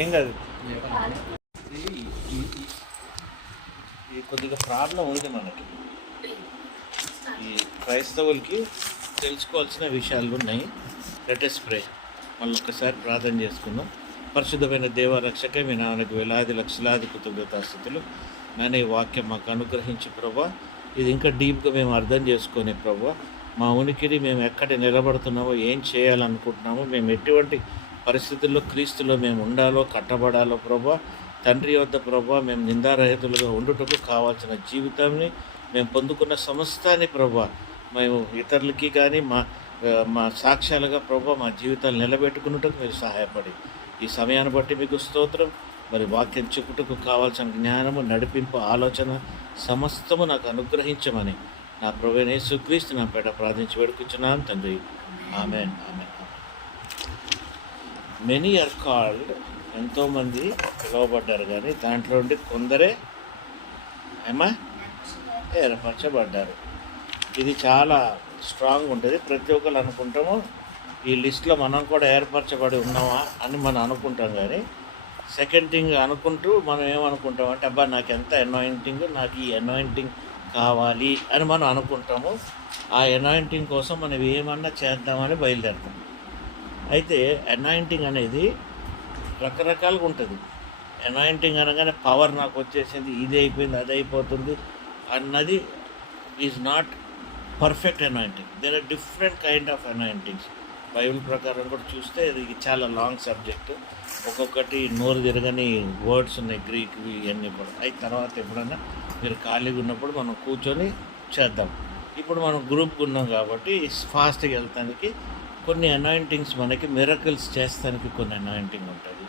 ఏం కాదు. ఇది కొద్దిగా ప్రాబ్లం ఉంది మనకి. ఈ క్రైస్తవులకి తెలుసుకోవాల్సిన విషయాలు ఉన్నాయి. లెట్ ప్రే. మళ్ళీ ఒక్కసారి ప్రార్థన చేసుకుందాం. పరిశుద్ధమైన దేవ రక్షకే మీ నాన్నకి వేలాది లక్షలాది కృతజ్ఞతాస్థితులు. నేను ఈ వాక్యం మాకు అనుగ్రహించి ప్రభా, ఇది ఇంకా డీప్గా మేము అర్థం చేసుకునే ప్రభా, మా ఉనికిని మేము ఎక్కడ నిలబడుతున్నామో, ఏం చేయాలనుకుంటున్నామో, మేము ఎటువంటి పరిస్థితుల్లో క్రీస్తులో మేము ఉండాలో, కట్టబడాలో ప్రభా, తండ్రి వద్ద ప్రభా మేము నిందారహితులుగా ఉండుటకు కావాల్సిన జీవితాన్ని మేము పొందుకున్న సమస్తాన్ని ప్రభా మేము ఇతరులకి కానీ మా సాక్ష్యాలుగా ప్రభా మా జీవితాలు నిలబెట్టుకున్నట్టుకు మీరు సహాయపడి, ఈ సమయాన్ని బట్టి మీకు స్తోత్రం. మరి వాక్యం చెప్పుటకు కావాల్సిన జ్ఞానము, నడిపింపు, ఆలోచన సమస్తము నాకు అనుగ్రహించమని నా ప్రభువైన యేసుక్రీస్తు నా పేట ప్రార్థించి వేడుకుంటున్నాను తండ్రి. ఆమేన్, ఆమేన్. మెనీ ఆర్ కాల్డ్, ఎంతోమంది పిలువబడ్డారు, కానీ దాంట్లో నుండి కొందరే ఏర్పరచబడ్డారు. ఇది చాలా స్ట్రాంగ్ ఉంటుంది. ప్రతి ఒక్కరు అనుకుంటాము ఈ లిస్ట్లో మనం కూడా ఏర్పరచబడి ఉన్నామా అని మనం అనుకుంటాం. కానీ సెకండ్ థింగ్ అనుకుంటూ మనం ఏమనుకుంటాం అంటే, అబ్బా నాకు ఎంత అనాయింటింగ్, నాకు ఈ అనాయింటింగ్ కావాలి అని మనం అనుకుంటాము. ఆ అనాయింటింగ్ కోసం మనం ఏమన్నా చేద్దామని బయలుదేరుతాం. అయితే అనాయింటింగ్ అనేది రకరకాలుగా ఉంటుంది. అనాయింటింగ్ అనగానే పవర్ నాకు వచ్చేసింది, ఇది అయిపోయింది, అది అయిపోతుంది అన్నది is not perfect anointing. There are different kind of anointings. Bible ప్రకారం కూడా చూస్తే ఇది చాలా లాంగ్ సబ్జెక్టు. ఒక్కొక్కటి నోరు తిరగని వర్డ్స్ ఉన్నాయి, గ్రీక్వి ఇవన్నీ కూడా. అయితే తర్వాత ఎప్పుడన్నా మీరు ఖాళీగా ఉన్నప్పుడు మనం కూర్చొని చేద్దాం. ఇప్పుడు మనం గ్రూప్గా ఉన్నాం కాబట్టి ఫాస్ట్గా వెళ్తానికి కొన్ని అనాయింటింగ్స్, మనకి మిరకల్స్ చేస్తానికి కొన్ని అనాయింటింగ్ ఉంటుంది,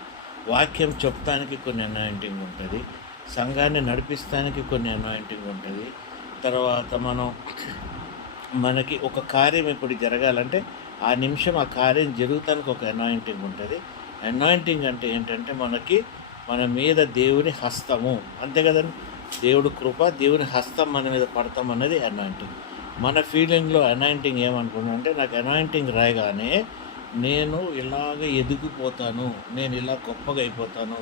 వాక్యం చెప్తానికి కొన్ని అనాయింటింగ్ ఉంటుంది, సంఘాన్ని నడిపిస్తానికి కొన్ని అనాయింటింగ్ ఉంటుంది. తర్వాత మనకి ఒక కార్యం ఇప్పుడు జరగాలంటే ఆ నిమిషం ఆ కార్యం జరుగుతానికి ఒక అనాయింటింగ్ ఉంటుంది. అనాయింటింగ్ అంటే ఏంటంటే మన మీద దేవుని హస్తము, అంతే కదండి. దేవుడు కృప, దేవుని హస్తం మన మీద పడతాం అన్నది అనాయింటింగ్. మన ఫీలింగ్లో అనాయింటింగ్ ఏమనుకున్నానంటే, నాకు అనాయింటింగ్ రాయగానే నేను ఇలాగ ఎదిగిపోతాను, నేను ఇలా గొప్పగా అయిపోతాను,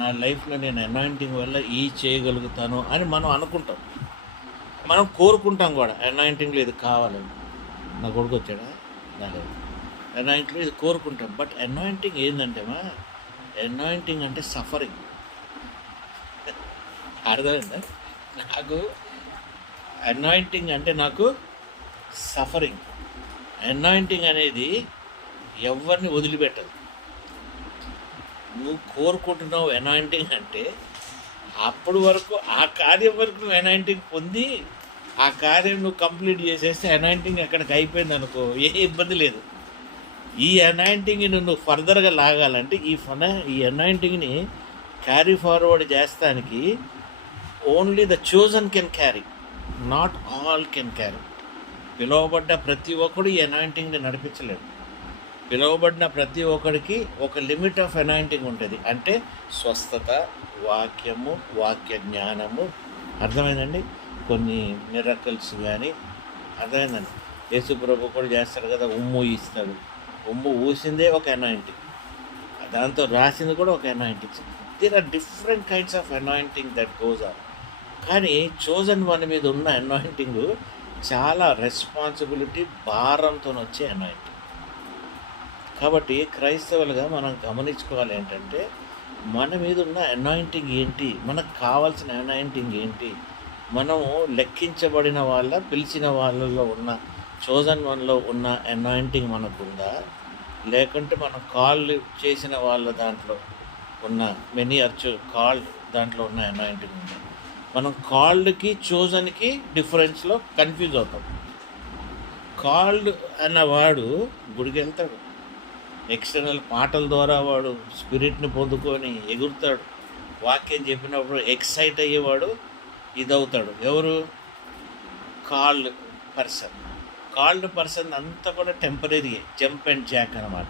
నా లైఫ్లో నేను అనాయింటింగ్ వల్ల చేయగలుగుతాను అని మనం అనుకుంటాం. మనం కోరుకుంటాం కూడా, అనాయింటింగ్లో ఇది కావాలని. నా కొడుకు వచ్చాడా రాలేదు, అనాయింటింగ్లో ఇది కోరుకుంటాం. బట్ అనాయింటింగ్ ఏంటంటే అనాయింటింగ్ అంటే సఫరింగ్. అర్థమైందా? నాకు అనాయింటింగ్ అంటే నాకు సఫరింగ్. అనాయింటింగ్ అనేది ఎవరిని వదిలిపెట్టదు. నువ్వు కోరుకుంటున్నావు అనాయింటింగ్ అంటే, అప్పటి వరకు ఆ కార్యం వరకు నువ్వు అనాయింటింగ్ పొంది ఆ కార్యం నువ్వు కంప్లీట్ చేసేస్తే అనాయింటింగ్ అక్కడికి అయిపోయింది అనుకో, ఏ ఇబ్బంది లేదు. ఈ అనాయింటింగ్ని నువ్వు ఫర్దర్గా లాగాలంటే ఈ అనాయింటింగ్ని క్యారీ ఫార్వర్డ్ చేస్తానికి only the chosen can carry, not all can carry. పిలువబడ్డ ప్రతి ఒక్కడు ఈ అనాయింటింగ్ని నడిపించలేడు. పిలువబడిన ప్రతి ఒక్కడికి ఒక లిమిట్ ఆఫ్ అనాయింటింగ్ ఉంటుంది. అంటే స్వస్థత, వాక్యము, వాక్య జ్ఞానము, అర్థమైందండి. కొన్ని మిరకల్స్ కానీ, అర్థమైందండి. యేసు ప్రభు కూడా చేస్తాడు కదా, ఉమ్ము ఇస్తాడు. ఉమ్ము ఊసిందే ఒక అనాయింటింగ్, దాంతో రాసింది కూడా ఒక anointing. There are different kinds of anointing that goes on. కానీ చోజన్ వన్ మీద ఉన్న అనాయింటింగ్ చాలా రెస్పాన్సిబిలిటీ, భారంతో వచ్చే అనాయింటింగ్. కాబట్టి క్రైస్తవులుగా మనం గమనించుకోవాలి ఏంటంటే, మన మీద ఉన్న అనాయింటింగ్ ఏంటి, మనకు కావాల్సిన అనాయింటింగ్ ఏంటి, మనము లెక్కించబడిన పిలిచిన వాళ్ళలో ఉన్న చోజన్ వన్లో ఉన్న అనాయింటింగ్ మనకుందా, లేకుంటే మనం కాల్ చేసిన వాళ్ళ దాంట్లో ఉన్న మెనీ కాల్ దాంట్లో ఉన్న అనాయింటింగ్ ఉందా. మనం కాల్డ్కి చోజన్కి డిఫరెన్స్లో కన్ఫ్యూజ్ అవుతాం. కాల్డ్ అన్నవాడు గుడికి వెళ్తాడు, ఎక్స్టర్నల్ పాటల ద్వారా వాడు స్పిరిట్ని పొందుకొని ఎగురుతాడు, వాక్యం చెప్పినప్పుడు ఎక్సైట్ అయ్యేవాడు ఇదవుతాడు. ఎవరు? Called person. కాల్డ్ పర్సన్ అంతా కూడా టెంపరీ, జంప్ అండ్ జాక్ అనమాట.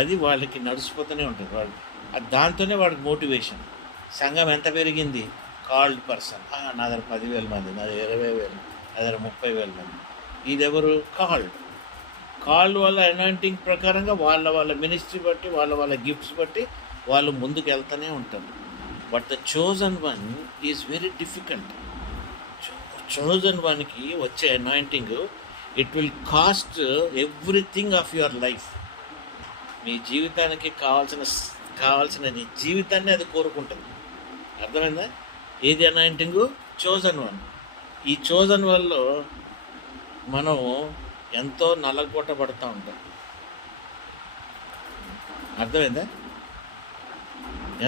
అది వాళ్ళకి నడిచిపోతూనే ఉంటుంది. వాళ్ళు దాంతోనే వాడికి మోటివేషన్. సంఘం ఎంత పెరిగింది? Called person. నా దగ్గర 10,000 మంది, నా దగ్గర 20,000, నా దగ్గర 30,000 మంది. ఇదెవరు? కాల్డ్ వల్ల అనాయింటింగ్ ప్రకారంగా వాళ్ళ మినిస్ట్రీ బట్టి, వాళ్ళ గిఫ్ట్స్ బట్టి వాళ్ళు ముందుకు వెళ్తూనే ఉంటారు. But the chosen one is very difficult. Chosen వన్కి వచ్చే anointing it will cost everything of your life. మీ జీవితానికి కావాల్సిన నీ జీవితాన్ని అది కోరుకుంటుంది. అర్థమైందా? ఏది అనాయింటింగు? Chosen one. ఈ చోజన్ వన్లో మనం ఎంతో నల్లగొట్టబడుతూ ఉంటాం. అర్థమైందా?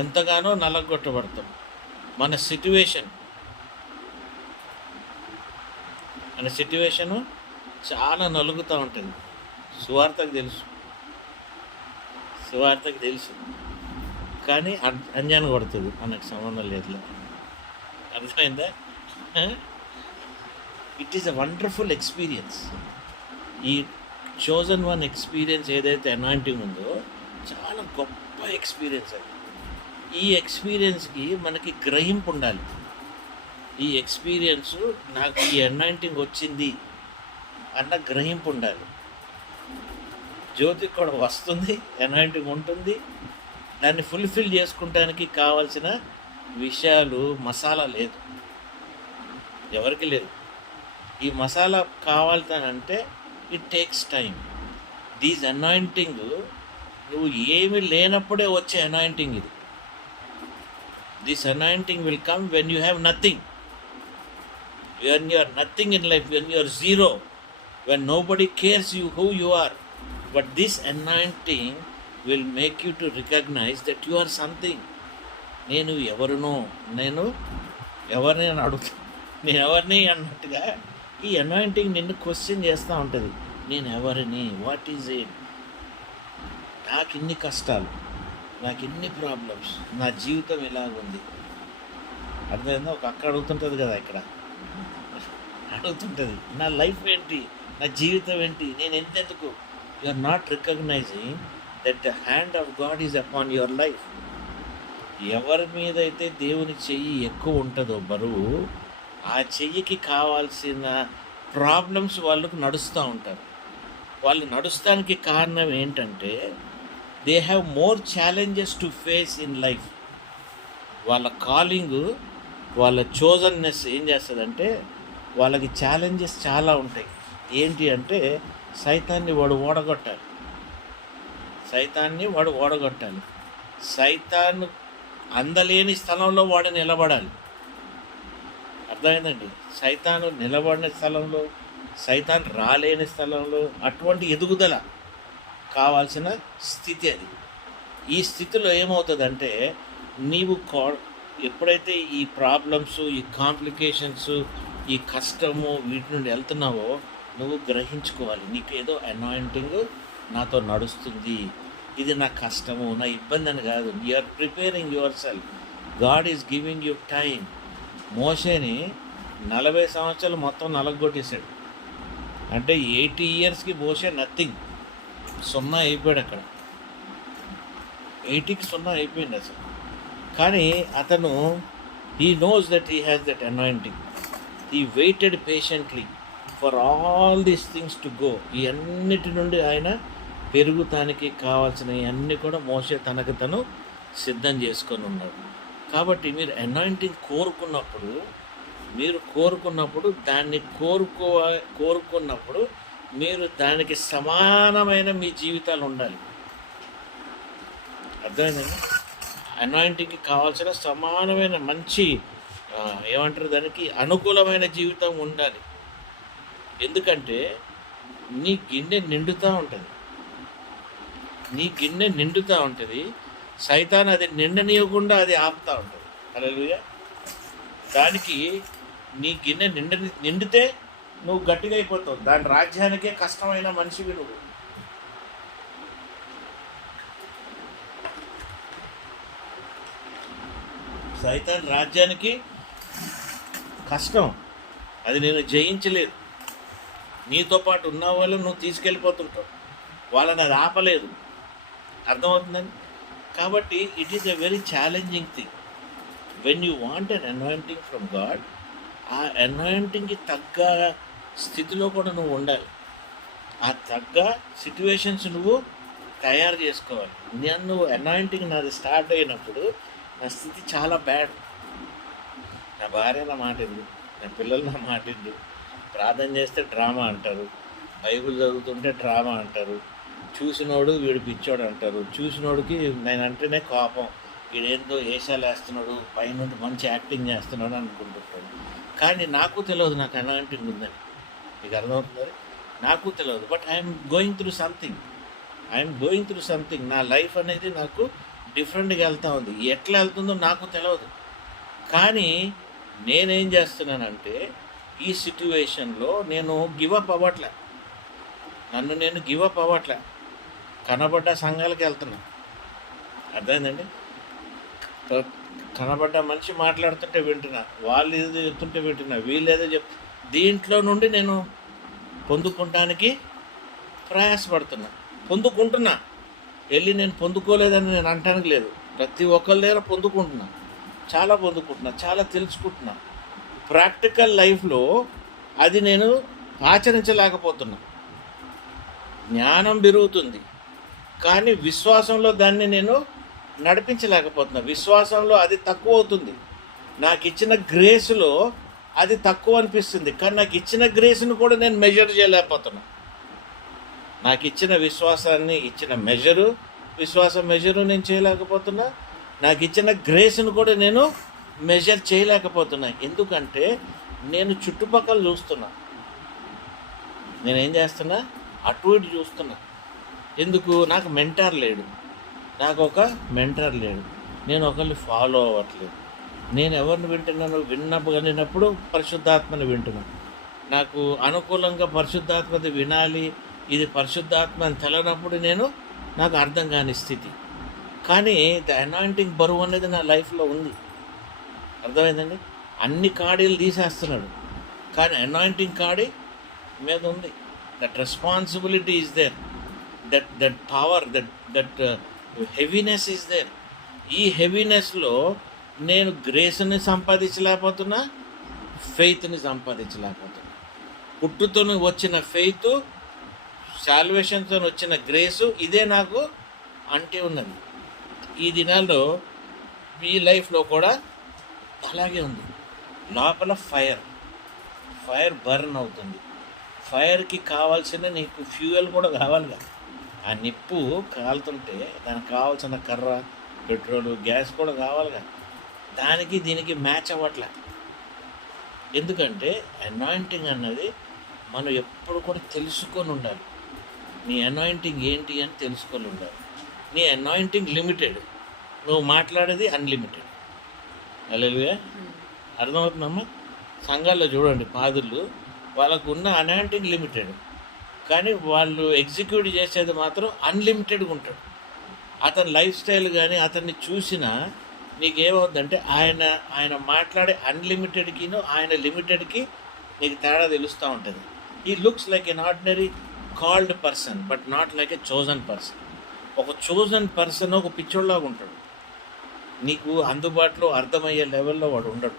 ఎంతగానో నల్లగొట్టబడతాం. మన సిట్యువేషను చాలా నలుగుతూ ఉంటుంది. సువార్తకు తెలుసు కానీ అంజాన్ని కొడుతుంది, మనకు సంబంధం లేదు. అర్థమైందా? It is a wonderful experience. ఈ చోజన్ వన్ ఎక్స్పీరియన్స్ ఏదైతే అనాయింటింగ్ ఉందో చాలా గొప్ప ఎక్స్పీరియన్స్ అది. ఈ ఎక్స్పీరియన్స్కి మనకి గ్రహింపు ఉండాలి. ఈ ఎక్స్పీరియన్స్ నాకు ఈ అనాయింటింగ్ వచ్చింది అన్న గ్రహింపు ఉండాలి. జ్యోతికి కూడా వస్తుంది, అనాయింటింగ్ ఉంటుంది. దాన్ని ఫుల్ఫిల్ చేసుకుంటానికి కావాల్సిన విషయాలు మసాలా లేదు, ఎవరికి లేదు. ఈ మసాలా కావాలంటే it takes time. These anointing నువ్వు ఏమి లేనప్పుడే వచ్చే అనాయింటింగ్ ఇది. This anointing will come when you have nothing. when you are nothing in life, when you are zero, when nobody cares you who you are. But this anointing will make you to recognize that you are something. నేను ఎవరిని అన్నట్టుగా ఈ anointing నిన్ను question చేస్తూ ఉంటుంది. నేను ఎవరిని? What is it? నాకు ఇన్ని కష్టాలు, నాకు ఇన్ని ప్రాబ్లమ్స్, నా జీవితం ఇలాగుంది. అర్థమైందా? ఒక అక్క అడుగుతుంటుంది కదా, ఇక్కడ అడుగుతుంటుంది, నా లైఫ్ ఏంటి, నా జీవితం ఏంటి, నేను ఎంతెందుకు. You are not recognizing that the hand of God is upon your life. ఎవరి మీద అయితే దేవుని చెయ్యి ఎక్కువ ఉంటుందో బరువు, ఆ చెయ్యికి కావాల్సిన ప్రాబ్లమ్స్ వాళ్ళకు నడుస్తూ ఉంటారు. వాళ్ళు నడుస్తానికి కారణం ఏంటంటే they have more challenges to face in life. వాళ్ళ కాలింగ్, వాళ్ళ చోజన్నెస్ ఏం చేస్తుందంటే వాళ్ళకి ఛాలెంజెస్ చాలా ఉంటాయి. ఏంటి అంటే సైతాన్ని వాడు ఓడగొట్టాలి. సైతాన్ అందలేని స్థలంలో వాడు నిలబడాలి. అర్థమైందండి? సైతాను నిలబడిన స్థలంలో, సైతాన్ రాలేని స్థలంలో అటువంటి ఎదుగుదల కావాల్సిన స్థితి అది. ఈ స్థితిలో ఏమవుతుందంటే నీవు ఎప్పుడైతే ఈ ప్రాబ్లమ్స్, ఈ కాంప్లికేషన్స్, ఈ కష్టము వీటి నుండి వెళ్తున్నావో నువ్వు గ్రహించుకోవాలి. నీకు ఏదో అనాయింటింగ్ నాతో నడుస్తుంది, ఇది నా కష్టము, నా ఇబ్బంది అని కాదు. You are preparing yourself. God is giving you time. మోషేని 40 సంవత్సరాలు మొత్తం నలగొట్టేశాడు. అంటే 80 ఇయర్స్కి మోషే నథింగ్, 0 అయిపోయాడు. అక్కడ 80కి 0 అయిపోయింది అసలు. కానీ అతను he knows that he has that anointing. He weighted patiently for all these things to go. ఈ అన్నిటి నుండి ఆయన పెరుగుతానికి కావాల్సిన అన్నీ కూడా మోషే తనకు తను సిద్ధం చేసుకొని ఉన్నాడు. కాబట్టి మీరు అనాయింటింగ్ కోరుకున్నప్పుడు దాన్ని కోరుకున్నప్పుడు మీరు దానికి సమానమైన మీ జీవితాలు ఉండాలి. అర్థమైందండి? అనాయింటింగ్కి కావాల్సిన సమానమైన మంచి ఏమంటారు దానికి అనుకూలమైన జీవితం ఉండాలి. ఎందుకంటే నీ గిన్నె నిండుతూ ఉంటుంది. సైతాన్ అది నిండనీయకుండా అది ఆపుతూ ఉంటుంది. హల్లెలూయా. దానికి నీ గిన్నె నిండితే నువ్వు గట్టిగా అయిపోతావు. దాని రాజ్యానికే కష్టమైన మనిషివి నువ్వు. సైతాన్ రాజ్యానికి కష్టం, అది నేను జయించలేదు. నీతో పాటు ఉన్న వాళ్ళు నువ్వు తీసుకెళ్ళిపోతుంటావు, వాళ్ళని అది ఆపలేదు. అర్థమవుతుందండి? కాబట్టి it is a very challenging thing. When you want an anointing from God, ఆ అనాయింటింగ్కి తగ్గ స్థితిలో కూడా నువ్వు ఉండాలి. ఆ తగ్గ సిట్యువేషన్స్ నువ్వు తయారు చేసుకోవాలి. నన్ను అనాయింటింగ్ నాది స్టార్ట్ అయినప్పుడు నా స్థితి చాలా బ్యాడ్. నా భార్య నా మాట ఇందు, నా పిల్లలు నా మాట ఇందు. ప్రార్థన చేస్తే డ్రామా అంటారు, బైబిల్ చదువుతుంటే డ్రామా అంటారు, చూసినోడు వీడు పిచ్చోడు అంటారు, చూసినోడికి నేనంటేనే కోపం, వీడేందో ఏషాలు వేస్తున్నాడు, పైనుండి మంచి యాక్టింగ్ చేస్తున్నాడు అనుకుంటుంటాడు. కానీ నాకు తెలియదు నాకు అనాయింటింగ్ ఉందని. మీకు అర్థమవుతుంది? నాకు తెలియదు. But I'm going through something. నా లైఫ్ అనేది నాకు డిఫరెంట్గా వెళ్తూ ఉంది. ఎట్లా వెళ్తుందో నాకు తెలియదు. కానీ నేనేం చేస్తున్నానంటే ఈ సిట్యువేషన్లో నేను గివప్ అవ్వట్లే. నన్ను నేను గివప్ అవ్వట్లే. కనబడ్డ సంఘాలకు వెళ్తున్నా. అర్థమైందండి? కనబడ్డ మనిషి మాట్లాడుతుంటే వింటున్నా, వాళ్ళు ఏదో చెప్తుంటే వింటున్నా, వీళ్ళు ఏదో దీంట్లో నుండి నేను పొందుకుంటానికి ప్రయాసపడుతున్నా. పొందుకుంటున్నా. వెళ్ళి నేను పొందుకోలేదని నేను అంటానికి లేదు. ప్రతి ఒక్కరి దగ్గర పొందుకుంటున్నా, చాలా తెలుసుకుంటున్నా. ప్రాక్టికల్ లైఫ్లో అది నేను ఆచరించలేకపోతున్నా. జ్ఞానం పెరుగుతుంది, కానీ విశ్వాసంలో దాన్ని నేను నడిపించలేకపోతున్నా. విశ్వాసంలో అది తక్కువ అవుతుంది. నాకు ఇచ్చిన గ్రేస్లో అది తక్కువ అనిపిస్తుంది, కానీ నాకు ఇచ్చిన గ్రేస్ను కూడా నేను మెజర్ చేయలేకపోతున్నా. నాకు ఇచ్చిన విశ్వాసాన్ని ఇచ్చిన విశ్వాసం మెజరు నేను చేయలేకపోతున్నా. నాకు ఇచ్చిన గ్రేస్ను కూడా నేను మెజర్ చేయలేకపోతున్నా. ఎందుకంటే నేను చుట్టుపక్కల చూస్తున్నా. నేనేం చేస్తున్నా? అటు ఇటు చూస్తున్నా. ఎందుకు? నాకు మెంటర్ లేడు. నేను ఒకరిని ఫాలో అవ్వట్లేదు. నేను ఎవరిని వింటున్నాను? విన్నప్పుడు పరిశుద్ధాత్మని వింటున్నాను. నాకు అనుకూలంగా పరిశుద్ధాత్మది వినాలి, ఇది పరిశుద్ధాత్మ అని తెలనప్పుడు నాకు అర్థం కాని స్థితి. కానీ ద అనాయింటింగ్ బరువు అనేది నా లైఫ్లో ఉంది. అర్థమైందండి? అన్ని కాడీలు తీసేస్తున్నాడు, కానీ అనాయింటింగ్ కాడి మీద ఉంది. That responsibility is there, that power, that heaviness is there. ఈ హెవీనెస్లో నేను గ్రేస్ని సంపాదించలేకపోతున్నా, ఫెయిత్ని సంపాదించలేకపోతున్నా. పుట్టుతో వచ్చిన ఫెయిత్, సాల్వేషన్తో వచ్చిన గ్రేసు, ఇదే నాకు అంటే ఉన్నది. ఈ దినాల్లో ఈ లైఫ్లో కూడా అలాగే ఉంది. లోపల ఫైర్ బర్న్ అవుతుంది. ఫైర్కి కావాల్సిన నీకు ఫ్యూయల్ కూడా కావాలిగా. ఆ నిప్పు కాలుతుంటే దానికి కావాల్సిన కర్ర, పెట్రోలు, గ్యాస్ కూడా కావాలిగా. దానికి దీనికి మ్యాచ్ అవ్వట్లే. ఎందుకంటే అనాయింటింగ్ అన్నది మనం ఎప్పుడు కూడా తెలుసుకొని ఉండాలి. నీ అనాయింటింగ్ ఏంటి అని తెలుసుకొని ఉండాలి. నీ అనాయింటింగ్ లిమిటెడ్, నువ్వు మాట్లాడేది అన్లిమిటెడ్. హల్లెలూయా. అర్థమవుతుందమ్మా? సంఘాల్లో చూడండి, పాదులు వాళ్ళకు ఉన్న అనాయింటింగ్ లిమిటెడ్, కానీ వాళ్ళు ఎగ్జిక్యూట్ చేసేది మాత్రం అన్లిమిటెడ్గా ఉంటాడు. అతని లైఫ్ స్టైల్ కానీ అతన్ని చూసినా నీకేమవుతుందంటే ఆయన మాట్లాడే అన్లిమిటెడ్కిను ఆయన లిమిటెడ్కి నీకు తేడా తెలుస్తూ ఉంటుంది. ఈ looks like an ordinary called person, but not like a chosen person. ఒక చోజన్ పర్సన్ ఒక పిచ్చోళ్ళలాగా ఉంటాడు. నీకు అందుబాటులో అర్థమయ్యే లెవెల్లో వాడు ఉండడు.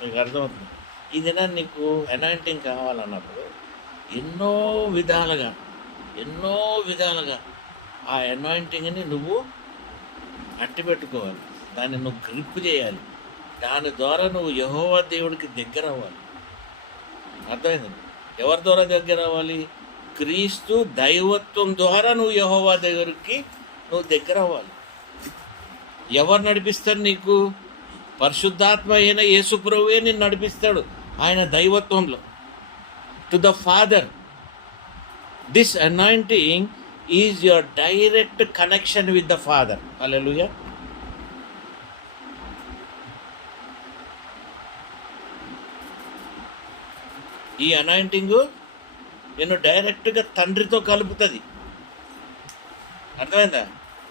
నీకు అర్థమవుతుంది? ఈ దినాన్ని నీకు అనాయింటింగ్ కావాలన్నప్పుడు ఎన్నో విధాలుగా ఆ అనాయింటింగ్ని నువ్వు అట్టిపెట్టుకోవాలి. దాన్ని నువ్వు గ్రిప్ చేయాలి. దాని ద్వారా నువ్వు యెహోవా దేవుడికి దగ్గర అవ్వాలి. అర్థమైంది? ఎవరి ద్వారా దగ్గర అవ్వాలి? క్రీస్తు దైవత్వం ద్వారా నువ్వు యెహోవా దగ్గరికి నువ్వు దగ్గర అవ్వాలి. ఎవరు నడిపిస్తారు నీకు? పరిశుద్ధాత్మ అయిన యేసు ప్రభువే నిన్ను నడిపిస్తాడు ఆయన దైవత్వంలో. To the father. This anointing is your direct connection with the father. Hallelujah. ఈ అనాయింటింగ్ నిన్ను డైరెక్ట్గా తండ్రితో కలుపుతుంది. అర్థమైందా?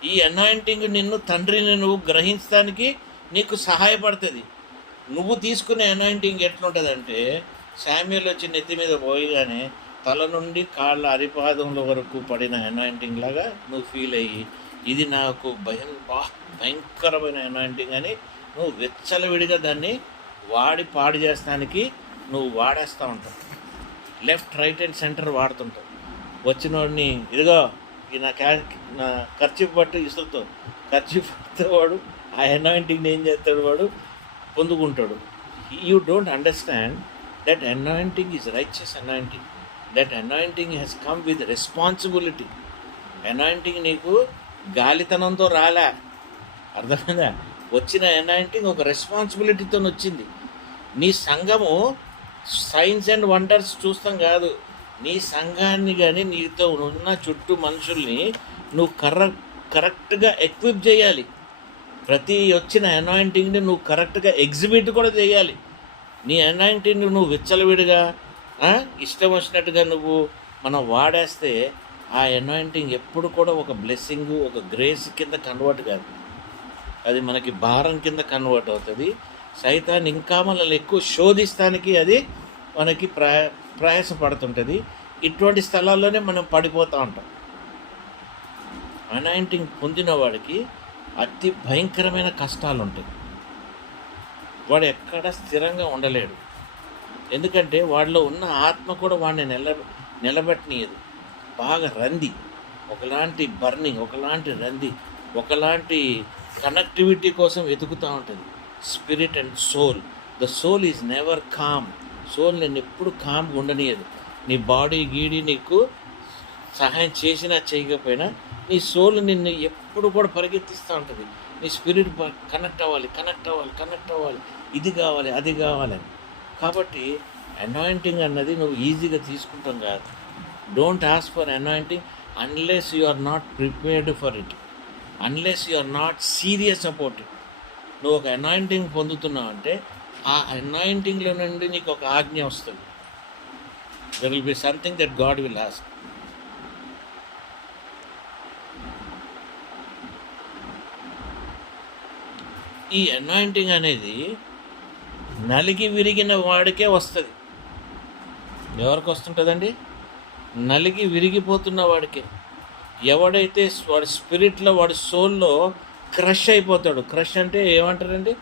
ఈ అనాయింటింగ్ నిన్ను తండ్రిని నువ్వు గ్రహించడానికి నీకు సహాయపడుతుంది. నువ్వు తీసుకునే అనాయింటింగ్ ఎట్లుంటుందంటే, శామ్యూల్ వచ్చి నెత్తి మీద పోయిగానే తల నుండి కాళ్ళ అరిపాదముల వరకు పడిన అనాయింటింగ్ లాగా నువ్వు ఫీల్ అయ్యి, ఇది నాకు భయంకరమైన అనాయింటింగ్ అని నువ్వు వెచ్చలవిడిగా దాన్ని పాడు చేస్తానికి నువ్వు వాడేస్తూ ఉంటావు. లెఫ్ట్, రైట్ అండ్ సెంటర్ వాడుతుంటావు. వచ్చినోడిని ఇదిగో నా ఖర్చు పట్టు ఇసురుతో ఖర్చు పడితే వాడు ఆ అనాయింటింగ్ని ఏం చేస్తాడు, వాడు పొందుకుంటాడు. You don't understand that anointing is righteous anointing. That anointing has come with responsibility. Anointing నీకు గాలితనంతో రాలే, అర్థమైందా? వచ్చిన అనాయింటింగ్ ఒక రెస్పాన్సిబిలిటీతో వచ్చింది. నీ సంఘము సైన్స్ అండ్ వండర్స్ చూస్తాం కాదు, నీ సంఘాన్ని కానీ నీతో ఉన్న చుట్టూ మనుషుల్ని నువ్వు కరెక్ట్గా ఎక్విప్ చేయాలి. ప్రతి వచ్చిన అనాయింటింగ్ని నువ్వు కరెక్ట్గా ఎగ్జిబిట్ కూడా చేయాలి. నీ అనాయింటింగ్ నువ్వు విచ్చలవిడిగా ఇష్టం వచ్చినట్టుగా మనం వాడేస్తే ఆ అనాయింటింగ్ ఎప్పుడు కూడా ఒక బ్లెస్సింగ్, ఒక గ్రేస్ కింద కన్వర్ట్ కాదు, అది మనకి భారం కింద కన్వర్ట్ అవుతుంది. సైతాన్ని ఇంకా మనల్ని ఎక్కువ శోధిస్తానికి అది మనకి ప్రయాసపడుతుంటుంది. ఇటువంటి స్థలాల్లోనే మనం పడిపోతూ ఉంటాం. అనాయింటింగ్ పొందిన వాడికి అతి భయంకరమైన కష్టాలు ఉంటాయి. వాడు ఎక్కడ స్థిరంగా ఉండలేడు, ఎందుకంటే వాడిలో ఉన్న ఆత్మ కూడా వాడిని నిలబెట్టనీయదు. బాగా రంది, ఒకలాంటి బర్నింగ్, ఒకలాంటి రంది, ఒకలాంటి కనెక్టివిటీ కోసం వెతుకుతూ ఉంటుంది. Spirit and soul. The soul is never calm. Soul నేను ఎప్పుడు కామ్గా ఉండనీయదు. నీ బాడీ గీడి నీకు సహాయం చేసినా చేయకపోయినా నీ సోల్ నిన్ను ఎప్పుడు కూడా పరిగెత్తిస్తూ ఉంటుంది. నీ స్పిరిట్ కనెక్ట్ అవ్వాలి, ఇది కావాలి, అది కావాలని. కాబట్టి అనాయింటింగ్ అన్నది నువ్వు ఈజీగా తీసుకుంటాం కాదు. Don't ask for anointing unless you are not prepared for it, unless you are not serious about it. నువ్వు ఒక అనాయింటింగ్ పొందుతున్నావు అంటే ఆ అనాయింటింగ్లో నుండి నీకు ఒక ఆజ్ఞ వస్తుంది. There will be something that God will ask. ఈ అనాయింటింగ్ అనేది నలిగి విరిగిన వాడికే వస్తుంది. ఎవరికి వస్తుంటుందండి? నలిగి విరిగిపోతున్న వాడికే. ఎవడైతే వాడి స్పిరిట్లో, వాడి సోల్లో క్రష్ అయిపోతాడు. క్రష్ అంటే ఏమంటారండి?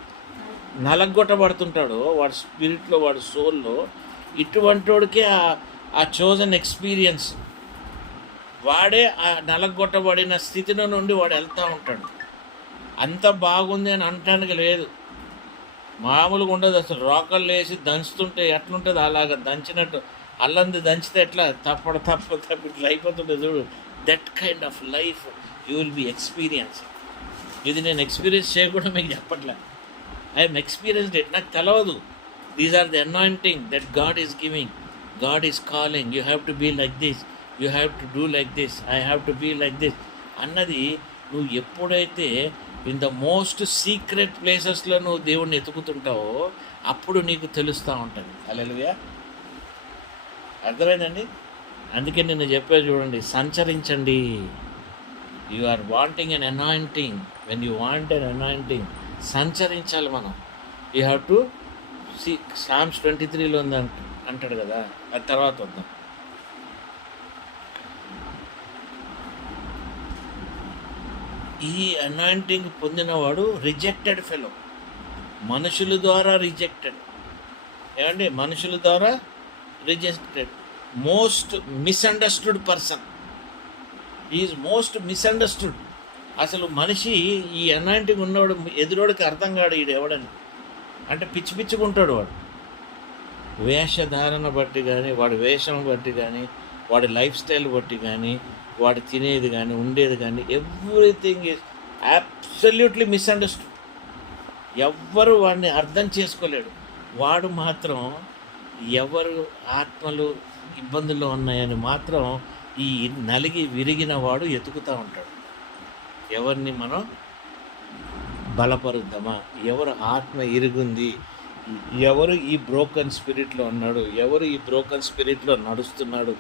నలగొట్టబడుతుంటాడు వాడి స్పిరిట్లో, వాడి సోల్లో. ఇటువంటి వాడికే ఆ చోజన్ ఎక్స్పీరియన్స్. వాడే ఆ నలగొట్టబడిన స్థితిలో నుండి వాడు వెళ్తూ ఉంటాడు. అంత బాగుంది అని అనటానికి లేదు, మామూలుగా ఉండదు అసలు. రోకళ్ళు వేసి దంచుతుంటే ఎట్లుంటుంది అలాగ దంచినట్టు. అల్లంది దంచితే ఎట్లా తప్ప ఇట్లా అయిపోతుంటుంది చూడు. That kind of life you will B experience. ఇది నేను ఎక్స్పీరియన్స్ చేయకుండా మీకు చెప్పట్లే, ఐఎమ్ ఎక్స్పీరియన్స్డ్ ఇట్. నాకు తెలవదు. These are the anointing that God is giving. God is calling. You have to be like this, you have to do like this, I have to be like this అన్నది నువ్వు ఎప్పుడైతే in the most secret ప్లేసెస్లో నువ్వు దేవుణ్ణి ఎతుకుతుంటావో అప్పుడు నీకు తెలుస్తూ ఉంటుంది. హల్లెలూయా. అర్థమైందండి? అందుకే నేను చెప్పేది చూడండి, సంచరించండి. You are wanting an anointing. When you want an anointing, సంచరించాలి మనం. You have to see. Psalms 23లో ఉంది అంటాడు కదా, అది తర్వాత వద్దాం. ఈ అనాయింటింగ్ పొందినవాడు రిజెక్టెడ్ ఫెలో. మనుషుల ద్వారా రిజెక్టెడ్. ఏమండి? మనుషుల ద్వారా rejected. Most misunderstood person. Is most misunderstood. అసలు మనిషి ఈ అనాయింటింగ్ ఉన్నవాడు ఎదురోడికి అర్థం కాడు ఈడు ఎవడని. అంటే పిచ్చిగా ఉంటాడు వాడు. వేషధారణ బట్టి కానీ, వాడి వేషం బట్టి కానీ, వాడి లైఫ్ స్టైల్ బట్టి కానీ, వాడు తినేది కానీ, ఉండేది కానీ, ఎవ్రీథింగ్ ఈజ్ అబ్సల్యూట్లీ మిస్అండర్స్టూడ్. ఎవ్వరు వాడిని అర్థం చేసుకోలేడు. వాడు మాత్రం ఎవరు ఆత్మలు ఇబ్బందుల్లో ఉన్నాయని మాత్రం ఈ నలిగి విరిగిన వాడు ఎతుకుతూ ఉంటాడు. ఎవరిని మనం బలపరుద్దామా? ఎవరు ఆత్మ ఇరుగుంది, ఎవరు ఈ బ్రోకన్ స్పిరిట్లో ఉన్నాడు, ఎవరు ఈ బ్రోకన్ స్పిరిట్లో నడుస్తున్నాడు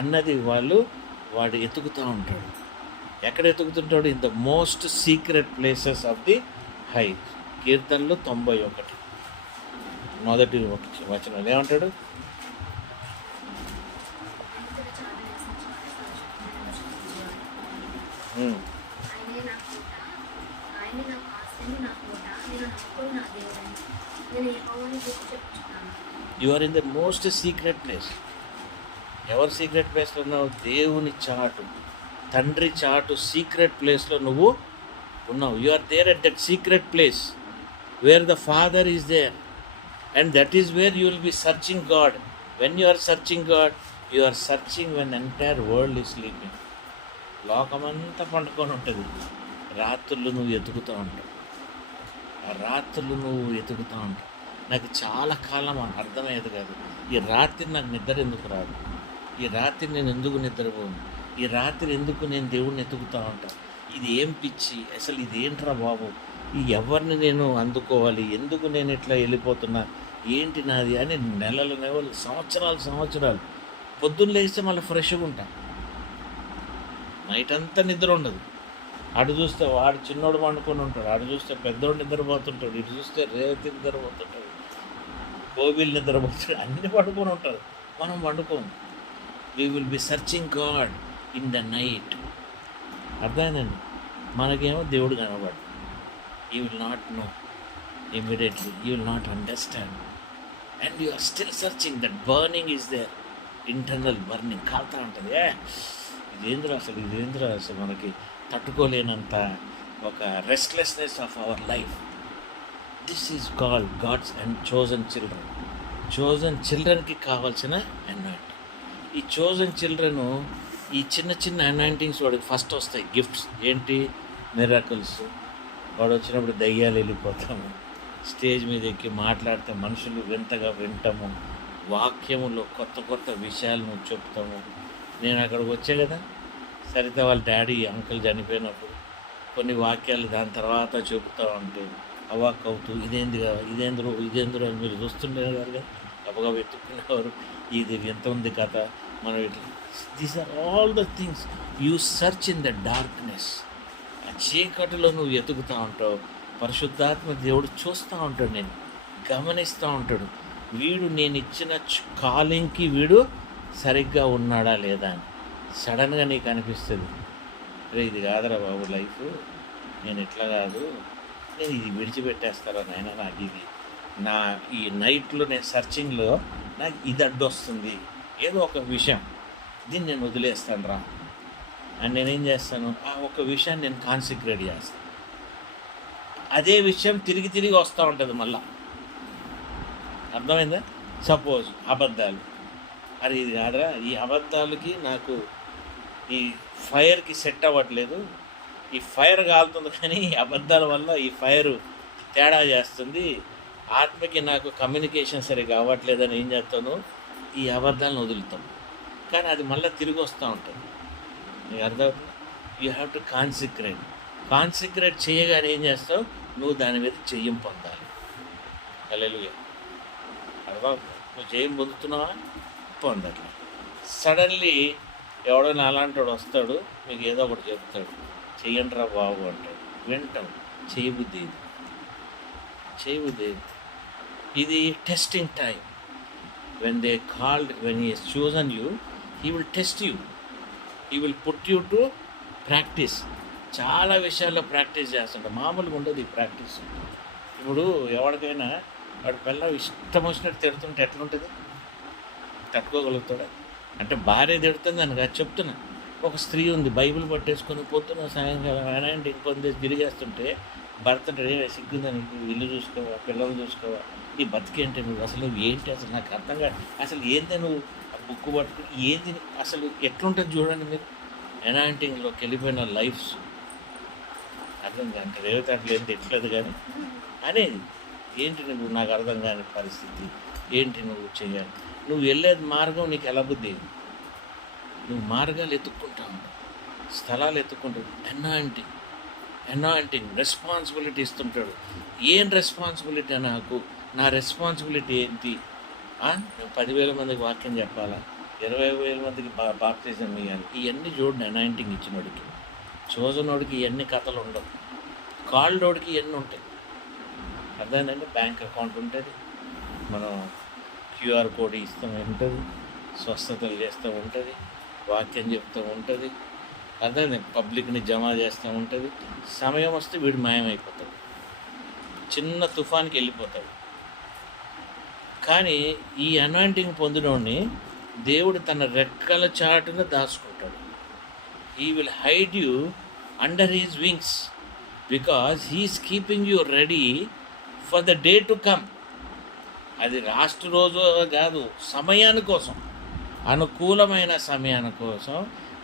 అన్నది వాడు ఎతుకుతూ ఉంటాడు. ఎక్కడ ఎతుకుతుంటాడు? In the most secret places of the high. కీర్తనలు 91 మొదటి వచనం ఏమంటాడు? You are in the most secret place. ఎవరు సీక్రెట్ ప్లేస్లో ఉన్నావు? దేవుని చాటు. తండ్రి చాటు సీక్రెట్ ప్లేస్లో నువ్వు ఉన్నావు. You are there at that secret place where the father is there, and that is where you will be searching God. When you are searching God, you are searching when entire world is sleeping. లోకమంతా పండుకొని ఉంటుంది, రాత్రులు నువ్వు ఎతుకుతూ ఉంటావు. ఆ రాత్రులు నువ్వు ఎతుకుతూ ఉంటావు. నాకు చాలా కాలం అర్థమయ్యేది కాదు, ఈ రాత్రి నాకు నిద్ర ఎందుకు రాదు, ఈ రాత్రి నేను ఎందుకు నిద్రపోను, ఈ రాత్రి ఎందుకు నేను దేవుడిని ఎతుకుతూ ఉంటాను, ఇది ఏం పిచ్చి, అసలు ఇది ఏంట్రా బాబు, ఈ ఎవరిని నేను అందుకోవాలి, ఎందుకు నేను ఇట్లా వెళ్ళిపోతున్నా, ఏంటి నాది అని నెలలు సంవత్సరాలు పొద్దున్న లేస్తే మళ్ళీ ఫ్రెష్గా ఉంటా. నైట్ అంతా నిద్ర ఉండదు. అటు చూస్తే వాడు చిన్నోడు పండుకొని ఉంటాడు, అటు చూస్తే పెద్దోడు నిద్రపోతుంటాడు, ఇటు చూస్తే రేవతి నిద్రపోతుంటాడు, కోవిల్ నిద్రపోతాడు, అన్నీ పడుకొని ఉంటారు. మనం పండుకోము. We will be searching God in the night. అర్థమైందండి? మనకేమో దేవుడు కనబడు. You will not know immediately, you will not understand, and you are still searching. That burning is there, internal burning కాలుతూ ఉంటుంది. ఇదేంద్ర అసలు మనకి తట్టుకోలేనంత ఒక restlessness of our life. This is called God's and chosen children. Chosen చిల్డ్రన్కి కావాల్సిన anointing. ఈ చోజన్ చిల్డ్రన్ ఈ చిన్న అనాయింటింగ్స్ వాడికి ఫస్ట్ వస్తాయి, గిఫ్ట్స్. ఏంటి? మిరాకిల్స్. వాడు వచ్చినప్పుడు దయ్యాలు వెళ్ళిపోతాము, స్టేజ్ మీద ఎక్కి మాట్లాడితే మనుషులు వింతగా వింటాము, వాక్యములో కొత్త విషయాలను చెప్తాము. నేను అక్కడికి వచ్చే కదా, సరిత వాళ్ళ డాడీ అంకుల్ చనిపోయినప్పుడు కొన్ని వాక్యాలు దాని తర్వాత చెబుతూ ఉంటూ అవాక్ అవుతూ ఇదేంద్రో అని మీరు చూస్తుండేవారు కదా, గబగబా వెతుక్కునేవారు. ఇది ఎంత ఉంది కథ, మనం ఇట్లా. These are all the things you search in the darkness. ఆ చీకటిలో నువ్వు వెతుకుతూ ఉంటావు. పరిశుద్ధాత్మ దేవుడు చూస్తూ ఉంటాడు, నేను గమనిస్తూ ఉంటాడు. వీడు నేను ఇచ్చిన కాలింగ్కి వీడు సరిగ్గా ఉన్నాడా లేదా అని సడన్గా నీకు అనిపిస్తుంది. రే ఇది కాదురా బాబు లైఫ్, నేను ఇట్లా కాదు, నేను ఇది విడిచిపెట్టేస్తారా నాయన, నాకు ఇది నా ఈ నైట్లో నేను సర్చింగ్లో నాకు ఇది అడ్డొస్తుంది, ఏదో ఒక విషయం, దీన్ని నేను వదిలేస్తాను రా అని నేనేం చేస్తాను, ఆ ఒక విషయాన్ని నేను కాన్సన్ట్రేట్ చేస్తాను. అదే విషయం తిరిగి వస్తూ ఉంటుంది మళ్ళా. అర్థమైందా? సపోజ్ అబద్ధాలు, అరే ఇది కాదురా, ఈ అబద్ధాలకి నాకు ఈ ఫైర్కి సెట్ అవ్వట్లేదు, ఈ ఫైర్ కాలుతుంది కానీ ఈ అబద్ధాల వల్ల ఈ ఫైర్ తేడా చేస్తుంది, ఆత్మకి నాకు కమ్యూనికేషన్ సరిగా అవ్వట్లేదని ఏం చేస్తాను, ఈ అబద్ధాలను వదులుతాం. కానీ అది మళ్ళీ తిరిగి వస్తూ ఉంటుంది. నీకు అర్థమవుతుంది? యూ హ్యావ్ టు కాన్సిక్రేట్ చేయగానే ఏం చేస్తావు, నువ్వు దాని మీద జయం పొందాలి. హల్లెలూయా. అర్థం? నువ్వు జయం పొందుతున్నావా? పొందట్లే. సడన్లీ ఎవడో అలాంటి వాడు వస్తాడు, మీకు ఏదో ఒకటి చెప్తాడు, చెయ్యండిరా బాబు అంటాడు, వింటాం, చేయబుద్ధి ఇది testing time. when he has chosen you, he will test you, he will put you to practice. చాలా విషయాల్లో ప్రాక్టీస్ చేస్తుంటాం, మామూలుగా ఉండదు ఈ ప్రాక్టీస్. ఇప్పుడు ఎవరికైనా వాడి పిల్ల ఇష్టం వచ్చినట్టు తిడుతుంటే ఎట్లుంటుంది, తట్టుకోగలుగుతాడా? అంటే భార్య తిడుతుంది అని కాదు చెప్తున్నా. ఒక స్త్రీ ఉంది, బైబిల్ పట్టేసుకొని పొద్దున సాయంకాలం ఆయన ఇంకొంది తిరిగేస్తుంటే భర్త సిగ్గుందని, ఇల్లు చూసుకోవా, పిల్లలు చూసుకోవా, ఈ బతికేంటి నువ్వు, అసలు ఏంటి, అసలు నాకు అర్థం కాదు, అసలు ఏంటి నువ్వు బుక్ పట్టుకుని ఏంది, అసలు ఎట్లుంటుంది చూడండి మీరు. ఎనాయింటింగ్లోకి వెళ్ళిపోయిన లైఫ్స్ అర్థం కాదు, రేవతి అట్లా ఏంటి ఎట్లేదు కానీ అనేది ఏంటి నువ్వు, నాకు అర్థం కాని పరిస్థితి ఏంటి నువ్వు చేయాలి, నువ్వు వెళ్ళేది మార్గం నీకు ఎలా బుద్ధి, నువ్వు మార్గాలు ఎత్తుక్కుంటా ఉంటావు, స్థలాలు ఎత్తుక్కుంటావు. Anointing responsibility ఇస్తుంటాడు. ఏం రెస్పాన్సిబిలిటీ నాకు, నా రెస్పాన్సిబిలిటీ ఏంటి? నేను 10,000 మందికి వాక్యం చెప్పాలా, 20,000 మందికి బాప్తిజం ఇవ్వాలి, ఇవన్నీ చూడండి. అనాయింటింగ్ ఇచ్చినోడికి, చోజనోడికి ఇవన్నీ కథలు ఉండవు, కాల్డోడికి ఇవన్నీ ఉంటాయి. అర్థమైందండి? బ్యాంక్ అకౌంట్ ఉంటుంది, మనం క్యూఆర్ కోడ్ ఇస్తూ ఉంటుంది, స్వస్థతలు చేస్తూ ఉంటుంది, వాక్యం చెప్తూ ఉంటుంది, అర్థమైంది, పబ్లిక్ని జమ చేస్తూ ఉంటుంది. సమయం వస్తే వీడు మాయమైపోతాడు, చిన్న తుఫాన్కి వెళ్ళిపోతాడు. కానీ ఈ అనాయింటింగ్ పొందినోడిని దేవుడు తన రెక్కల చాటున దాచుకుంటాడు. He will hide you under His wings because He is keeping you ready for the day to come. అది లాస్ట్ రోజు కాదు, సమయాని కోసం, అనుకూలమైన సమయాని కోసం,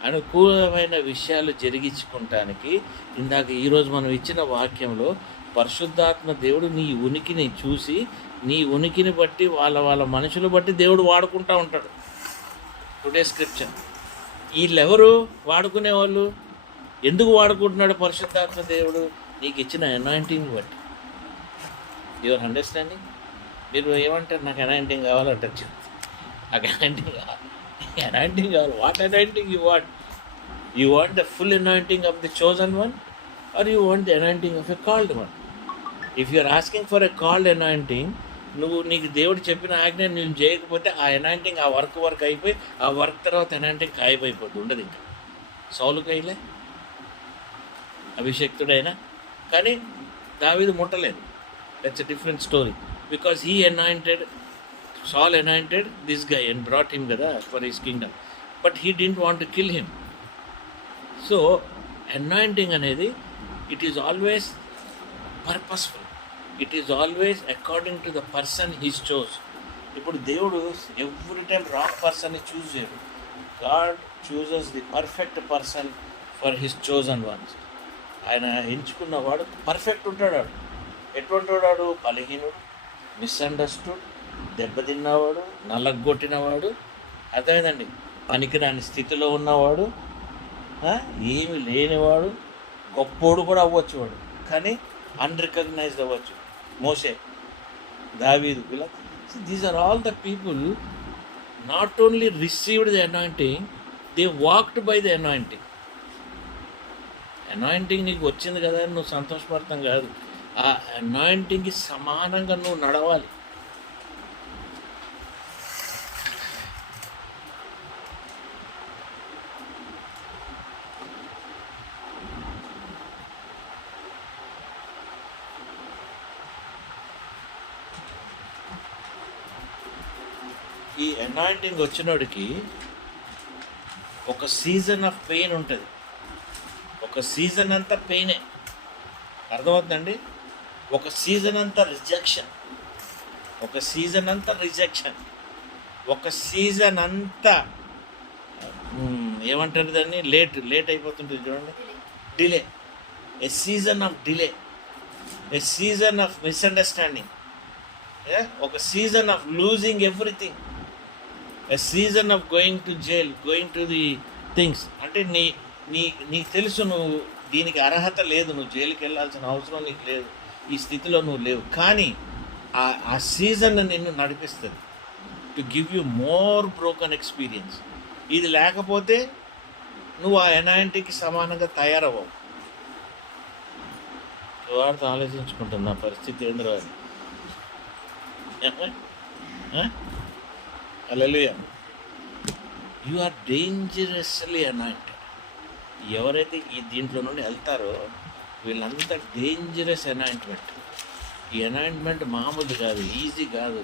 అనుకూలమైన విషయాలు జరిగించుకోవటానికి. ఇందాక ఈరోజు మనం ఇచ్చిన వాక్యంలో పరిశుద్ధాత్మ దేవుడు నీ ఉనికిని చూసి, నీ ఉనికిని బట్టి వాళ్ళ మనుషులు బట్టి దేవుడు వాడుకుంటూ ఉంటాడు. Today scripture. వీళ్ళెవరు వాడుకునేవాళ్ళు? ఎందుకు వాడుకుంటున్నాడు పరిశుద్ధాత్మ దేవుడు? నీకు ఇచ్చిన అనాయింటింగ్ బట్టి. Your understanding? మీరు ఏమంటారు? నాకు అనాయింటింగ్ కావాలంటారు. నాకు అనాయింటింగ్ కావాలి, అనాయింటింగ్ కావాలి. What anointing you want? You want the full anointing of the chosen one, or you want the anointing of a called one? If you are asking for a called anointing, నీకు దేవుడు చెప్పిన ఆజ్ఞ నేను చేయకపోతే ఆ anointing ఆ work అయిపోయి, ఆ వర్క్ తర్వాత అనాయింటింగ్ కాయిపోయిపోద్ది, ఉండదు. ఇంకా సౌలు కైలే అభిషేక్తుడైనా, కానీ దావీదు ముట్టలేదు. That's a different story. Because he anointed, Saul anointed this guy and brought him kada for his kingdom, but he didn't want to kill him. So anointing anedi, it is always purposeful, it is always according to the person he chose. Ippudu devudu every time wrong person ni choose cheyadu. God chooses the perfect person for his chosen ones. ఆయన ఎంచుకున్నవాడు perfect ఉంటాడు. ఎటువంటి వాడు? బలహీనుడు, misunderstood, దెబ్బతిన్నవాడు, నల్లగొట్టినవాడు, అర్థమైందండి, పనికిరాని స్థితిలో ఉన్నవాడు, ఏమి లేనివాడు, గొప్పోడు కూడా అవ్వచ్చు వాడు, కానీ అన్రికగ్నైజ్డ్ అవ్వచ్చు. మోషే, దావీదు, ఇలా. These are all the people not only received the anointing, they walked by the anointing. Anointing నీకు వచ్చింది కదా అని నువ్వు సంతోషపడతాం కాదు, ఆ అనాయింటింగ్కి సమానంగా నువ్వు నడవాలి. ఈ అనాయింటింగ్ వచ్చినోడికి ఒక సీజన్ ఆఫ్ పెయిన్ ఉంటుంది. ఒక సీజన్ అంతా పెయినే, అర్థమవుతుందండి. ఒక సీజన్ అంతా రిజెక్షన్, ఒక సీజన్ అంతా రిజెక్షన్, ఒక సీజన్ అంతా ఏమంటారు దాన్ని, లేట్ అయిపోతుంటుంది చూడండి, delay. A season of delay, a season of misunderstanding, ఒక season of losing everything, a season of going to jail, going to the things. అంటే నీకు తెలుసు నువ్వు దీనికి అర్హత లేదు, నువ్వు జైలుకి వెళ్ళాల్సిన అవసరం నీకు లేదు, ఈ స్థితిలో నువ్వు లేవు, కానీ ఆ సీజన్ నిన్ను నడిపిస్తుంది to give you more broken experience. ఇది లేకపోతే నువ్వు ఆ ఎనాయింటికి సమానంగా తయారవ్వవు. వాడితో ఆలోచించుకుంటుంది నా పరిస్థితి ఏంద్రో అని. Hallelujah. You are dangerously anointed. ఎవరైతే ఈ దీంట్లో నుండి వెళ్తారో వీళ్ళంతా డేంజరస్ అనాయింట్మెంట్. ఈ అనాయింట్మెంట్ మామూలు కాదు, ఈజీ కాదు,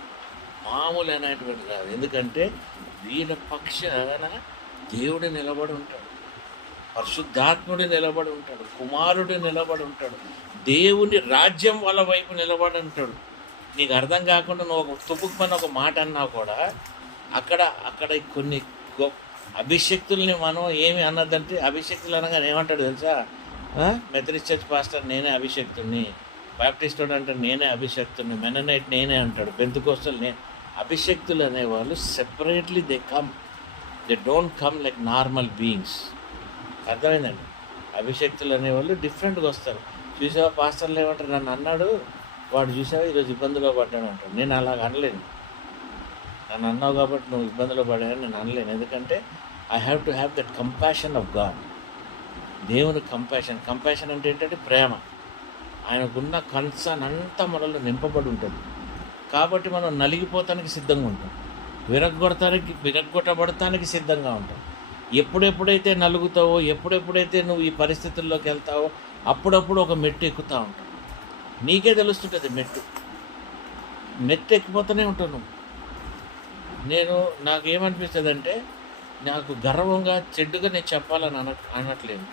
మామూలు అనాయింట్మెంట్ కాదు. ఎందుకంటే వీళ్ళ పక్షాన దేవుడు నిలబడి ఉంటాడు, పరిశుద్ధాత్ముడు నిలబడి ఉంటాడు, కుమారుడు నిలబడి ఉంటాడు, దేవుని రాజ్యం వాళ్ళ వైపు నిలబడి ఉంటాడు. నీకు అర్థం కాకుండా నువ్వు ఒక తుపుకు పని ఒక మాట అన్నా కూడా అక్కడ కొన్ని అభిషక్తుల్ని మనం ఏమి అన్నదంటే, అభిషక్తులు అనగానే ఏమంటాడు తెలుసా? మెథడిస్ట్ చర్చ్ పాస్టర్ నేనే అభిషక్తుని, బాప్టిస్ట్ అంటే నేనే అభిషక్తుని, మెననైట్ నేనే అంటాడు, పెంతెకోస్తల్ అభిషక్తులు అనేవాళ్ళు separately they don't come like normal beings. అర్థమైందండి? అభిషక్తులు అనేవాళ్ళు డిఫరెంట్గా వస్తారు. చూసావా పాస్టర్లు ఏమంటారు, నన్ను అన్నాడు వాడు, చూసావా ఈరోజు ఇబ్బందిలో పడ్డాడు అంటాడు. నేను అలాగ అనలేను, నన్ను అన్నావు కాబట్టి నువ్వు ఇబ్బందిలో పడ్డాను నేను అనలేను. ఎందుకంటే I have to have that compassion of God. దేవుని కంపాషన్ అంటే ఏంటంటే ప్రేమ. ఆయనకున్న కన్సర్న్ అంతా మనలో నింపబడి ఉంటుంది. కాబట్టి మనం నలిగిపోతానికి సిద్ధంగా ఉంటాం, విరగ్గొట్టబడటానికి సిద్ధంగా ఉంటాం. ఎప్పుడెప్పుడైతే నలుగుతావో, ఎప్పుడెప్పుడైతే నువ్వు ఈ పరిస్థితుల్లోకి వెళ్తావో అప్పుడప్పుడు ఒక మెట్టు ఎక్కుతూ ఉంటావు. నీకే తెలుస్తుంటుంది మెట్టు ఎక్కిపోతూనే ఉంటావు నువ్వు. నాకేమనిపిస్తుంది అంటే, నాకు గర్వంగా చెడ్డుగా నేను చెప్పాలని అనట్లేదు.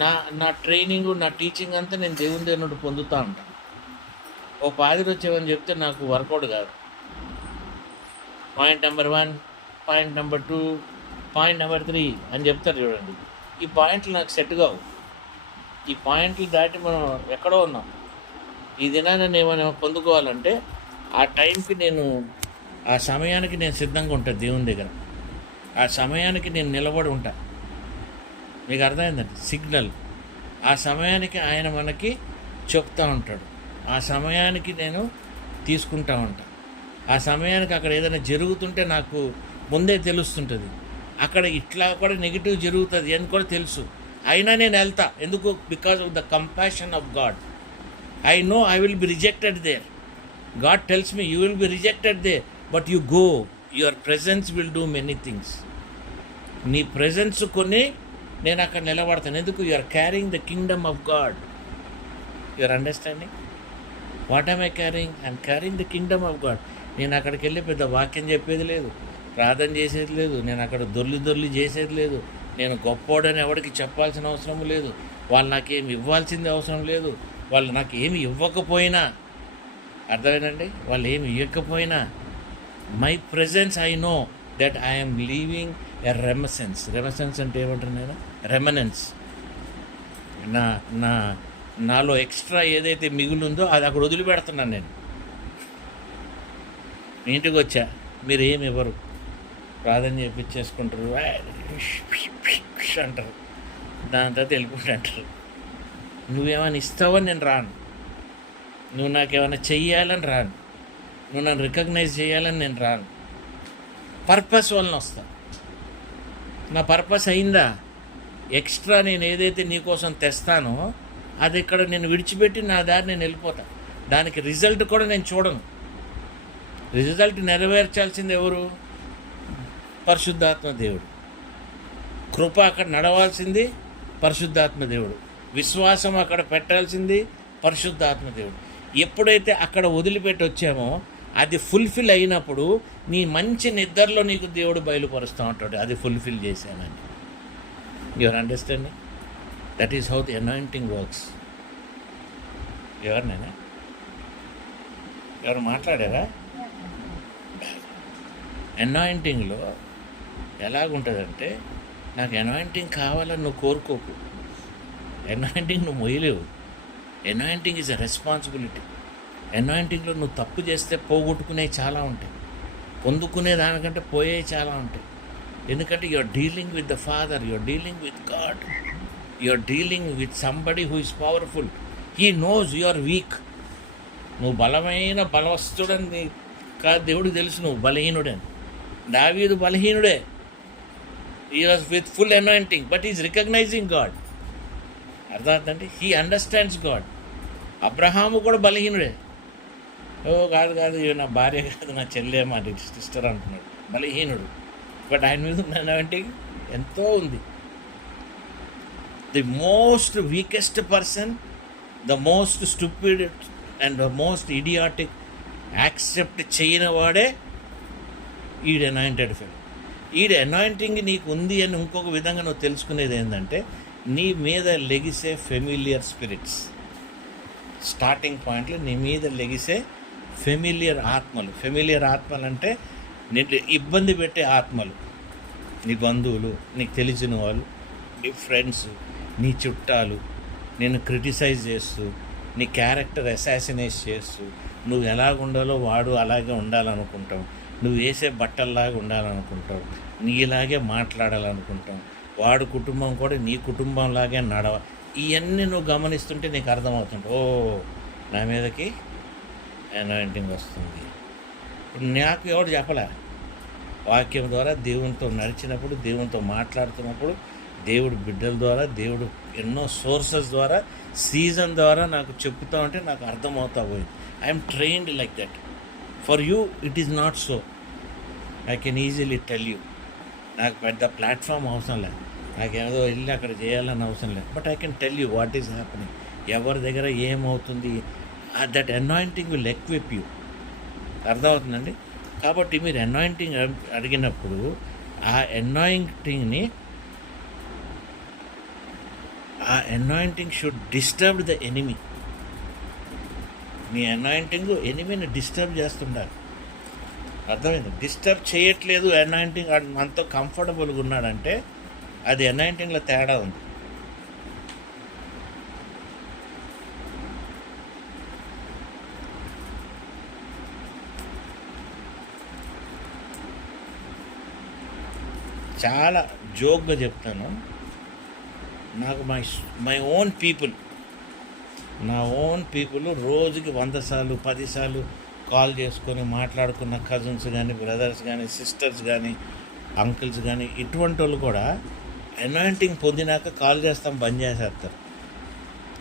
నా నా ట్రైనింగు, నా టీచింగ్ అంతా నేను దేవుని దగ్గర నుండి పొందుతూ ఉంటాను. ఓ పాదిరి వచ్చేవని చెప్తే నాకు వర్కౌట్ కాదు. Point number 1, point number 2, point number 3 అని చెప్తారు చూడండి. ఈ పాయింట్లు నాకు సెట్ కావు. ఈ పాయింట్లు దాటి మనం ఎక్కడో ఉన్నాం. ఈ దినాన్ని ఏమైనా పొందుకోవాలంటే ఆ టైంకి నేను, ఆ సమయానికి నేను సిద్ధంగా ఉంటాను దేవుని దగ్గర. ఆ సమయానికి నేను నిలబడి ఉంటా. మీకు అర్థమైందండి సిగ్నల్. ఆ సమయానికి ఆయన మనకి చెప్తూ ఉంటాడు. ఆ సమయానికి నేను తీసుకుంటా ఉంటా. ఆ సమయానికి అక్కడ ఏదైనా జరుగుతుంటే నాకు ముందే తెలుస్తుంటుంది. అక్కడ ఇట్లా కూడా నెగిటివ్ జరుగుతుంది అని కూడా తెలుసు. అయినా నేను వెళ్తా. ఎందుకు? Because of the compassion of God. I know I will be rejected there. God tells me you will be rejected there, but you go. Your presence will do many things. నీ presence కొని నేను అక్కడ నిలబడతాను. ఎందుకు? You are carrying the kingdom of God. You are understanding? What am I carrying? I'm carrying the kingdom of God. నేను అక్కడికి వెళ్ళి పెద్ద వాక్యం చెప్పేది లేదు, ప్రార్థన చేసేది లేదు, నేను అక్కడ దొర్లి చేసేది లేదు, నేను గొప్పోడని ఎవరికి చెప్పాల్సిన అవసరం లేదు, వాళ్ళు నాకేమి ఇవ్వాల్సింది అవసరం లేదు, వాళ్ళు నాకు ఏమి ఇవ్వకపోయినా, అర్థమేనండి, వాళ్ళు ఏమి ఇవ్వకపోయినా my presence I know that I'm leaving a reminiscence. Reminiscence అంటే ఏమంటారు నేను? రెమనెన్స్. నాలో ఎక్స్ట్రా ఏదైతే మిగులుందో అది అక్కడ వదిలిపెడుతున్నాను నేను. మీ ఇంటికి వచ్చా, మీరు ఏమి ఇవ్వరు, ప్రార్థన చేపించేసుకుంటారు అంటారు, దాని తర్వాత వెళ్ళిపోయి అంటారు. నువ్వేమైనా ఇస్తావని నేను రాను, నువ్వు నాకేమైనా చెయ్యాలని రాను, నువ్వు నన్ను రికగ్నైజ్ చేయాలని నేను రాను. పర్పస్ వలన వస్తా. నా పర్పస్ అయిందా? ఎక్స్ట్రా నేను ఏదైతే నీకోసం తెస్తానో అది ఇక్కడ నేను విడిచిపెట్టి నా దారి నేను వెళ్ళిపోతా. దానికి రిజల్ట్ కూడా నేను చూడను. రిజల్ట్ నెరవేర్చాల్సింది ఎవరు? పరిశుద్ధాత్మ దేవుడు. కృప అక్కడ నడవాల్సింది పరిశుద్ధాత్మ దేవుడు. విశ్వాసం అక్కడ పెట్టాల్సింది పరిశుద్ధాత్మ దేవుడు. ఎప్పుడైతే అక్కడ వదిలిపెట్టి వచ్చామో అది ఫుల్ఫిల్ అయినప్పుడు నీ మంచి నిద్రలో నీకు దేవుడు బయలుపరుస్తూ ఉంటాడు, అది ఫుల్ఫిల్ చేశానని. Your understanding? That is how the anointing works. ఎవరినైనా ఎవరు మాట్లాడారా? అనాయింటింగ్లో ఎలాగుంటుందంటే, నాకు అనాయింటింగ్ కావాలని నువ్వు కోరుకోకు. అనాయింటింగ్ నువ్వు మొయ్యలేవు. Anointing is a responsibility. అనాయింటింగ్లో నువ్వు తప్పు చేస్తే పోగొట్టుకునేవి చాలా ఉంటాయి, పొందుకునే దానికంటే పోయేవి చాలా ఉంటాయి. ఎందుకంటే you are dealing with the father, you are dealing with God, you are dealing with somebody who is powerful. He knows you are weak. నువ్వు బలమైన బలవస్తుడని కాదు, దేవుడికి తెలుసు నువ్వు బలహీనుడని. దావీదు బలహీనుడే. He was with full anointing, but is recognizing God. అర్థమవుతుందండి? He understands God. అబ్రహాము కూడా బలహీనుడే. కాదు ఇవి నా భార్య కాదు, నా చెల్లె, మా సిస్టర్ అంటున్నాడు, బలహీనుడు. బట్ ఆయన మీద అనాయింటింగ్ ఎంతో ఉంది. The most weakest person, the most stupid and the most idiotic accept చేయని వాడే ఈడు అనాయింటెడ్ ఫెలో. ఈడు అనాయింటింగ్ నీకు ఉంది అని ఇంకొక విధంగా నువ్వు తెలుసుకునేది ఏంటంటే, నీ మీద లెగిసే ఫెమిలియర్ స్పిరిట్స్. స్టార్టింగ్ పాయింట్లో నీ మీద లెగిసే ఫెమిలియర్ ఆత్మలు. ఫెమిలియర్ ఆత్మలు అంటే నీకు ఇబ్బంది పెట్టే ఆత్మలు. నీ బంధువులు, నీకు తెలిసిన వాళ్ళు, నీ ఫ్రెండ్స్, నీ చుట్టాలు నేను క్రిటిసైజ్ చేస్తూ, నీ క్యారెక్టర్ అసాసినేట్ చేస్తూ, నువ్వు ఎలాగుండాలో వాడు అలాగే ఉండాలనుకుంటావు, నువ్వు వేసే బట్టల్లాగా ఉండాలనుకుంటావు, నీలాగే మాట్లాడాలనుకుంటావు, వాడు కుటుంబం కూడా నీ కుటుంబంలాగే నడవ. ఇవన్నీ నువ్వు గమనిస్తుంటే నీకు అర్థమవుతుంది, ఓ నా మీదకి అనాయింటింగ్ వస్తుంది. ఇప్పుడు నాకు ఎవడు చెప్పలే, వాక్యం ద్వారా దేవునితో నడిచినప్పుడు, దేవునితో మాట్లాడుతున్నప్పుడు, దేవుడు బిడ్డల ద్వారా, దేవుడు ఎన్నో సోర్సెస్ ద్వారా, సీజన్ ద్వారా నాకు చెప్తా ఉంటే నాకు అర్థమవుతా పోయింది. I'm trained like that. For you it is not so. I can easily tell you. నాకు పెద్ద ప్లాట్ఫామ్ అవసరం లేదు, నాకేదో వెళ్ళి అక్కడ చేయాలని అవసరం లేదు. But I can tell you what is happening, ఎవరి దగ్గర ఏమవుతుంది. That anointing will equip you. అర్థమవుతుందండి? కాబట్టి మీరు అనాయింటింగ్ అడిగినప్పుడు ఆ anointing should disturb the enemy. మీ అనాయింటింగ్ ఎనిమీని డిస్టర్బ్ చేస్తుండాలి. అర్థమైంది? డిస్టర్బ్ చేయట్లేదు అనాయింటింగ్, మనతో కంఫర్టబుల్గా ఉన్నాడంటే అది అనాయింటింగ్లో తేడా ఉంది. చాలా జోక్గా చెప్తాను. నాకు మై ఓన్ పీపుల్, నా ఓన్ పీపుల్ రోజుకి 100 సార్లు 10 సార్లు కాల్ చేసుకొని మాట్లాడుకున్న కజిన్స్ కానీ, బ్రదర్స్ కానీ, సిస్టర్స్ కానీ, అంకుల్స్ కానీ, ఇటువంటి వాళ్ళు కూడా అనాయింటింగ్ పొందినాక కాల్ చేస్తాం బంద్ చేసేస్తారు.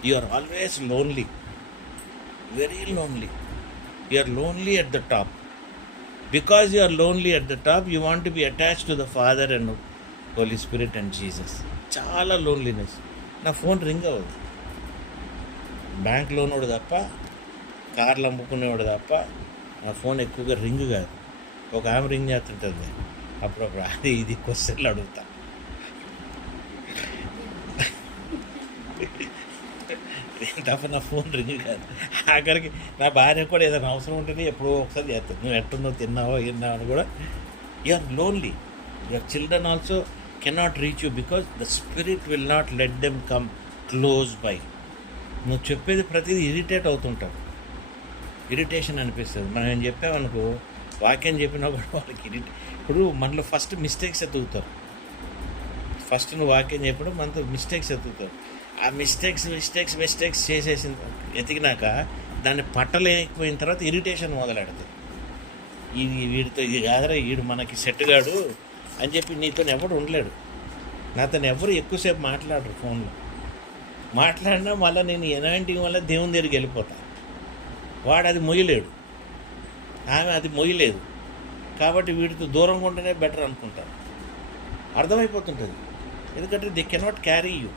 You are always lonely, very lonely. You are lonely at the top. Because you are lonely at the top, you want to be attached to the Father and Holy Spirit and Jesus. చాలా loneliness. నా phone ring అవ్వదు. Bank loan వాడు తప్ప, కార్లు అమ్ముకునేవాడు తప్ప నా phone ఎక్కువగా ring కాదు. ఒక ఆమె రింగ్ చేస్తుంటుంది అప్పుడప్పుడు, అది ఇది క్వశ్చన్లు అడుగుతా. తప్ప నా ఫోన్ రింగ్ కాదు. ఆఖరికి నా భార్య కూడా ఏదైనా అవసరం ఉంటుంది ఎప్పుడో ఒకసారి చేస్తుంది. నువ్వు ఎట్టున్నో తిన్నావో అని కూడా. You are lonely. Your children also cannot reach you because the spirit will not let them come close by. నువ్వు చెప్పేది ప్రతిదీ ఇరిటేట్ అవుతుంటావు. ఇరిటేషన్ అనిపిస్తుంది. మనం ఏం చెప్పామనుకో, వాక్యం చెప్పినా కూడా వాళ్ళకి ఇప్పుడు మనలో ఫస్ట్ మిస్టేక్స్ ఎత్తుకుతారు. ఫస్ట్ నువ్వు వాక్యం చెప్పడం మనతో మిస్టేక్స్ ఎత్తుకుతారు. ఆ మిస్టేక్స్ చేసేసిన ఎతికినాక దాన్ని పట్టలేకపోయిన తర్వాత ఇరిటేషన్ మొదలెడుతుంది. వీడితో ఇది కాదరా, వీడు మనకి సెట్ కాడు అని చెప్పి నీతో ఎవడు ఉండలేడు. నాతో ఎవరు ఎక్కువసేపు మాట్లాడరు. ఫోన్లో మాట్లాడినా మళ్ళీ నేను అనాయింటింగ్ వల్ల దేవుని దగ్గరికి వెళ్ళిపోతా. వాడు అది మొయ్యలేడు, ఆమె అది మొయ్యలేదు. కాబట్టి వీడితో దూరంగా ఉంటేనే బెటర్ అనుకుంటారు. అర్థమైపోతుంటుంది. ఎందుకంటే దే కెనాట్ క్యారీ యూ.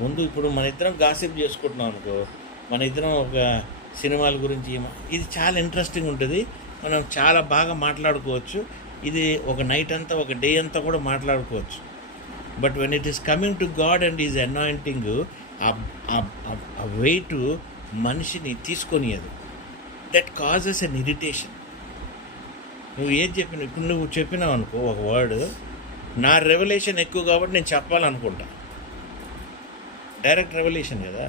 ముందు ఇప్పుడు మన ఇద్దరం గాసిప్ చేసుకుంటున్నాం అనుకో, మన ఇద్దరం ఒక సినిమాల గురించి, ఇది చాలా ఇంట్రెస్టింగ్ ఉంటుంది. మనం చాలా బాగా మాట్లాడుకోవచ్చు. ఇది ఒక నైట్ అంతా, ఒక డే అంతా కూడా మాట్లాడుకోవచ్చు. But when it is coming to God and is anointing, ఆ వెయిట్ మనిషిని తీసుకొనియదు. That causes an irritation. నువ్వు ఏది చెప్పినా, ఇప్పుడు నువ్వు చెప్పినావు అనుకో ఒక వర్డ్, నా రెవల్యూషన్ ఎక్కువ కాబట్టి నేను చెప్పాలనుకుంటా. డైరెక్ట్ రెవల్యూషన్ కదా,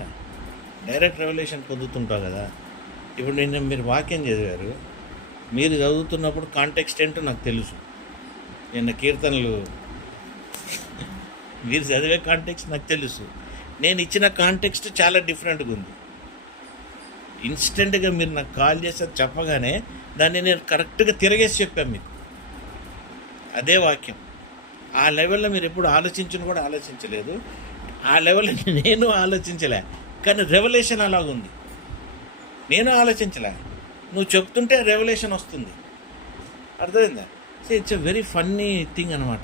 డైరెక్ట్ రెవల్యూషన్ పొందుతుంటావు కదా. ఇప్పుడు మీరు వాక్యం చదివారు, మీరు చదువుతున్నప్పుడు కాంటెక్స్ట్ ఏంటో నాకు తెలుసు. నిన్న కీర్తనలు మీరు చదివే కాంటెక్స్ట్ నాకు తెలుసు. నేను ఇచ్చిన కాంటెక్స్ట్ చాలా డిఫరెంట్గా ఉంది. ఇన్స్టెంట్గా మీరు నాకు కాల్ చేసి చెప్పగానే దాన్ని నేను కరెక్ట్గా తిరగేసి చెప్పాను మీకు. అదే వాక్యం. ఆ లెవెల్లో మీరు ఎప్పుడు కూడా ఆలోచించలేదు. ఆ లెవెల్లో నేను ఆలోచించలే, కానీ రెవల్యూషన్ అలాగుంది. నేను ఆలోచించలే, నువ్వు చెప్తుంటే రెవల్యూషన్ వస్తుంది. అర్థమైందా? So it's a very funny thing అనమాట.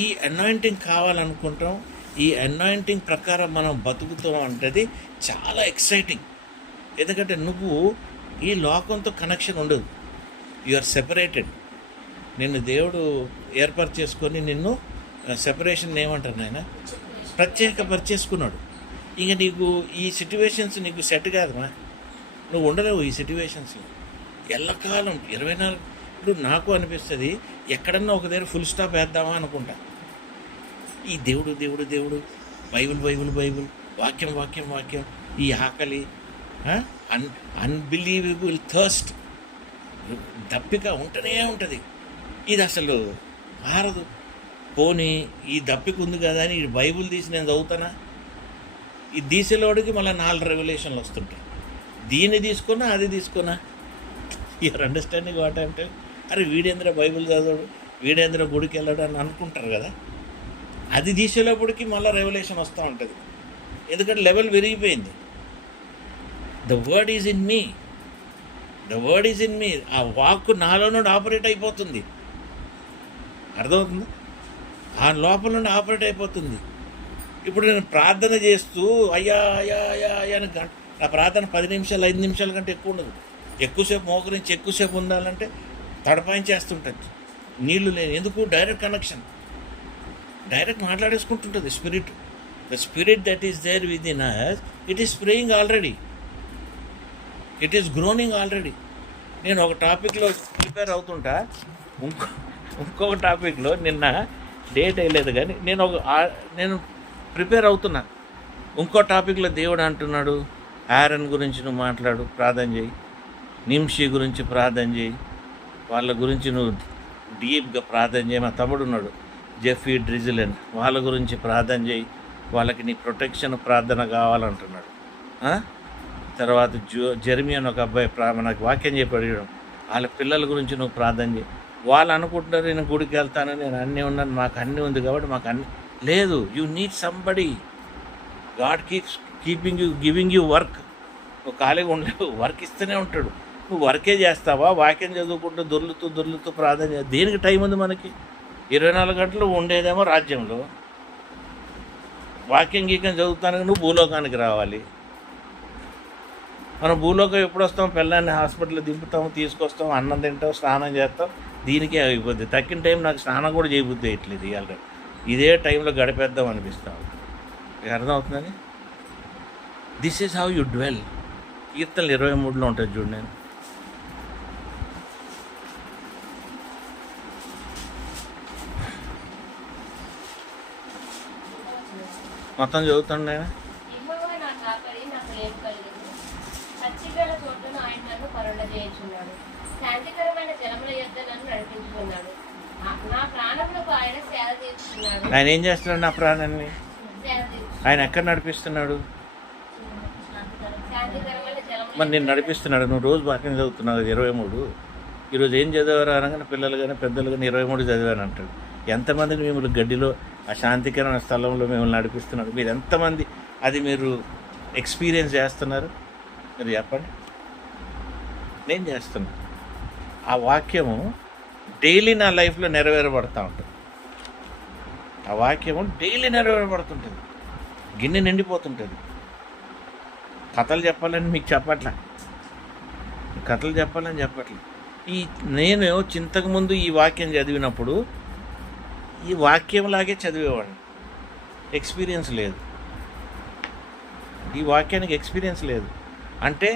ఈ అనాయింటింగ్ కావాలనుకుంటాం, ఈ అనాయింటింగ్ ప్రకారం మనం బతుకుతాం అంటే చాలా ఎక్సైటింగ్. ఎందుకంటే నువ్వు ఈ లోకంతో కనెక్షన్ ఉండదు. You are separated. నిన్ను దేవుడు ఏర్పాటు చేసుకొని నిన్ను సెపరేషన్ ఏమంటారు నాయన, ప్రత్యేకపరిచేసుకున్నాడు. ఇక నీకు ఈ సిట్యువేషన్స్ నీకు సెట్ కాదమ్మా, నువ్వు ఉండలేవు ఈ సిట్యువేషన్స్లో ఎల్లకాలం 24. ఇప్పుడు నాకు అనిపిస్తుంది ఎక్కడన్నా ఒక దగ్గర ఫుల్ స్టాప్ వేద్దామా అనుకుంటా. ఈ దేవుడు దేవుడు దేవుడు, బైబిల్ బైబిల్ బైబిల్, వాక్యం వాక్యం వాక్యం, ఈ ఆకలి, అన్బిలీవబుల్ థర్స్ట్, దప్పిక ఉంటూనే ఉంటుంది. ఇది అసలు మారదు. పోనీ ఈ దప్పిక ఉంది కదా అని ఈ బైబిల్ తీసి నేను చదువుతానా? ఈ తీసేలోడికి మళ్ళీ 4 రెవల్యూషన్లు వస్తుంటాయి. దీన్ని తీసుకున్నా అది తీసుకున్నా. యూఆర్ అండర్స్టాండింగ్ వాట్ అంటే, అరే వీడేంద్ర బైబిల్ చదవడు, వీడేంద్ర గుడికి వెళ్ళాడు అని అనుకుంటారు కదా. అది తీసేలోపటికి మళ్ళీ రెవల్యూషన్ వస్తూ ఉంటుంది. ఎందుకంటే లెవెల్ విరిగిపోయింది. The word is in me, the word is in me. ఆ వాక్ నాలో నుండి ఆపరేట్ అయిపోతుంది. అర్థమవుతుంది? ఆ లోపల నుండి ఆపరేట్ అయిపోతుంది. ఇప్పుడు నేను ప్రార్థన చేస్తూ అయ్యా అయ్యా అయ్యా అయ్యా అని నా ప్రార్థన 10 నిమిషాలు 5 నిమిషాల కంటే ఎక్కువ ఉండదు. ఎక్కువసేపు మోకరించి ఎక్కువసేపు ఉండాలంటే తడపాయించేస్తుంటుంది. నీళ్లు లేని ఎందుకు డైరెక్ట్ కనెక్షన్, డైరెక్ట్ మాట్లాడేసుకుంటుంటుంది spirit. The spirit that is there within us, it is praying already, it is groaning already. నేను ఒక టాపిక్లో ప్రిపేర్ అవుతుంటా, ఇంకొక టాపిక్లో నిన్న డేట్ వేయలేదు కానీ నేను ప్రిపేర్ అవుతున్నా. ఇంకో టాపిక్లో దేవుడు అంటున్నాడు, ఆరన్ గురించి నువ్వు మాట్లాడు, ప్రార్థన చేయి, నిమ్షి గురించి ప్రార్థన చేయి, వాళ్ళ గురించి నువ్వు డీప్గా ప్రార్థన చేయి. మా తమ్ముడు ఉన్నాడు జెఫీ డ్రిజిలెన్, వాళ్ళ గురించి ప్రార్థన చేయి, వాళ్ళకి నీ ప్రొటెక్షన్ ప్రార్థన కావాలంటున్నాడు. తర్వాత జెర్మియా అని ఒక అబ్బాయి మనకు వాక్యం చెప్పాడు, వాళ్ళ పిల్లల గురించి నువ్వు ప్రార్థన చేయి. వాళ్ళు అనుకుంటున్నారు నేను గుడికి వెళ్తాను, నేను అన్నీ ఉన్నాను, మాకు అన్నీ ఉంది కాబట్టి మాకు అన్నీ లేదు. You need somebody. God keeping you, giving you work. నువ్వు ఖాళీగా ఉండలేవు, వర్క్ ఇస్తూనే ఉంటాడు. నువ్వు వర్కే చేస్తావా? వాక్యం చదువుకుంటూ దొర్లుతూ ప్రార్థన చేస్తా. దేనికి టైం ఉంది మనకి? 24 గంటలు ఉండేదేమో రాజ్యంలో. వాక్యం చదువుతానికి నువ్వు భూలోకానికి రావాలి. మనం భూలోకం ఎప్పుడు వస్తాం? పిల్లాన్ని హాస్పిటల్లో దింపుతాం, తీసుకొస్తాం, అన్నం తింటాం, స్నానం చేస్తాం, దీనికే అయిపోద్ది. తక్కిన టైం నాకు స్నానం కూడా చేయబుద్ది వేయట్లేదు. ఇవాళ ఇదే టైంలో గడిపేద్దాం అనిపిస్తాం. అర్థమవుతుందని this is how you dwell. కీర్తనలు 23లో ఉంటుంది చూడు. నేను మొత్తం చదువుతాను. నేను ఆయన ఏం చేస్తున్నాడు? నా ప్రాణాన్ని ఆయన ఎక్కడ నడిపిస్తున్నాడు? మరి నేను నడిపిస్తున్నాడు. నువ్వు రోజు వాక్యం చదువుతున్నావు 23. ఈరోజు ఏం చదివారు అనగానే పిల్లలు కానీ పెద్దలు కానీ 23 చదివాను అంటాడు. ఎంతమందిని మిమ్మల్ని గడ్డిలో ఆ శాంతికరమైన స్థలంలో మిమ్మల్ని నడిపిస్తున్నారు? మీరు ఎంతమంది అది మీరు ఎక్స్పీరియన్స్ చేస్తున్నారు? మీరు చెప్పండి. నేను చేస్తున్నాను. ఆ వాక్యము డైలీ నా లైఫ్లో నెరవేరబడుతూ ఉంటుంది. ఆ వాక్యము డైలీ నెరవేరబడుతుంటుంది. గిన్నె నిండిపోతుంటుంది. కథలు చెప్పాలని మీకు చెప్పట్లా, కథలు చెప్పాలని చెప్పట్లేదు. నేను చింతకు ముందు ఈ వాక్యం చదివినప్పుడు ఈ వాక్యంలాగే చదివేవాడిని. ఎక్స్పీరియన్స్ లేదు. ఈ వాక్యానికి ఎక్స్పీరియన్స్ లేదు. అంటే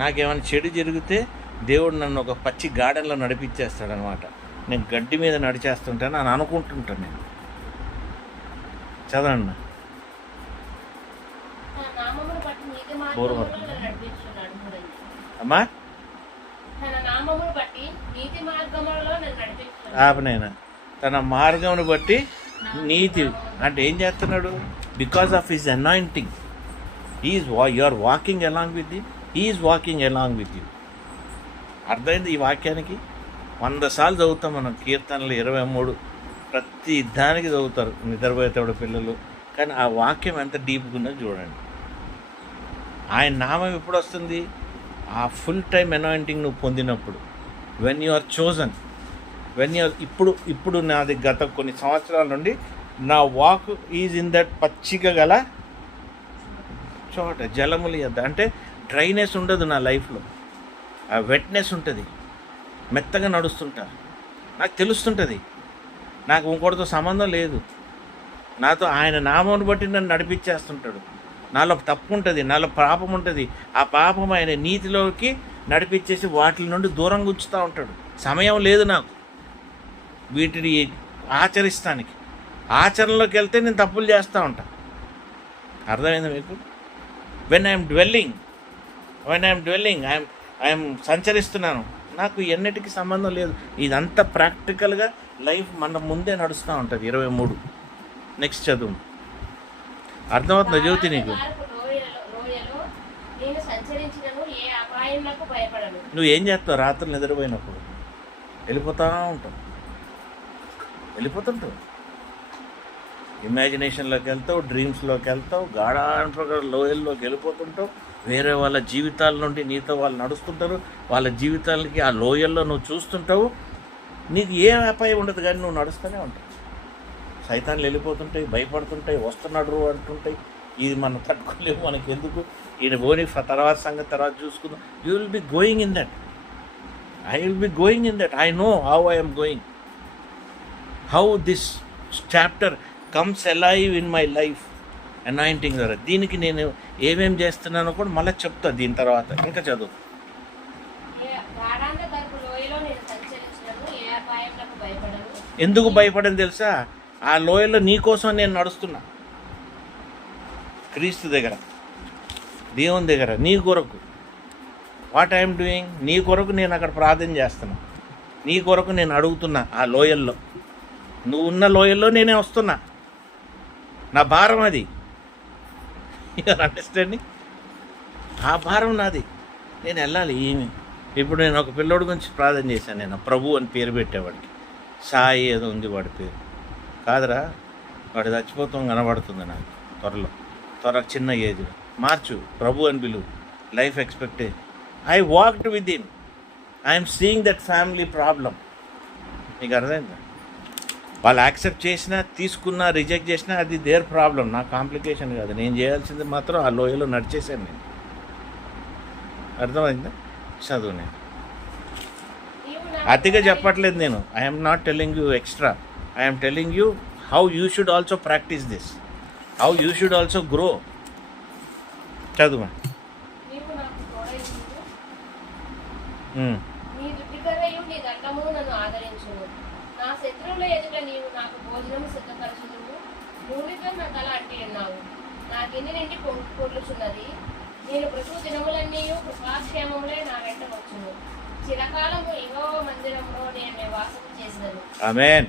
నాకేమైనా చెడు జరిగితే దేవుడు నన్ను ఒక పచ్చి గార్డెన్లో నడిపించేస్తాడనమాట. నేను గడ్డి మీద నడిచేస్తుంటాను అని అనుకుంటుంటాను. నేను చదవండి. అమ్మా ఆపనైనా తన మార్గమును బట్టి నీతి అంటే ఏం చేస్తున్నాడు? Because of his anointing you are walking along with him, he is walking along with you. అర్థమైంది? ఈ వాక్యానికి 100 సార్లు చదువుతాం మనం. కీర్తనలు 23 ప్రతి దానికి చదువుతారు నిద్రపోయేటప్పుడు పిల్లలు. కానీ ఆ వాక్యం ఎంత డీప్గా ఉన్నది చూడండి. ఆయన నామం ఎప్పుడు వస్తుంది? ఆ ఫుల్ టైమ్ అనాయింటింగ్ నువ్వు పొందినప్పుడు. When you are chosen, when you are ఇప్పుడు నాది గత కొన్ని సంవత్సరాల నుండి నా వాక్ ఈజ్ ఇన్ దట్ పచ్చిక గల చోట జలములు యొద్ద. అంటే డ్రైనెస్ ఉండదు నా లైఫ్లో, ఆ వెట్నెస్ ఉంటుంది. మెత్తగా నడుస్తుంటా, నాకు తెలుస్తుంటుంది. నాకు ఇంకోటితో సంబంధం లేదు. నాతో ఆయన నామాన్ని బట్టి నన్ను నడిపించేస్తుంటాడు. నాలో తప్పు ఉంటుంది, నాలో పాపం ఉంటుంది. ఆ పాపం ఆయన నీతిలోకి నడిపించేసి వాటి నుండి దూరంగా ఉంచుతూ ఉంటాడు. సమయం లేదు నాకు వీటిని ఆచరిస్తానికి. ఆచరణలోకి వెళ్తే నేను తప్పులు చేస్తూ ఉంటాను. అర్థమైంది మీకు? వెన్ ఐఎమ్ డ్వెల్లింగ్ ఐఎమ్ సంచరిస్తున్నాను, నాకు ఎన్నిటికీ సంబంధం లేదు. ఇదంతా ప్రాక్టికల్గా లైఫ్ మన ముందే నడుస్తూ ఉంటుంది. 23 నెక్స్ట్ చదువు. అర్థమవుతుందా జ్యోతి నీకు? నువ్వు ఏం చేస్తావు? రాత్రులు నిద్రపోయినప్పుడు వెళ్ళిపోతుంటావు. ఇమాజినేషన్లోకి వెళ్తావు, డ్రీమ్స్లోకి వెళ్తావు, గాఢాన ప్రకారం లోయల్లోకి వెళ్ళిపోతుంటావు. వేరే వాళ్ళ జీవితాల నుండి నీతో వాళ్ళు నడుస్తుంటారు. వాళ్ళ జీవితాలకి ఆ లోయల్లో నువ్వు చూస్తుంటావు. నీకు ఏ అపాయం ఉండదు, కానీ నువ్వు నడుస్తూనే ఉంటావు. సైతాన్లు వెళ్ళిపోతుంటాయి, భయపడుతుంటాయి, వస్తున్నాడు అంటుంటాయి. ఇది మనం తట్టుకోలేము, మనకి ఎందుకు, ఈయన పోనీ తర్వాత సంగతి తర్వాత చూసుకుందాం. You will be going in that. I will be going in that. I know how I'm going. How this chapter comes alive in my life anointing ద్వారా. దీనికి నేను ఏమేం చేస్తున్నానో కూడా మళ్ళీ చెప్తా దీని తర్వాత. ఇంకా చదువు. ఎందుకు భయపడని తెలుసా? ఆ లోయలో నీ కోసం నేను నడుస్తున్నా, క్రీస్తు దగ్గర, దేవుని దగ్గర, నీ కొరకు. What I'm doing? నీ కొరకు నేను అక్కడ ప్రార్థన చేస్తున్నా, నీ కొరకు నేను అడుగుతున్నా. ఆ లోయల్లో, నువ్వు ఉన్న లోయల్లో నేనే వస్తున్నా. నా భారం అది. You're understanding? ఆ భారం నాది. నేను వెళ్ళాలి. ఏమి ఇప్పుడు నేను ఒక పిల్లోడి గురించి ప్రార్థన చేశాను. నేను ప్రభు అని పేరు పెట్టేవాడికి. సాయి ఏదో ఉంది వాడి పేరు. కాదురా, వాడు చచ్చిపోతాం కనబడుతుంది నాకు త్వరగా చిన్న ఏజ్. మార్చు, ప్రభు అని పిలువు. Life expectation. I walked with him. I'm seeing that family problem. మీకు అర్థమైందా? వాళ్ళు యాక్సెప్ట్ చేసినా, తీసుకున్నా, రిజెక్ట్ చేసినా అది దేర్ ప్రాబ్లం, నా కాంప్లికేషన్ కాదు. నేను చేయాల్సింది మాత్రం ఆ లోయలో నడిచేసాను నేను. అర్థమైందా? చదువు. నేను అతిగా చెప్పట్లేదు. నేను I'm not telling you extra. I'm telling you how you should also practice this, how you should also grow. చదువు. నా శత్రువుల ఎదుట నీవు నాకు భోజనం సిద్ధపరచుదువు. నూనెతో నా తల అంటి ఉన్నావు. నా గిన్నె నిండి పొర్లుచున్నది. నేను బ్రతుకు దినములన్నీ కృపాక్షేమములే నా వెంట వచ్చును. చిరకాలము యెహోవా మందిరంలో నేను నివాసం చేసేదను. ఆమేన్.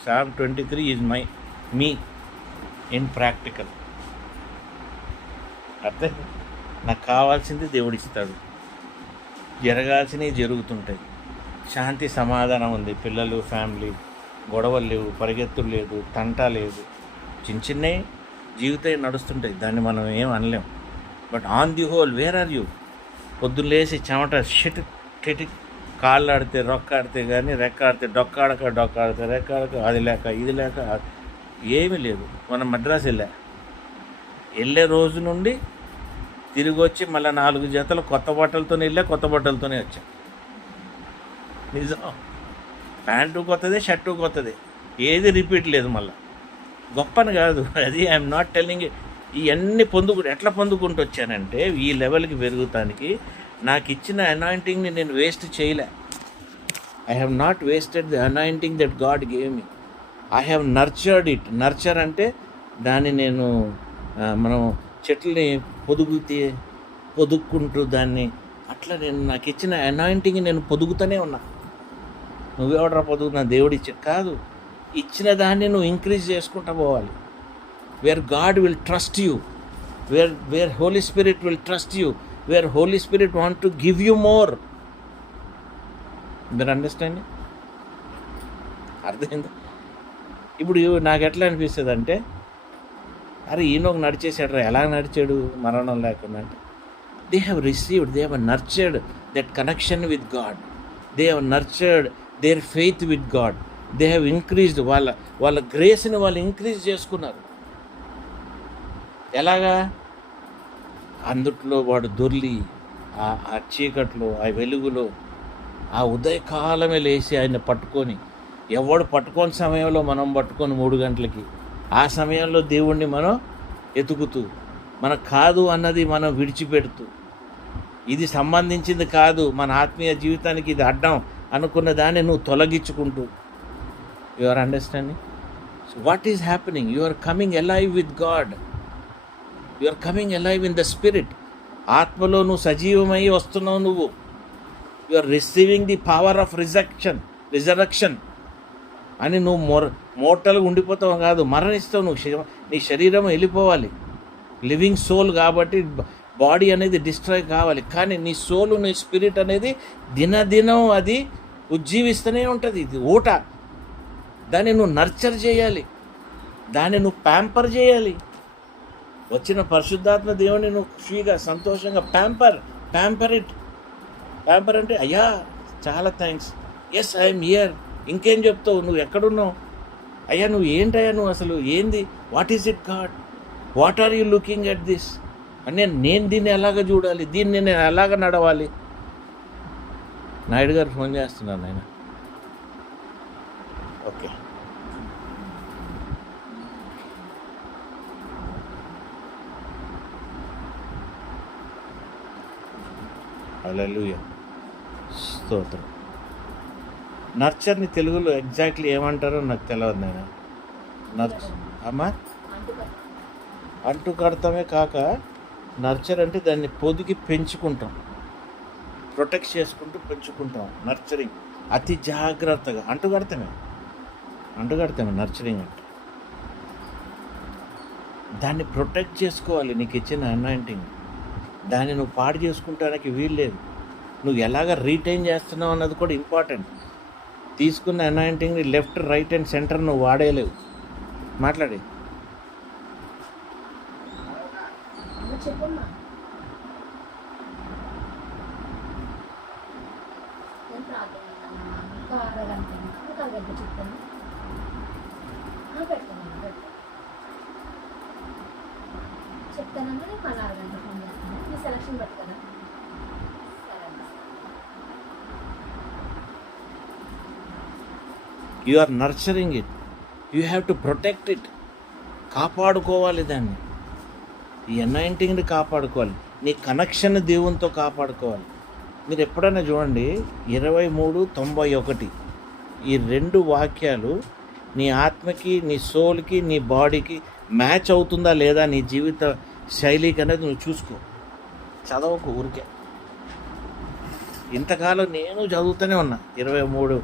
Psalm 23 is me in practical. అర్థం? నాకు కావాల్సింది దేవుడిస్తాడు, జరగాల్సినవి జరుగుతుంటాయి. శాంతి సమాధానం ఉంది. పిల్లలు, ఫ్యామిలీ, గొడవలు లేవు, పరిగెత్తులు లేదు, తంట లేదు. చిన్న చిన్నవి జీవితం నడుస్తుంటాయి. దాన్ని మనం ఏం అనలేం. But on the whole where are you? పొద్దున్న లేసి చెమట షిట్ టిటిక్, కాళ్ళు ఆడితే రొక్కాడితే కానీ, రెక్కాడితే డొక్కాడితే రెక్కాడక, అది లేక ఇది లేక ఏమీ లేదు. మనం మద్రాసు వెళ్ళే రోజు నుండి తిరిగి వచ్చి మళ్ళీ 4 జతలు కొత్త బట్టలతోనే కొత్త బట్టలతోనే వచ్చాం. నిజం. ప్యాంటు కొత్తదే, షర్టు కొత్తదే, ఏది రిపీట్ లేదు. మళ్ళీ గొప్పని కాదు అది. I'm not telling. ఇవన్నీ ఎట్లా పొందుకుంటూ వచ్చానంటే, ఈ లెవెల్కి పెరుగుతానికి నాకు ఇచ్చిన అనాయింటింగ్ని నేను వేస్ట్ చేయలే. I have not wasted the anointing that God gave me. I have nurtured it. Nurture అంటే దాన్ని నేను మనం చెట్లని పొదుక్కుంటూ దాన్ని అట్లా నేను నాకు ఇచ్చిన అనాయింటింగ్ నేను పొదుగుతూనే ఉన్నా. నువ్వెవడరా పొదుగుతున్నా? దేవుడు ఇచ్చే కాదు, ఇచ్చిన దాన్ని నువ్వు ఇంక్రీజ్ చేసుకుంటూ పోవాలి. Where God will trust you, where holy spirit will trust you, where holy spirit want to give you more. మీరు అండర్స్టాండింగ్? అర్థమైందా? ఇప్పుడు నాకు ఎట్లా అనిపిస్తుంది అంటే, అరే ఈయనొక నడిచేసాడు రా, ఎలా నడిచాడు మరణం లేకుండా అంటే, they have received, they have nurtured that connection with God, they have nurtured their faith with God, they have increased. వాళ్ళ గ్రేస్ని వాళ్ళు ఇంక్రీజ్ చేసుకున్నారు. ఎలాగా? అందుట్లో వాడు దొర్లి ఆ చీకట్లో, ఆ వెలుగులో, ఆ ఉదయకాలమే లేచి ఆయన పట్టుకొని, ఎవడు పట్టుకోని సమయంలో మనం పట్టుకొని 3 గంటలకి, ఆ సమయంలో దేవుణ్ణి మనం ఎతుకుతూ, మనకు కాదు అన్నది మనం విడిచిపెడుతూ, ఇది సంబంధించింది కాదు మన ఆత్మీయ జీవితానికి, ఇది అడ్డం అనుకున్న దాన్ని నువ్వు తొలగించుకుంటూ. You are understanding? So what is happening? You are coming alive with God. You are coming alive in the spirit. ఆత్మలో నువ్వు సజీవమై వస్తున్నావు. నువ్వు you are receiving the power of resurrection అని నువ్వు మోర్టల్గా ఉండిపోతావు కాదు, మరణిస్తావు నువ్వు. నీ శరీరం వెళ్ళిపోవాలి. లివింగ్ సోల్ కాబట్టి బాడీ అనేది డిస్ట్రాయ్ కావాలి, కానీ నీ సోలు, నీ స్పిరిట్ అనేది దినదినం అది ఉజ్జీవిస్తూనే ఉంటుంది. ఇది ఊట. దాన్ని నువ్వు నర్చర్ చేయాలి, దాన్ని నువ్వు ప్యాంపర్ చేయాలి. వచ్చిన పరిశుద్ధాత్మ దేవుని నువ్వు ఫ్రీగా, సంతోషంగా ప్యాంపర్ ఇట్. ప్యాంపర్ అంటే, అయ్యా చాలా థ్యాంక్స్, ఎస్ ఐఎమ్ హియర్. ఇంకేం చెప్తావు? నువ్వు ఎక్కడున్నావు? అయ్యా నువ్వు ఏంటయ్యా, నువ్వు అసలు ఏంది? What is it God? What are you looking at this? అని నేను దీన్ని ఎలాగ చూడాలి, దీన్ని నేను ఎలాగ నడవాలి? నాయుడు గారు ఫోన్ చేస్తున్నారు. నేను ఓకే. హల్లెలూయా, స్తోత్రం. నర్చర్ని తెలుగులో ఎగ్జాక్ట్లీ ఏమంటారో నాకు తెలియదు. నేను అమ్మా అంటు కడతామే కాక నర్చర్ అంటే దాన్ని పొదిగి పెంచుకుంటాం, ప్రొటెక్ట్ చేసుకుంటూ పెంచుకుంటాం. నర్చరింగ్ అతి జాగ్రత్తగా అంటు కడతామే నర్చరింగ్ అంటే. దాన్ని ప్రొటెక్ట్ చేసుకోవాలి. నీకు ఇచ్చిన అనాయింటింగ్ దాన్ని నువ్వు పాడు చేసుకుంటానికి వీల్లేదు. నువ్వు ఎలాగ రీటైన్ చేస్తున్నావు అన్నది కూడా ఇంపార్టెంట్. తీసుకున్న అనాయింటింగ్ని లెఫ్ట్, రైట్ అండ్ సెంటర్ నువ్వు వాడేయలేవు. మాట్లాడి చెప్పమ్మా. చెప్తానమ్మా, నేను 16 గంటలకు ఫోన్ చేస్తాను. మీ సెలక్షన్ పెట్టుకోదా? You are nurturing it, you have to protect it. కాపాడుకోవాలి దాన్ని. ఈ అనాయింటింగ్ని కాపాడుకోవాలి. నీ కనెక్షన్ దేవునితో కాపాడుకోవాలి. మీరు ఎప్పుడైనా చూడండి 23:91 ఈ 2 వాక్యాలు నీ ఆత్మకి, నీ సోల్కి, నీ బాడీకి మ్యాచ్ అవుతుందా లేదా, నీ జీవిత శైలికి అనేది నువ్వు చూసుకో. చదవకు ఊరికే. ఇంతకాలం నేను చదువుతూనే ఉన్నా. 23,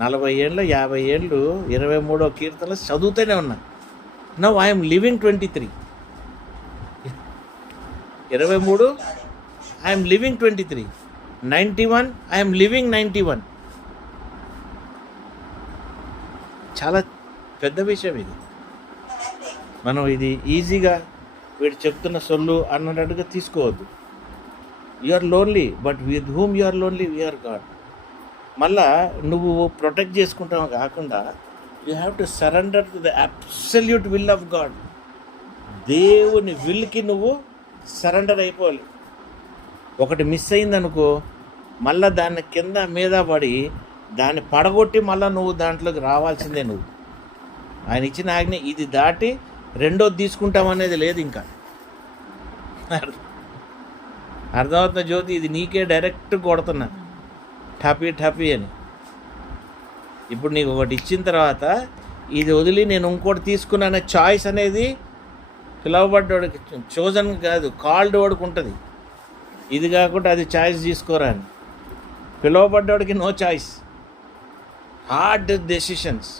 40 ఏళ్ళు, 50 ఏళ్ళు 23వ కీర్తనలు చదువుతూనే ఉన్నా. Now I'm living 23. 23 I'm living 23. 91 I'm living 91. చాలా పెద్ద విషయం ఇది. మనం ఇది ఈజీగా వీడు చెప్తున్న సొల్లు అన్నట్టుగా తీసుకోవద్దు. You are lonely, but with whom you are lonely, we are God. మళ్ళా నువ్వు ప్రొటెక్ట్ చేసుకుంటావు కాకుండా you have to surrender to the absolute will of God. దేవుని విల్కి నువ్వు సరెండర్ అయిపోవాలి. ఒకటి మిస్ అయిందనుకో, మళ్ళీ దాన్ని కింద మీద పడి దాన్ని పడగొట్టి మళ్ళీ నువ్వు దాంట్లోకి రావాల్సిందే. నువ్వు ఆయన ఇచ్చిన ఆజ్ఞ ఇది దాటి రెండోది తీసుకుంటామనేది లేదు. ఇంకా అర్థమవుతున్న జ్యోతి, ఇది నీకే డైరెక్ట్ కొడుతున్నా టపీ అని. ఇప్పుడు నీకు ఒకటి ఇచ్చిన తర్వాత ఇది వదిలి నేను ఇంకోటి తీసుకున్నానే చాయిస్ అనేది పిలవబడ్డోడికి, చోజన్ కాదు కాల్డ్ వాడికి ఉంటుంది. ఇది కాకుండా అది చాయిస్ తీసుకోరా అని. పిలవబడ్డోడికి no choice. Hard decisions,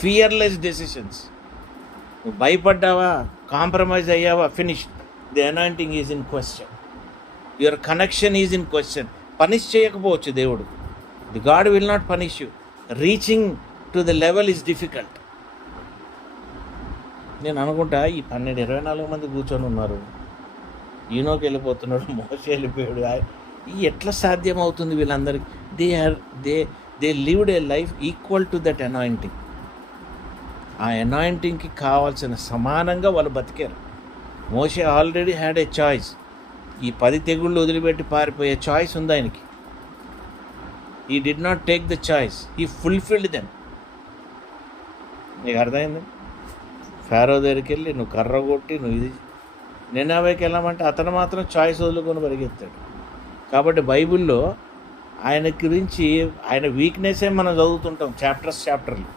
fearless decisions. నువ్వు భయపడ్డావా, కాంప్రమైజ్ అయ్యావా, finish. The anointing is in question, your connection is in question. Punish చేయకపోవచ్చు దేవుడు. The God will not punish you. Reaching to the level is difficult. నేను అనుకుంటా ఈ 24 మంది కూర్చొని ఉన్నారు. ఈనోకి వెళ్ళిపోతున్నాడు, మోషే వెళ్ళిపోయాడు. ఎట్లా సాధ్యం అవుతుంది వీళ్ళందరికీ? They lived A life equal to that anointing. ఆ అనాయింటింగ్కి కావాల్సిన సమానంగా వాళ్ళు బతికారు. మోషే ఆల్రెడీ హ్యాడ్ ఏ చాయిస్. ఈ 10 తెగుళ్ళు వదిలిపెట్టి పారిపోయే చాయిస్ ఉంది ఆయనకి. He did not take the choice, he fulfilled them. నీకు అర్థమైంది? ఫారో దగ్గరికి వెళ్ళి నువ్వు కర్ర కొట్టి నువ్వు ఇది నినవేకి వెళ్ళామంటే అతను మాత్రం చాయిస్ వదులుకొని పరిగెత్తాడు. కాబట్టి బైబిల్లో ఆయన గురించి, ఆయన వీక్నెస్సే మనం చదువుతుంటాం చాప్టర్లు.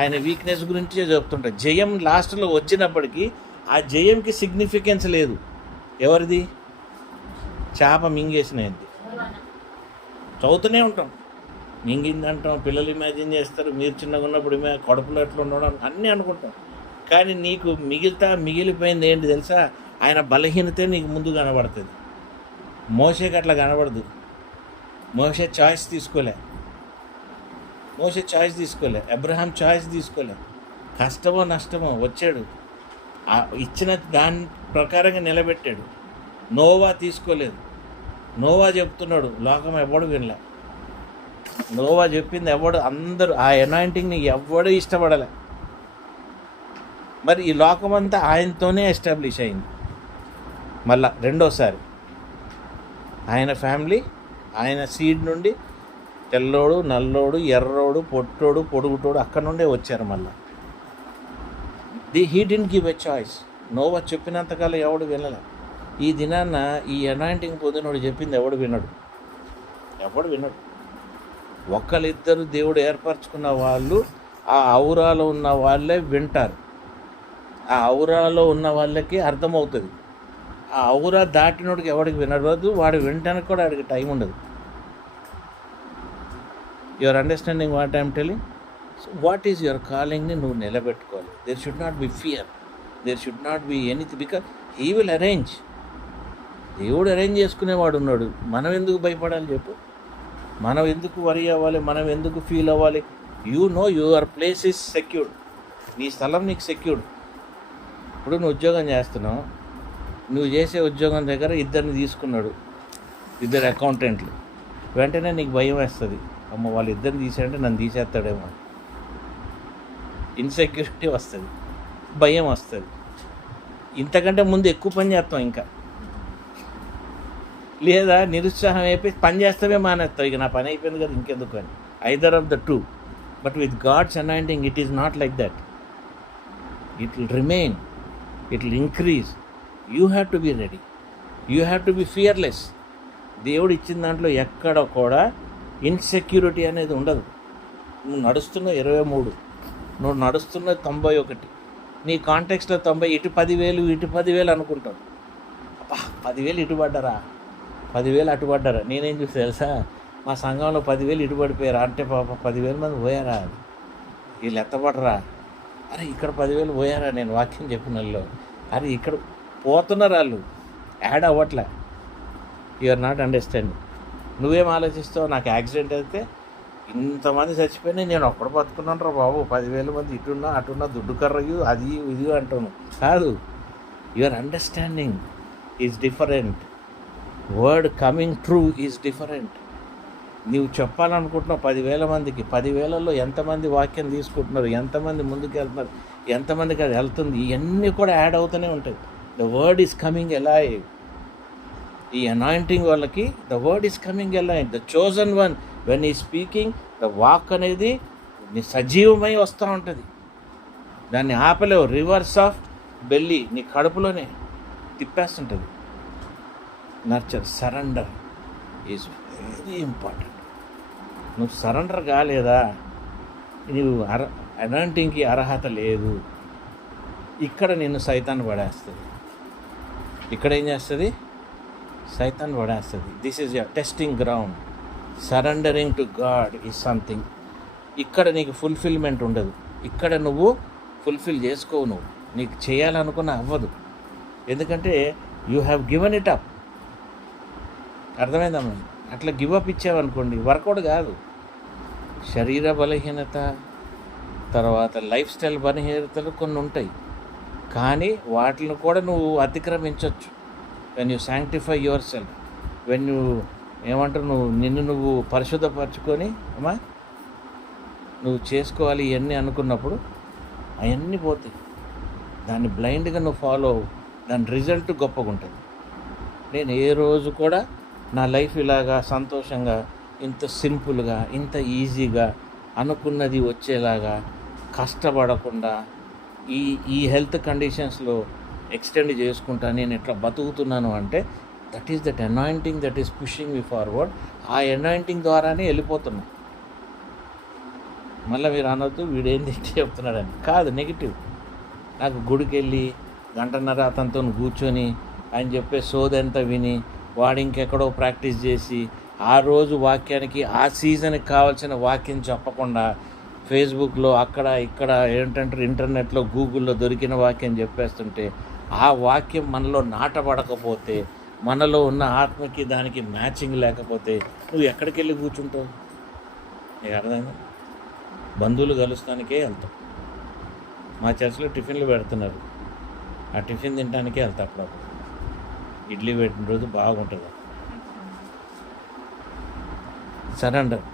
ఆయన వీక్నెస్ గురించే చెప్తుంటాం. జయం లాస్ట్లో వచ్చినప్పటికీ ఆ జయంకి సిగ్నిఫికెన్స్ లేదు. ఎవరిది? చేప మింగేసినది. చదువుతూనే ఉంటాం, మింగిందంటాం. పిల్లలు ఇమాజిన్ చేస్తారు, మీరు చిన్నగా ఉన్నప్పుడు కడుపులో ఎట్లా ఉండడం అన్నీ అనుకుంటాం. కానీ నీకు మిగిలిపోయింది ఏంటి తెలుసా? ఆయన బలహీనతే నీకు ముందు కనబడుతుంది. మోషేకి అట్లా కనబడదు. మోషే చాయిస్ తీసుకోలే. అబ్రహాం చాయిస్ తీసుకోలే. కష్టమో నష్టమో వచ్చాడు, ఇచ్చిన దాని ప్రకారంగా నిలబెట్టాడు. నోవా తీసుకోలేదు. నోవా చెప్తున్నాడు, లోకం ఎవడు వినలే. నోవా చెప్పింది అందరూ ఆ అనాయింటింగ్ని ఎవడు ఇష్టపడలే. మరి ఈ లోకమంతా ఆయనతోనే ఎస్టాబ్లిష్ అయింది. మళ్ళా రెండోసారి ఆయన ఫ్యామిలీ, ఆయన సీడ్ నుండి తెల్లోడు, నల్లోడు, ఎర్రోడు, పొట్టోడు, పొడుగుటోడు అక్కడ నుండే వచ్చారు. మళ్ళా he didn't give a choice. నోవా చెప్పినంతకాలం ఎవడు వినలే. ఈ దినాన్న ఈ అనాయింటింగ్ పొందినోడు చెప్పింది ఎవడు వినడు. ఎవడు వినడు. ఒకళ్ళిద్దరు దేవుడు ఏర్పరచుకున్న వాళ్ళు ఆ ఔరాలో ఉన్న వాళ్ళే వింటారు. ఆ ఔరాలో ఉన్న వాళ్ళకి అర్థమవుతుంది. ఆ ఔరా దాటినోడికి ఎవడికి వినరాదు, వాడు వినటానికి కూడా వాడికి టైం ఉండదు. Your understanding what I'm telling? So what is your కాలింగ్ని నువ్వు నిలబెట్టుకోవాలి. There should not be fear, there should not be anything, because he will arrange. దేవుడు అరేంజ్ చేసుకునేవాడు ఉన్నాడు. మనం ఎందుకు భయపడాలి చెప్పు? మనం ఎందుకు వరి అవ్వాలి? మనం ఎందుకు ఫీల్ అవ్వాలి? You know your place is secured. నీ స్థలం నీకు సెక్యూర్డ్. ఇప్పుడు నువ్వు ఉద్యోగం చేస్తున్నావు, నువ్వు చేసే ఉద్యోగం దగ్గర ఇద్దరిని తీసుకున్నాడు, ఇద్దరు అకౌంటెంట్లు. వెంటనే నీకు భయం వేస్తుంది, అమ్మ వాళ్ళు ఇద్దరిని తీసాడంటే నన్ను తీసేస్తాడేమో. ఇన్సెక్యూరిటీ వస్తుంది, భయం వస్తుంది. ఇంతకంటే ముందు ఎక్కువ పని చేస్తాం ఇంకా. లేదా నిరుత్సాహం అయిపోయి పని చేస్తామే మానేస్తావు, ఇక నా పని అయిపోయింది కదా ఇంకెందుకు అని. Either of the two. But with God's anointing it is not like that. It will remain, it will increase. You have to be ready, you have to be fearless. దేవుడు ఇచ్చిన దాంట్లో ఎక్కడ కూడా ఇన్సెక్యూరిటీ అనేది ఉండదు. నువ్వు నడుస్తున్న 23, నువ్వు నడుస్తున్న 91, నీ కాంటెక్స్లో 90, ఇటు 10,000 ఇటు 10,000 అనుకుంటావు. అబ్బా 10,000 ఇటు పడ్డారా, 10,000 అటు పడ్డారా. నేనేం చూసి తెలుసా, మా సంఘంలో 10,000 ఇటు పడిపోయారా అంటే పాప 10,000 మంది పోయారా, వీళ్ళు ఎత్తపడరా. అరే ఇక్కడ 10,000 పోయారా నేను వాక్యం చెప్పిన వాళ్ళు. అరే ఇక్కడ పోతున్నారు వాళ్ళు, యాడ్ అవ్వట్లే. You are not understanding. నువ్వేం ఆలోచిస్తావు, నాకు యాక్సిడెంట్ అయితే ఇంతమంది చచ్చిపోయినా నేను ఒక్కడ బతుకున్నాను రా బాబు, 10,000 మంది ఇటున్నా అటున్నా దుడ్డు కర్రయ్యు అది ఇది అంటాను. కాదు, your understanding is different. Word coming true is different. నువ్వు చెప్పాలనుకుంటున్నావు 10,000 మందికి, 10,000లో ఎంతమంది వాక్యం తీసుకుంటున్నారు, ఎంతమంది ముందుకు వెళ్తున్నారు, ఎంతమందికి అది వెళ్తుంది, ఇవన్నీ కూడా యాడ్ అవుతూనే ఉంటాయి. The word is coming alive. ఈ అనాయింటింగ్ వాళ్ళకి the word is coming alive. The chosen one when ఈ స్పీకింగ్, ద వాక్ అనేది నీ సజీవమై వస్తూ ఉంటుంది. దాన్ని ఆపలేవు. రివర్స్ ఆఫ్ బెల్లీ, నీ కడుపులోనే తిప్పేస్తుంటుంది. Nurture, surrender is very important. నువ్వు సరెండర్ కాలేదా, నువ్వు అనాయింటింగ్కి అర్హత లేదు. ఇక్కడ నిన్ను సైతాన్ పడేస్తుంది. ఇక్కడ ఏం చేస్తుంది, సైతాన్ పడేస్తుంది. This is your testing ground. Surrendering to God is something. ఇక్కడ నీకు ఫుల్ఫిల్మెంట్ ఉండదు. ఇక్కడ నువ్వు ఫుల్ఫిల్ చేసుకోవు. నువ్వు నీకు చేయాలనుకున్న అవ్వదు. ఎందుకంటే you have given it up. అర్థమైందమ్మా? అట్లా గివప్ ఇచ్చావనుకోండి వర్కౌట్ కాదు. శరీర బలహీనత, తర్వాత లైఫ్ స్టైల్ బలహీనతలు కొన్ని ఉంటాయి, కానీ వాటిని కూడా నువ్వు అతిక్రమించవచ్చు. When you sanctify yourself, when you ఏమంటారు, నువ్వు పరిశుద్ధపరచుకొని అమ్మా నువ్వు చేసుకోవాలి ఇవన్నీ అనుకున్నప్పుడు అవన్నీ పోతాయి. దాన్ని బ్లైండ్గా నువ్వు ఫాలో అవ్వు, దాని రిజల్ట్ గొప్పగా ఉంటుంది. నేను ఏ రోజు కూడా నా లైఫ్ ఇలాగా సంతోషంగా, ఇంత సింపుల్గా, ఇంత ఈజీగా అనుకున్నది వచ్చేలాగా కష్టపడకుండా ఈ హెల్త్ కండిషన్స్లో ఎక్స్టెండ్ చేసుకుంటా నేను ఎట్లా బతుకుతున్నాను అంటే that is that anointing that is pushing me forward. ఆ అనాయింటింగ్ ద్వారానే వెళ్ళిపోతున్నాం. మళ్ళీ మీరు అనొద్దు వీడేంది చెప్తున్నాడని. కాదు, నెగిటివ్. నాకు గుడికి వెళ్ళి 1.5 గంట అతనితో కూర్చొని ఆయన చెప్పే సోదంతా విని వాడు ఇంకెక్కడో ప్రాక్టీస్ చేసి ఆ రోజు వాక్యానికి ఆ సీజన్కి కావాల్సిన వాక్యం చెప్పకుండా ఫేస్బుక్లో అక్కడ ఇక్కడ ఏంటంటారు ఇంటర్నెట్లో గూగుల్లో దొరికిన వాక్యం చెప్పేస్తుంటే ఆ వాక్యం మనలో నాటబడకపోతే, మనలో ఉన్న ఆత్మకి దానికి మ్యాచింగ్ లేకపోతే నువ్వు ఎక్కడికి వెళ్ళి కూర్చుంటావు? నీకు అర్థమైందా? బంధువులు కలుస్తానికే వెళ్తాం. మా చర్చిలో టిఫిన్లు పెడుతున్నారు, ఆ టిఫిన్ తినడానికే వెళ్తా. అప్పుడప్పుడు ఇడ్లీ పెట్టిన రోజు బాగుంటుంది. సరెండర్.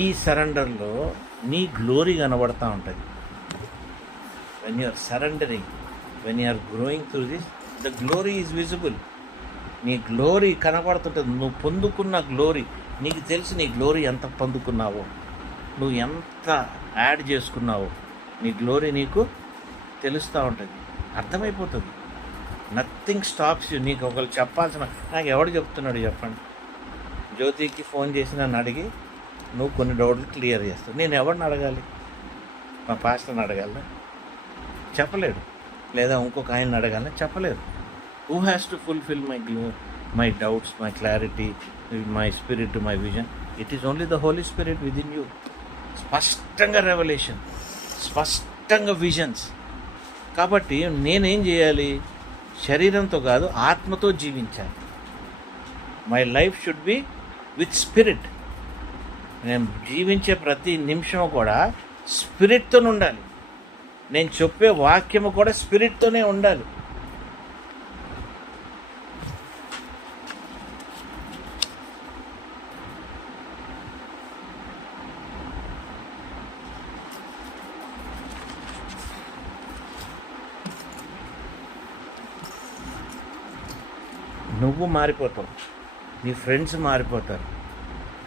ఈ సరెండర్లో నీ గ్లోరీ కనబడతా ఉంటుంది. When you're surrendering, when you're growing through this, the glory is visible. నీ గ్లోరీ కనబడుతుంటుంది. నువ్వు పొందుకున్న గ్లోరీ నీకు తెలిసి, నీ గ్లోరీ ఎంత పొందుకున్నావో, నువ్వు ఎంత యాడ్ చేసుకున్నావో నీ గ్లోరీ నీకు తెలుస్తూ ఉంటుంది, అర్థమైపోతుంది. Nothing stops you. నీకు ఒకరు చెప్పాల్సిన, నాకు ఎవడు చెప్తున్నాడు చెప్పండి? జ్యోతికి ఫోన్ చేసి నన్ను అడిగి నువ్వు కొన్ని డౌట్లు క్లియర్ చేస్తావు. నేను ఎవరిని అడగాలి? మా పాస్టర్ని అడగాల? చెప్పలేడు. లేదా ఇంకొక ఆయన్ని అడగాలని చెప్పలేదు. Who has to fulfil my doubts, my clarity, my spirit, my vision? It is only the holy spirit within you. స్పష్టంగా రెవల్యూషన్, స్పష్టంగా విజన్స్. కాబట్టి నేనేం చేయాలి? శరీరంతో కాదు, ఆత్మతో జీవించాలి. My life should be with spirit. నేను జీవించే ప్రతి నిమిషం కూడా స్పిరిట్తో ఉండాలి. నేను చెప్పే వాక్యము కూడా స్పిరిట్తోనే ఉండాలి. నువ్వు మారిపోతావు, నీ ఫ్రెండ్స్ మారిపోతారు,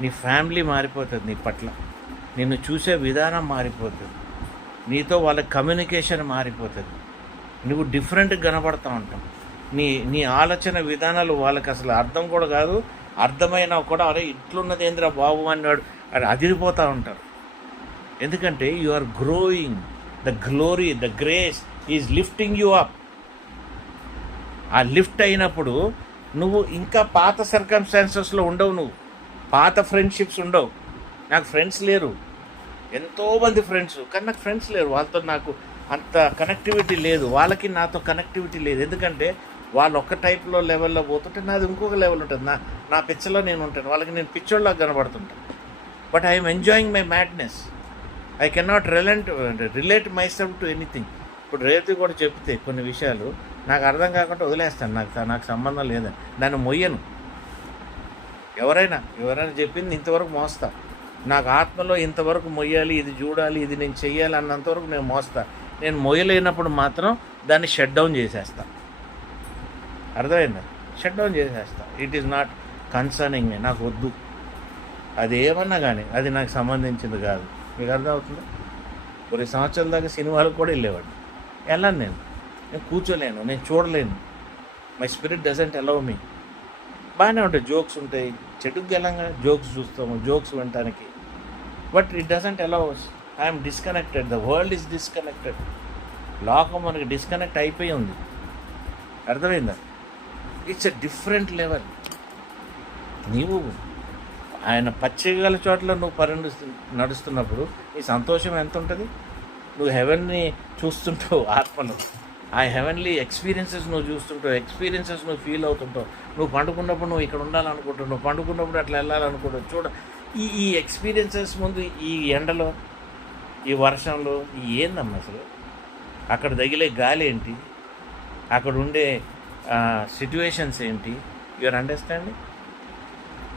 నీ ఫ్యామిలీ మారిపోతుంది, నీ పట్ల నిన్ను చూసే విధానం మారిపోతుంది, నీతో వాళ్ళ కమ్యూనికేషన్ మారిపోతుంది, నువ్వు డిఫరెంట్గా కనబడతా ఉంటావు. నీ ఆలోచన విధానాలు వాళ్ళకి అసలు అర్థం కూడా కాదు, అర్థమైనా కూడా అరే ఇట్లున్నది ఏంద్రా బాబు అన్నాడు అని అదిరిపోతూ ఉంటారు. ఎందుకంటే you are growing, the glory, the grace is lifting you up. ఆ లిఫ్ట్ అయినప్పుడు నువ్వు ఇంకా పాత సర్కమ్స్టాన్సెస్లో ఉండవు, నువ్వు పాత ఫ్రెండ్షిప్స్ ఉండవు. నాకు ఫ్రెండ్స్ లేరు, ఎంతోమంది ఫ్రెండ్స్, కానీ నాకు ఫ్రెండ్స్ లేరు. వాళ్ళతో నాకు అంత కనెక్టివిటీ లేదు, వాళ్ళకి నాతో కనెక్టివిటీ లేదు. ఎందుకంటే వాళ్ళు ఒక టైప్లో లెవెల్లో పోతుంటే నాది ఇంకొక లెవెల్ ఉంటుంది. నా పిచ్చలో నేను ఉంటాను, వాళ్ళకి నేను పిచ్చోళ్ళలాగా కనబడుతుంటాను. But I'm enjoying my madness. I cannot relate myself to anything. ఇప్పుడు రేవతి కూడా చెప్తే కొన్ని విషయాలు నాకు అర్థం కాకుండా వదిలేస్తాను, నాకు సంబంధం లేదని, దాన్ని మొయ్యను. ఎవరైనా చెప్పింది ఇంతవరకు మోస్తా. నాకు ఆత్మలో ఇంతవరకు మొయ్యాలి, ఇది చూడాలి, ఇది నేను చెయ్యాలి అన్నంతవరకు నేను మోస్తా. నేను మొయ్యలేనప్పుడు మాత్రం దాన్ని షట్ డౌన్ చేసేస్తా. అర్థమైందా? షట్ డౌన్ చేసేస్తా. ఇట్ ఈస్ నాట్ కన్సర్నింగ్ మీ. నాకు వద్దు, అది ఏమన్నా కానీ అది నాకు సంబంధించింది కాదు. మీకు అర్థమవుతుందా? కొన్ని సంవత్సరాల దాకా సినిమాలకు కూడా వెళ్ళేవాడు. వెళ్ళాను నేను కూర్చోలేను, నేను చూడలేను. My spirit doesn't allow me. బాగానే ఉంటాయి, జోక్స్ ఉంటాయి, చెట్టుకు వెళ్ళంగా జోక్స్ చూస్తాము, జోక్స్ వినటానికి. But it doesn't allow. I'm disconnected, the world is disconnected. లోకం మనకి డిస్కనెక్ట్ అయిపోయి ఉంది. అర్థమైందా? It's a different level. నీవు ఆయన పచ్చిగల చోట్ల నువ్వు నడుస్తున్నప్పుడు నీ సంతోషం ఎంత ఉంటుంది? నువ్వు హెవెన్ని చూస్తుంటావు, ఆత్మలో ఆ హెవెన్లీ ఎక్స్పీరియన్సెస్ నువ్వు చూస్తుంటావు, ఎక్స్పీరియన్సెస్ నువ్వు ఫీల్ అవుతుంటావు. నువ్వు పండుకున్నప్పుడు నువ్వు ఇక్కడ ఉండాలనుకుంటావు, నువ్వు పండుకున్నప్పుడు అట్లా వెళ్ళాలనుకుంటావు. ఈ ఎక్స్పీరియన్సెస్ ముందు ఈ ఎండలో, ఈ వర్షంలో ఏందమ్మా అసలు? అక్కడ తగిలే గాలి ఏంటి, అక్కడ ఉండే సిట్యువేషన్స్ ఏంటి? You're understanding?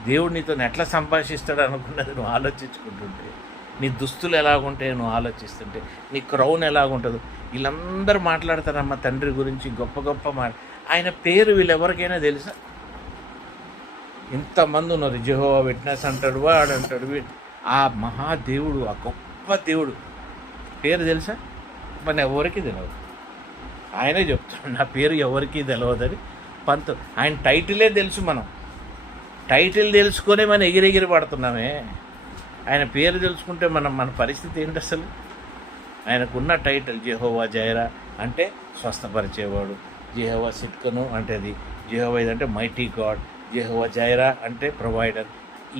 దేవుడు నీతో ఎట్లా సంభాషిస్తాడు అనుకున్నది నువ్వు ఆలోచించుకుంటుంటే, నీ దుస్తులు ఎలాగుంటాయో నువ్వు ఆలోచిస్తుంటే, నీ క్రౌన్ ఎలాగుంటుందో. వీళ్ళందరూ మాట్లాడతారమ్మా తండ్రి గురించి గొప్ప గొప్ప ఆయన పేరు వీళ్ళెవరికైనా తెలుసా? ఇంతమంది ఉన్నారు. యెహోవా విట్నెస్ అంటాడు, వాడు అంటాడు, ఆ మహాదేవుడు, ఆ గొప్ప దేవుడు పేరు తెలుసా? మన ఎవరికి తెలియదు. ఆయనే చెప్తాడు నా పేరు ఎవరికి తెలియదని. ఆయన టైటిలే తెలుసు. మనం టైటిల్ తెలుసుకొని మనం ఎగిరెగిరి పడుతున్నామే. ఆయన పేరు తెలుసుకుంటే మన పరిస్థితి ఏంటి అసలు? ఆయనకున్న టైటిల్ యెహోవా జైరా అంటే స్వస్థపరిచేవాడు, యెహోవా సిట్కను అంటే అది, యెహోవా ఇదంటే మైటీ గాడ్, యెహోవా జైరా అంటే ప్రొవైడర్.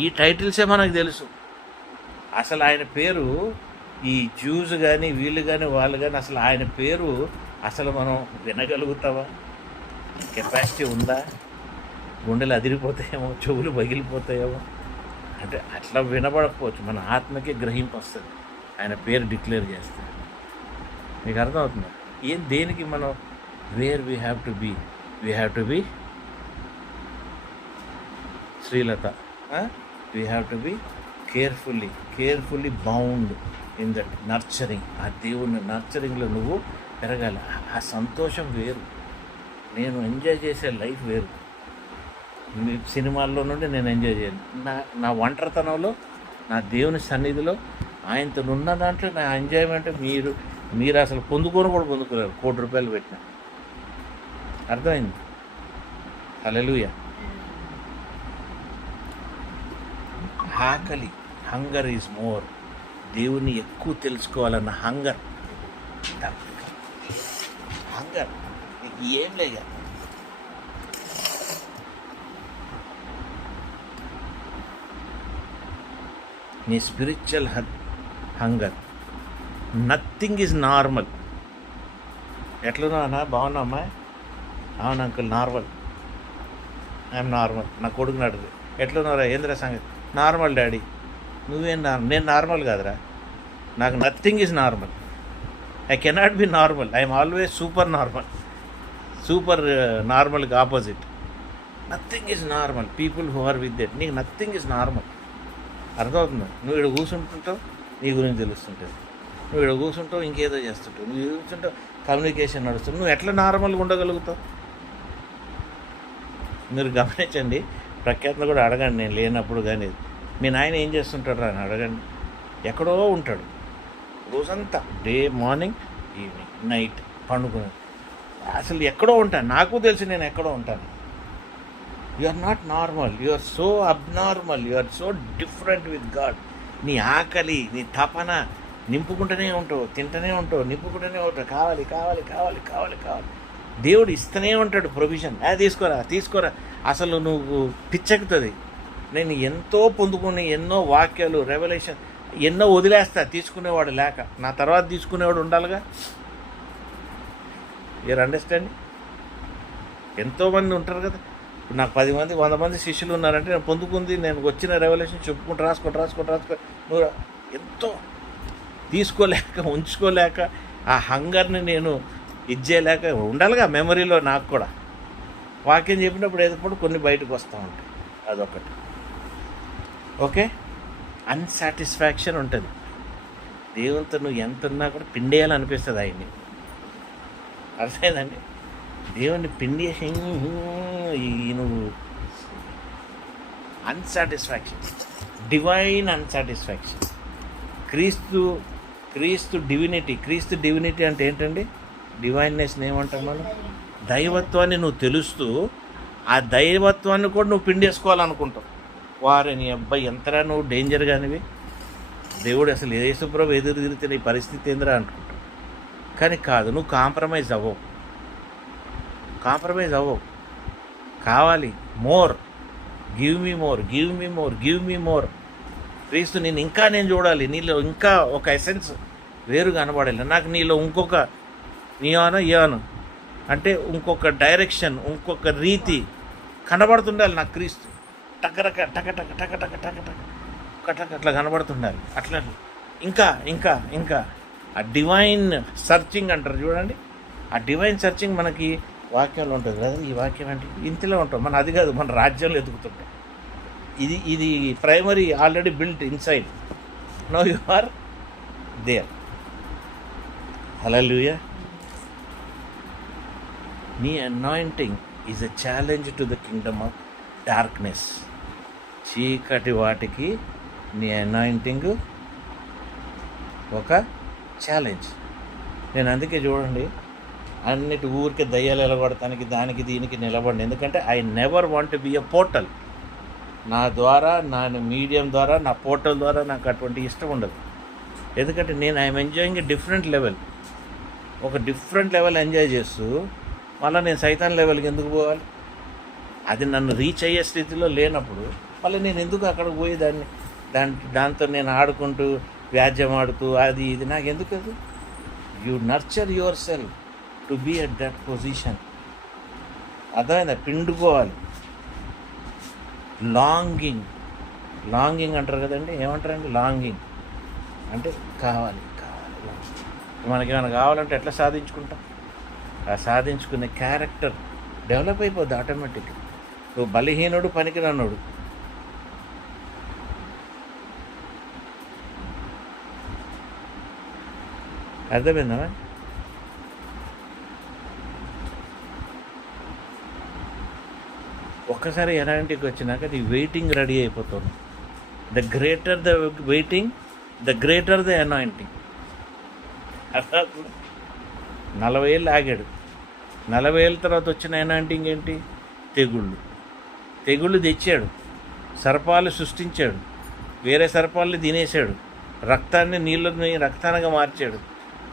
ఈ టైటిల్సే మనకు తెలుసు. అసలు ఆయన పేరు ఈ జ్యూస్ కానీ వీళ్ళు కానీ వాళ్ళు కానీ అసలు ఆయన పేరు అసలు మనం వినగలుగుతావా? కెపాసిటీ ఉందా? గుండెలు అదిరిపోతాయేమో, చెవులు పగిలిపోతాయేమో. అంటే అట్లా వినబడకపోవచ్చు, మన ఆత్మకే గ్రహింపు వస్తుంది ఆయన పేరు డిక్లేర్ చేస్తే. మీకు అర్థమవుతుంది దేనికి మనం where we have to be Srilatha. We have to be carefully bound in that nurturing. ఆ దేవుని నర్చరింగ్లో నువ్వు పెరగాలి. ఆ సంతోషం వేరు. నేను ఎంజాయ్ చేసే లైఫ్ వేరు. సినిమాల్లో నుండి నేను ఎంజాయ్ చేయను. నా ఒంటరితనంలో, నా దేవుని సన్నిధిలో ఆయనతో ఉన్న దాంట్లో నా ఎంజాయ్మెంట్ మీరు అసలు పొందుకోలేరు. ₹1 కోటి పెట్టిన అర్థమైంది? హల్లెలూయా. ఆకలి, హంగర్ ఈజ్ మోర్. దేవుని ఎక్కువ తెలుసుకోవాలన్న హంగర్, హంగర్ ఏం లేక నీ spiritual hunger. Nothing is normal. ఎట్లున్నావన్నా? బాగున్నామ్మా? అవును అంకుల్, నార్మల్. I'm normal. నా కొడుకుని అడుగు, ఎట్లున్నారా, ఏంద్రా సంగతి? Normal daddy. నువ్వేం నేను నార్మల్ కాదురా. నాకు nothing is normal. I cannot be normal. I'm always super normal. Super నార్మల్కి opposite. Nothing is normal. People who are with that, నీకు నథింగ్ ఈజ్ నార్మల్. అర్థమవుతుంది? నువ్వు ఇక్కడ కూర్చుంటుంటావు, నీ గురించి తెలుస్తుంటుంది. నువ్వు ఇక్కడ కూర్చుంటావు, ఇంకేదో చేస్తుంటావు. నువ్వు కూర్చుంటావు, కమ్యూనికేషన్ నడుస్తుంది. నువ్వు ఎట్లా నార్మల్గా ఉండగలుగుతావు? మీరు గమనించండి. ప్రఖ్యాతను కూడా అడగండి, నేను లేనప్పుడు కానీ, మీ నాయన ఏం చేస్తుంటాడు అని అడగండి. ఎక్కడో ఉంటాడు రోజంతా, డే, మార్నింగ్, ఈవినింగ్, నైట్, పండుకుని అసలు ఎక్కడో ఉంటాను. నాకు తెలిసి నేను ఎక్కడో ఉంటాను. You are not normal. You are so abnormal. You are so different with God. నీ ఆకలి, నీ తపన నింపుకుంటూనే ఉంటావు, తింటూనే ఉంటావు, నింపుకుంటూనే ఉంటావు. కావాలి కావాలి కావాలి కావాలి కావాలి. దేవుడు ఇస్తూనే ఉంటాడు ప్రొవిజన్. తీసుకోరా తీసుకోరా. అసలు నువ్వు పిచ్చెక్కుతుంది. నేను ఎంతో పొందుకుని, ఎన్నో వాక్యాలు, రెవల్యూషన్ ఎన్నో వదిలేస్తా తీసుకునేవాడు లేక. నా తర్వాత తీసుకునేవాడు ఉండాలిగా. మీరు అండర్స్టాండ్? ఎంతోమంది ఉంటారు కదా. ఇప్పుడు నాకు 10 మంది 100 మంది శిష్యులు ఉన్నారంటే నేను పొందుకుంది, నేను వచ్చిన రెవల్యూషన్ చెప్పుకుంటూ రాసుకో. నువ్వు ఎంతో తీసుకోలేక, ఉంచుకోలేక, ఆ హంగర్ని నేను ఇచ్చేయలేక ఉండాలిగా. మెమరీలో నాకు కూడా వాక్యం చెప్పినప్పుడు ఏదప్పుడు కొన్ని బయటకు వస్తూ ఉంటాయి. అదొకటి. ఓకే. అన్సాటిస్ఫాక్షన్ ఉంటుంది. దేవునితో నువ్వు ఎంత ఉన్నా కూడా పిండేయాలనిపిస్తుంది ఆయన్ని. అర్థమైందండి? దేవుణ్ణి పిండేసి నువ్వు అన్సాటిస్ఫాక్షన్, డివైన్ అన్సాటిస్ఫాక్షన్. క్రీస్తు డివినిటీ అంటే ఏంటండి? డివైన్నెస్ని ఏమంటాం మనం? దైవత్వాన్ని నువ్వు తెలుస్తూ ఆ దైవత్వాన్ని కూడా నువ్వు పిండేసుకోవాలనుకుంటావు. వారిని అబ్బాయి ఎంతరా నువ్వు డేంజర్ కానివి. దేవుడు అసలు యేసుప్రభు ఎదురు తిరిగితే నీ పరిస్థితి ఏందిరా అనుకుంటావు. కానీ కాదు, నువ్వు కాంప్రమైజ్ అవ్వవు. కావాలి మోర్. Give me more. క్రీస్తు నేను చూడాలి. నీలో ఇంకా ఒక ఎసెన్స్ వేరు కనబడాలి. నాకు నీలో ఇంకొక ఇయాను అంటే ఇంకొక డైరెక్షన్, ఇంకొక రీతి కనబడుతుండాలి. నాకు క్రీస్తు టక అట్లా కనబడుతుండాలి. అట్లా ఇంకా ఆ డివైన్ సర్చింగ్ అంటారు చూడండి. ఆ డివైన్ సర్చింగ్ మనకి వాక్యంలో ఉంటుంది కదా. ఈ వాక్యం అంటే ఇంతలో ఉంటాం మనం. అది కాదు, మన రాజ్యంలో ఎదుగుతుంటాం. ఇది primary already built inside. Now you are there. Hallelujah. నీ anointing is a challenge to the kingdom of darkness. చీకటి వాటికి నీ అనాయింటింగ్ ఒక ఛాలెంజ్. నేను అందుకే చూడండి, అన్నిటి ఊరికే దయ్యాలు ఎలగొడటానికి దానికి దీనికి నిలబడి. ఎందుకంటే I never want to be a portal. నా ద్వారా, నా మీడియం ద్వారా, నా పోర్టల్ ద్వారా నాకు అటువంటి ఇష్టం ఉండదు. ఎందుకంటే నేను I'm enjoying a different level. ఒక డిఫరెంట్ లెవెల్ ఎంజాయ్ చేస్తూ మళ్ళీ నేను సైతాన్ లెవెల్కి ఎందుకు పోవాలి? అది నన్ను రీచ్ అయ్యే స్థితిలో లేనప్పుడు మళ్ళీ నేను ఎందుకు అక్కడికి పోయి దాంతో నేను ఆడుకుంటూ వ్యాజ్యం ఆడుతూ అది ఇది నాకు ఎందుకు? అది you nurture yourself to be at that position. అర్థమైందా? పిండుకోవాలి. లాంగింగ్ అంటారు కదండి. ఏమంటారండి? లాంగింగ్ అంటే కావాలి. మనకేమైనా కావాలంటే ఎట్లా సాధించుకుంటాం? ఆ సాధించుకునే క్యారెక్టర్ డెవలప్ అయిపోద్ది ఆటోమేటిక్గా. నువ్వు బలహీనుడు, పనికిరానుడు. అర్థమైందా? ఒక్కసారి ఎనాయింటికి వచ్చినాక నీ వెయిటింగ్ రెడీ అయిపోతుంది. The greater the waiting, the greater the anointing. అర్థం? 40 ఏళ్ళు ఆగాడు. 40 ఏళ్ళ తర్వాత వచ్చిన అనాయింటింగ్ ఏంటి? తెగుళ్ళు తెచ్చాడు, సర్పాలు సృష్టించాడు, వేరే సర్పాలని తినేశాడు, రక్తాన్ని నీళ్ళని రక్తానంగా మార్చాడు.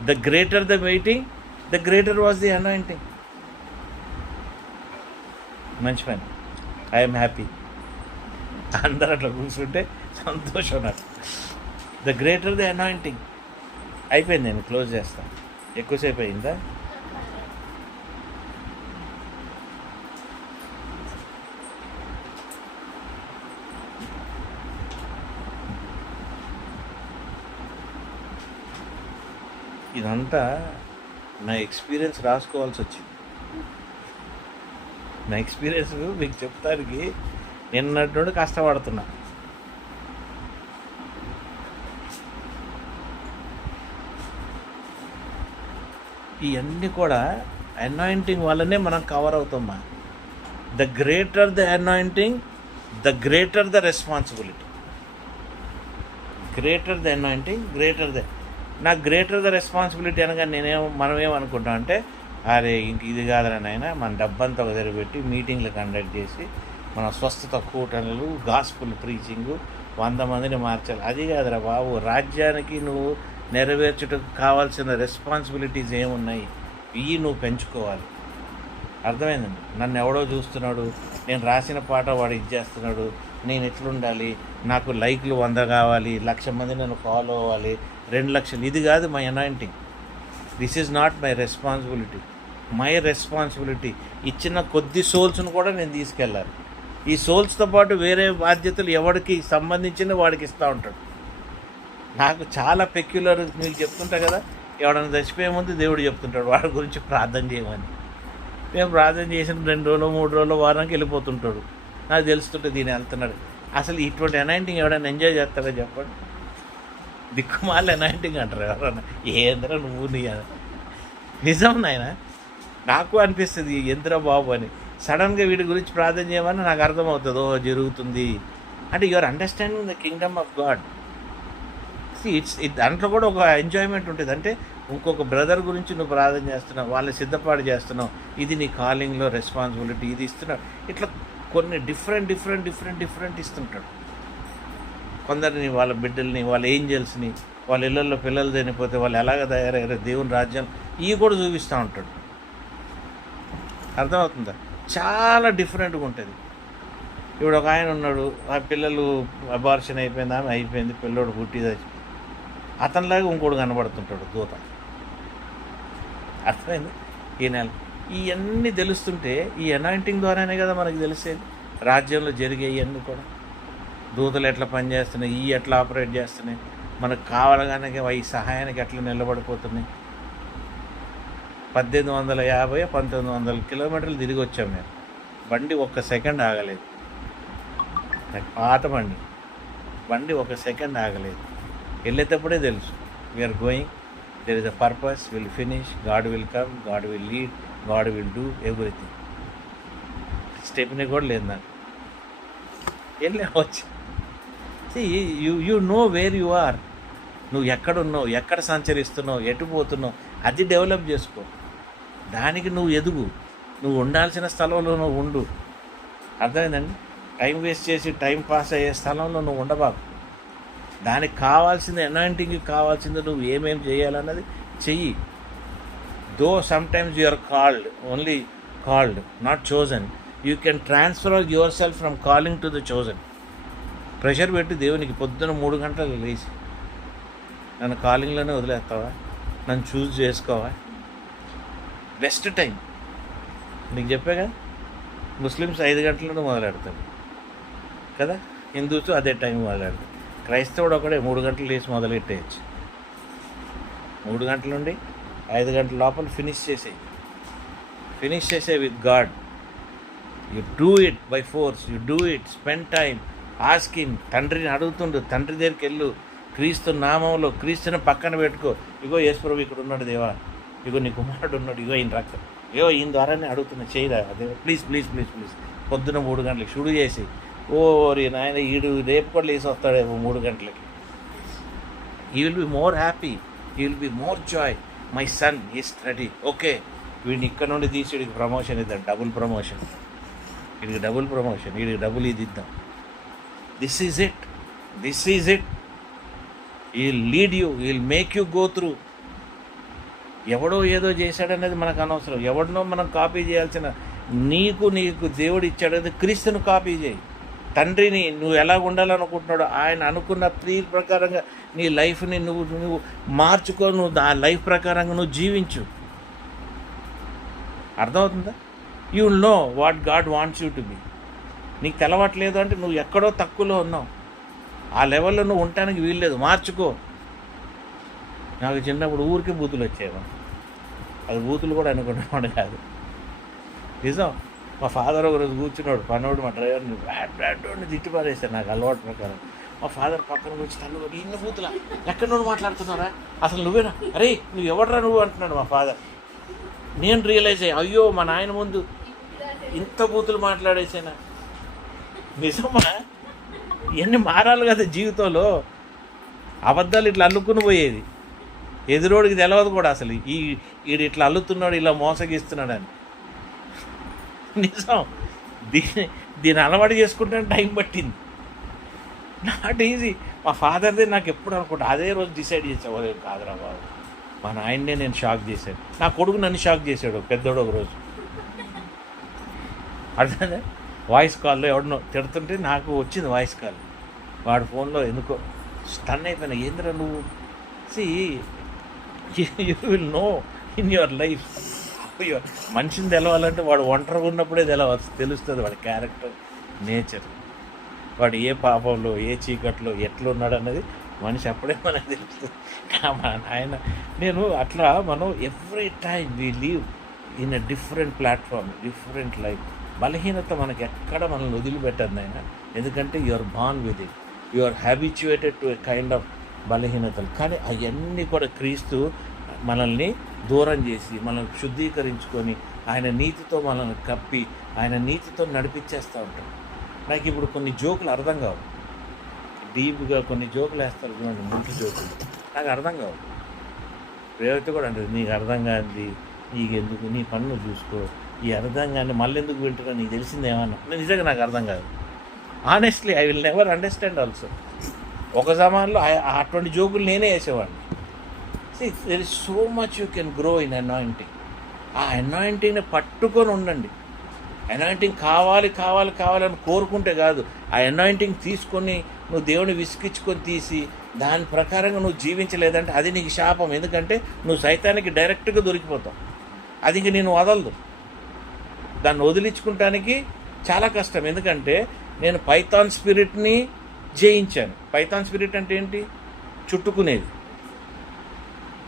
The greater the waiting, the greater was the anointing. మంచి పని. I'm happy. అందరూ అట్లా కూర్చుంటే సంతోషం నాకు. The greater the anointing. అయిపోయింది, నేను క్లోజ్ చేస్తాను. ఎక్కువసేపు అయిందా? ఇదంతా నా ఎక్స్పీరియన్స్ రాసుకోవాల్సి వచ్చింది. నా ఎక్స్పీరియన్స్ మీకు చెప్తానికి నిన్నటి నుండి కష్టపడుతున్నా. ఇవన్నీ కూడా అనాయింటింగ్ వల్లనే మనం కవర్ అవుతామా. The greater the anointing, the greater the responsibility. Greater the anointing, greater the నాకు గ్రేటర్ ద రెస్పాన్సిబిలిటీ అనగా మనం ఏమనుకుంటాం అంటే, అరే ఇంక ఇది కాదురా నాయన, మన డబ్బంతా వదిలిపెట్టి మీటింగ్లు కండక్ట్ చేసి మన స్వస్థత కూటనలు, గాస్పుల్ ప్రీచింగు, 100 మందిని మార్చాలి. అది కాదురా బాబు. రాజ్యానికి నువ్వు నెరవేర్చుటకు కావాల్సిన రెస్పాన్సిబిలిటీస్ ఏమున్నాయి, ఇవి నువ్వు పెంచుకోవాలి. అర్థమైందండి? నన్ను ఎవడో చూస్తున్నాడు, నేను రాసిన పాట వాడు ఇచ్చేస్తున్నాడు, నేను ఎట్లుండాలి, నాకు లైక్లు 100 కావాలి, 1,00,000 మంది నన్ను ఫాలో అవ్వాలి, 2 లక్షలు. ఇది కాదు my anointing. This is not my responsibility. My responsibility ఇచ్చిన కొద్ది సోల్స్ను కూడా నేను తీసుకెళ్ళాలి. ఈ సోల్స్తో పాటు వేరే బాధ్యతలు ఎవరికి సంబంధించిన వాడికి ఇస్తూ ఉంటాడు. నాకు చాలా పెక్యులర్ మీకు చెప్తుంటా కదా, ఎవడన్నా చచ్చిపోయే ముందు దేవుడు చెప్తుంటాడు వాడి గురించి ప్రార్థన చేయమని. మేము ప్రార్థన చేసిన 2 రోజులు 3 రోజులు వారానికి వెళ్ళిపోతుంటాడు. నాకు తెలుస్తుంటే దీని వెళ్తున్నాడు. అసలు ఇటువంటి అనాయింటింగ్ ఎవడైనా ఎంజాయ్ చేస్తాడో చెప్పండి? దిక్కుమాల అనాయింటింగ్ అంటారు ఎవరన్నా. ఏంద్రా నువ్వు నీ నిజం నాయన. నాకు అనిపిస్తుంది ఎంద్రా బాబు అని. సడన్గా వీడి గురించి ప్రార్థన చేయమని నాకు అర్థమవుతుంది, ఓ జరుగుతుంది అంటే. Your understanding the kingdom of God. దాంట్లో కూడా ఒక ఎంజాయ్మెంట్ ఉంటుంది. అంటే ఇంకొక బ్రదర్ గురించి నువ్వు ప్రార్థన చేస్తున్నావు, వాళ్ళని సిద్ధపాటు చేస్తున్నావు, ఇది నీ కాలింగ్లో రెస్పాన్సిబిలిటీ, ఇది ఇస్తున్నావు. ఇట్లా కొన్ని డిఫరెంట్ ఇస్తుంటాడు. కొందరిని, వాళ్ళ బిడ్డల్ని, వాళ్ళ ఏంజల్స్ని, వాళ్ళ ఇళ్ళల్లో పిల్లలు తినిపోతే వాళ్ళు ఎలాగ తయారయ్యారో దేవుని రాజ్యం, ఇవి కూడా చూపిస్తూ ఉంటాడు. అర్థమవుతుందా? చాలా డిఫరెంట్గా ఉంటుంది. ఇప్పుడు ఒక ఆయన ఉన్నాడు, ఆ పిల్లలు అబార్షన్ అయిపోయింది, ఆమె అయిపోయింది, పిల్లోడు పుట్టిది, అతనిలాగా ఇంకోటి కనబడుతుంటాడు దూత. అర్థమైంది? ఈ నెల ఇవన్నీ తెలుస్తుంటే ఈ అనాయింటింగ్ ద్వారానే కదా మనకు తెలిసేది. రాజ్యంలో జరిగే ఇవన్నీ కూడా దూతలు ఎట్లా పనిచేస్తున్నాయి, ఈ ఎట్లా ఆపరేట్ చేస్తున్నాయి, మనకు కావాలగానే ఈ సహాయానికి ఎట్లా నిలబడిపోతున్నాయి. 1850-1900 కిలోమీటర్లు తిరిగి వచ్చాం మేము. బండి 1 సెకండ్ ఆగలేదు. పాత బండి 1 సెకండ్ ఆగలేదు. వెళ్ళేటప్పుడే తెలుసు, we're going, there is a purpose, will finish, God will come, God will lead, God will do everything. స్టెప్ని కూడా లేదు నాకు. వెళ్ళే వచ్చి you know where you are. నువ్వు ఎక్కడున్నావు, ఎక్కడ సంచరిస్తున్నావు, ఎటు పోతున్నావు, అది డెవలప్ చేసుకో. దానికి నువ్వు ఎదుగు. నువ్వు ఉండాల్సిన స్థలంలో నువ్వు ఉండు. అర్థమైందండి? టైం వేస్ట్ చేసి టైం పాస్ అయ్యే స్థలంలో నువ్వు ఉండబాకు. దానికి కావాల్సింది, అనాయింటింగ్కి కావాల్సింది నువ్వు ఏమేం చేయాలన్నది చెయ్యి. Though sometimes you are called, only called, not chosen. You can transfer yourself from calling to the chosen. Pressure పెట్టి దేవునికి పొద్దున 3 గంటలకు లేచి నన్ను కాలింగ్లోనే వదిలేస్తావా, నన్ను చూస్ చేసుకోవా? బెస్ట్ టైం నీకు చెప్పా కదా. ముస్లిమ్స్ 5 గంటలను మొదలెడతారు కదా, హిందూస్ అదే టైం మొదలెడతారు. క్రైస్తవుడు ఒకడే 3 గంటలు లేచి మొదలెట్టేయచ్చు. 3 గంటల నుండి 5 గంటల లోపల ఫినిష్ చేసే with God. You do it by force, you do it, spend time, ask him. తండ్రిని అడుగుతుండు, తండ్రి దగ్గరికి వెళ్ళు. క్రీస్తు నామంలో, క్రీస్తుని పక్కన పెట్టుకో. ఇగో యేసుప్రభు ఇక్కడ ఉన్నాడు దేవా, ఇగో నీ కుమారుడు ఉన్నాడు, ఇగో ఈయన రక్తం, ఇగో ఈయన ద్వారానే అడుగుతున్నా, చేయరా అదే ప్లీజ్. పొద్దున్న 3 గంటలకి షుడు చేసి, ఓరి నాయన ఈడు రేపు కూడా లేసి వస్తాడేమో 3 గంటలకి. You will be more happy, you will be more joy. My son is ready. Okay, వీడిని ఇక్కడ నుండి తీసి వీడికి ప్రమోషన్ ఇద్దాం, డబుల్ ప్రమోషన్, వీడికి డబుల్ ప్రమోషన్, వీడికి డబుల్ ఇది ఇద్దాం. This is it. He'll lead you, he'll make you go through. ఎవడో ఏదో చేశాడనేది మనకు అనవసరం. ఎవడనో మనం కాపీ చేయాల్సిన, నీకు దేవుడు ఇచ్చాడు, క్రీస్తును కాపీ చేయి. తండ్రిని నువ్వు ఎలా ఉండాలనుకుంటున్నాడో ఆయన అనుకున్న ప్రీతి ప్రకారంగా నీ లైఫ్ని నువ్వు మార్చుకో. నువ్వు ఆ లైఫ్ ప్రకారంగా నువ్వు జీవించు. అర్థమవుతుందా? You will know what God wants you to be. నీకు తెలవట్లేదు అంటే నువ్వు ఎక్కడో తక్కువలో ఉన్నావు. ఆ లెవెల్లో నువ్వు ఉండటానికి వీల్లేదు. మార్చుకో. నాకు చిన్నప్పుడు ఊరికే బూతులు వచ్చేవా, అది బూతులు కూడా అనుకునేవాడు కాదు. నిజం. మా ఫాదర్ ఒకరోజు కూర్చున్నాడు, పనోడు, మా డ్రైవర్ని బ్యాడ్ని తిట్టి పారేశారు నాకు అలవాటు ప్రకారం. మా ఫాదర్ పక్కన కూర్చి తల్లు, ఇన్ని బూతులా, ఎక్కడ నుండి మాట్లాడుతున్నారా, అసలు నువ్వేనా, అరే నువ్వు ఎవడరా నువ్వు అంటున్నాడు మా ఫాదర్. నేను రియలైజ్ అయ్యా, అయ్యో మా నాయన ముందు ఇంత బూతులు మాట్లాడేసానా. నిజమా? ఇవన్నీ మారాలి కదా జీవితంలో. అబద్ధాలు ఇట్లా అల్లుకుని పోయేది, ఎదురోడికి తెలియదు కూడా అసలు ఈడు ఇట్లా అల్లుతున్నాడు, ఇలా మోసగిస్తున్నాడు అని. నిజం. దీన్ని అలవాటు చేసుకుంటే టైం పట్టింది, నాట్ ఈజీ. మా ఫాదర్దే నాకు ఎప్పుడు అనుకుంటా, అదే రోజు డిసైడ్ చేసావు, అదే కాదురా బాబు, మా నాయన్నే నేను షాక్ చేశాను, నా కొడుకు నన్ను షాక్ చేశాడు పెద్దోడు ఒకరోజు. అర్థమే, వాయిస్ కాల్లో ఎవడనో తిడుతుంటే నాకు వచ్చింది వాయిస్ కాల్. వాడు ఫోన్లో ఎందుకో స్టన్ అయిపోయినా, ఏంద్రా నువ్వు, see you will know in your life. మనిషిని తెలవాలంటే వాడు ఒంటరిగా ఉన్నప్పుడే తెలుస్తుంది వాడి క్యారెక్టర్, నేచర్, వాడు ఏ పాపంలో ఏ చీకట్లో ఎట్లున్నాడు అన్నది మనిషి అప్పుడే మనకు తెలుస్తుంది. ఆయన నేను అట్లా మనం every time we live in a different platform, different life. బలహీనత మనకి ఎక్కడ మనల్ని వదిలిపెట్టదు ఆయన, ఎందుకంటే you are born with it, you are habituated to a kind of బలహీనతలు. కానీ అవన్నీ కూడా క్రీస్తు మనల్ని దూరం చేసి మనల్ని శుద్ధీకరించుకొని ఆయన నీతితో మనల్ని కప్పి ఆయన నీతితో నడిపించేస్తూ ఉంటాడు. నాకు ఇప్పుడు కొన్ని జోకులు అర్థం కావు, డీప్గా కొన్ని జోకులు వేస్తారు చూడండి, ముందు జోకులు నాకు అర్థం కావు. రేవతి కూడా అంటే నీకు అర్థం కాదు, నీకెందుకు, నీ పన్ను చూసుకో, ఈ అర్థం కానీ మళ్ళీ ఎందుకు వింటున్నా, నీకు తెలిసిందేమన్నా. నిజంగా నాకు అర్థం కాదు. Honestly I will never understand also. ఒక జమాన్లో అటువంటి జోకులు నేనే వేసేవాడిని. There is so much you can grow in anointing. ఆ అనాయింటింగ్ని పట్టుకొని ఉండండి. అనాయింటింగ్ కావాలని కోరుకుంటే కాదు, ఆ అనాయింటింగ్ తీసుకొని నువ్వు దేవుని విసిగించుకొని తీసి దాని ప్రకారంగా నువ్వు జీవించలేదంటే అది నీకు శాపం. ఎందుకంటే నువ్వు సైతానికి డైరెక్ట్గా దొరికిపోతావు. అది ఇంక నేను వదలదు. దాన్ని వదిలించుకుంటానికి చాలా కష్టం. ఎందుకంటే నేను పైథాన్ స్పిరిట్ని జయించాను. పైథాన్ స్పిరిట్ అంటే ఏంటి? చుట్టుకునేది.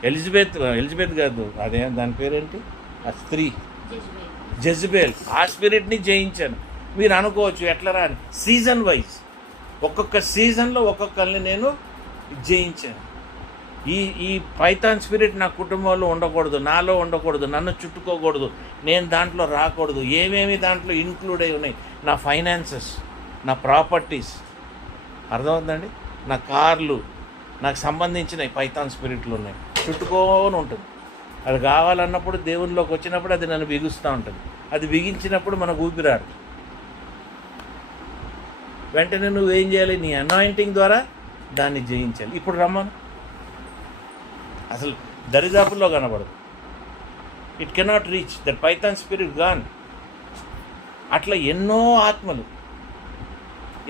ఎలిజబెత్ కాదు, అదే దాని పేరేంటి, ఆ స్త్రీ జెజబేల్, ఆ స్పిరిట్ని జయించాను. మీరు అనుకోవచ్చు ఎట్లా రాని, సీజన్ వైజ్ ఒక్కొక్క సీజన్లో ఒక్కొక్కరిని నేను జయించాను. ఈ పైథాన్ స్పిరిట్ నా కుటుంబంలో ఉండకూడదు, నాలో ఉండకూడదు, నన్ను చుట్టుకోకూడదు, నేను దాంట్లో రాకూడదు. ఏమేమి దాంట్లో ఇన్క్లూడ్ అయి ఉన్నాయి, నా ఫైనాన్సెస్, నా ప్రాపర్టీస్, అర్థమవుతుందండి, నా కార్లు, నాకు సంబంధించిన పైథాన్ స్పిరిట్లు ఉన్నాయి. చుట్టుకోని ఉంటుంది. అది కావాలన్నప్పుడు దేవునిలోకి వచ్చినప్పుడు అది నన్ను బిగుస్తూ ఉంటుంది. అది బిగించినప్పుడు మనకు ఊపిరాడు. వెంటనే నువ్వు ఏం చేయాలి? నీ అనాయింటింగ్ ద్వారా దాన్ని జయించాలి. ఇప్పుడు రమ్మను, అసలు దరిదాపుల్లో కనబడదు. It cannot reach that Python spirit gone. అట్లా ఎన్నో ఆత్మలు,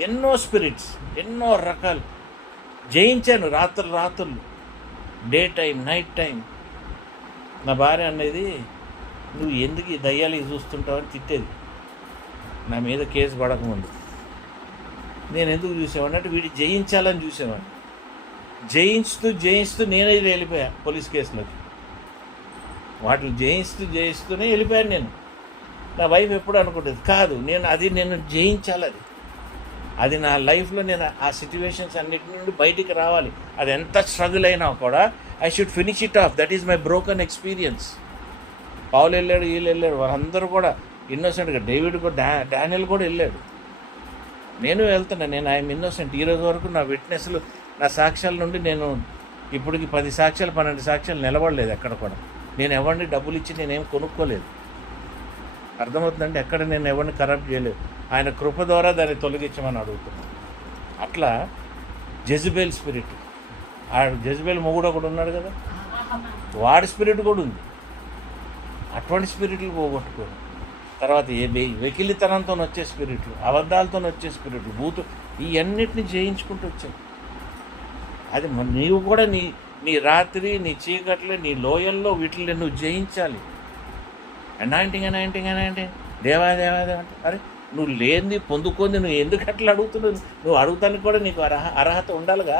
ఎన్నో స్పిరిట్స్, ఎన్నో రకాలు జయించాను. రాత్రులు, డే టైం, నైట్ టైం. నా భార్య అనేది, నువ్వు ఎందుకు ఈ దయ్యాలు చూస్తుంటావని తిట్టేది నా మీద కేసు పడకముందు. నేను ఎందుకు చూసేవాడిని అంటే వీడి జయించాలని చూసేవాడిని. జయిస్తూ నేనే వెళ్ళిపోయా పోలీస్ కేసులోకి. వాటిని జయిస్తూనే వెళ్ళిపోయాను నేను. నా వైఫ్ ఎప్పుడు అనుకుంటుంది, కాదు నేను జయించాలి, అది నా లైఫ్లో నేను ఆ సిచ్యువేషన్స్ అన్నిటి నుండి బయటికి రావాలి. అది ఎంత స్ట్రగుల్ అయినా కూడా I should finish it off. That is my broken experience. పౌలు వెళ్ళాడు, వీళ్ళు వెళ్ళాడు, వాళ్ళందరూ కూడా ఇన్నోసెంట్గా, డేవిడ్ కూడా, డానియల్ కూడా వెళ్ళాడు. నేను వెళ్తున్నా, నేను ఐఎమ్ ఇన్నోసెంట్. ఈరోజు వరకు నా విట్నెస్లు, నా సాక్ష్యాల నుండి నేను ఇప్పటికి 10 సాక్ష్యాలు 12 సాక్ష్యాలు నిలబడలేదు ఎక్కడ కూడా. నేను ఎవరిని డబ్బులు ఇచ్చి నేనేం కొనుక్కోలేదు. అర్థమవుతుందండి? ఎక్కడ నేను ఎవరిని కరప్ట్ చేయలేదు. ఆయన కృప ద్వారా దాన్ని తొలగించమని అడుగుతున్నాను. అట్లా జెజబెల్ స్పిరిట్, ఆ జెజబెల్ మొగుడు ఒకడు ఉన్నాడు కదా, వాడి స్పిరిట్ కూడా ఉంది. అటువంటి స్పిరిట్లు పోగొట్టుకోరు. తర్వాత వెకిలితనంతో వచ్చే స్పిరిట్లు, అబద్ధాలతో వచ్చే స్పిరిట్లు, ఇవన్నిటిని జయించుకుంటూ వచ్చావు. అది నీవు కూడా నీ రాత్రి, నీ చీకట్లు, నీ లోయల్లో వీటిని నువ్వు జయించాలి. అనాయింటింగ్ దేవా అంటే అరే నువ్వు లేనిది పొందుకుంది నువ్వు ఎందుకు అట్లా అడుగుతున్నావు? నువ్వు అడుగుతానికి కూడా నీకు అర్హత ఉండాలిగా.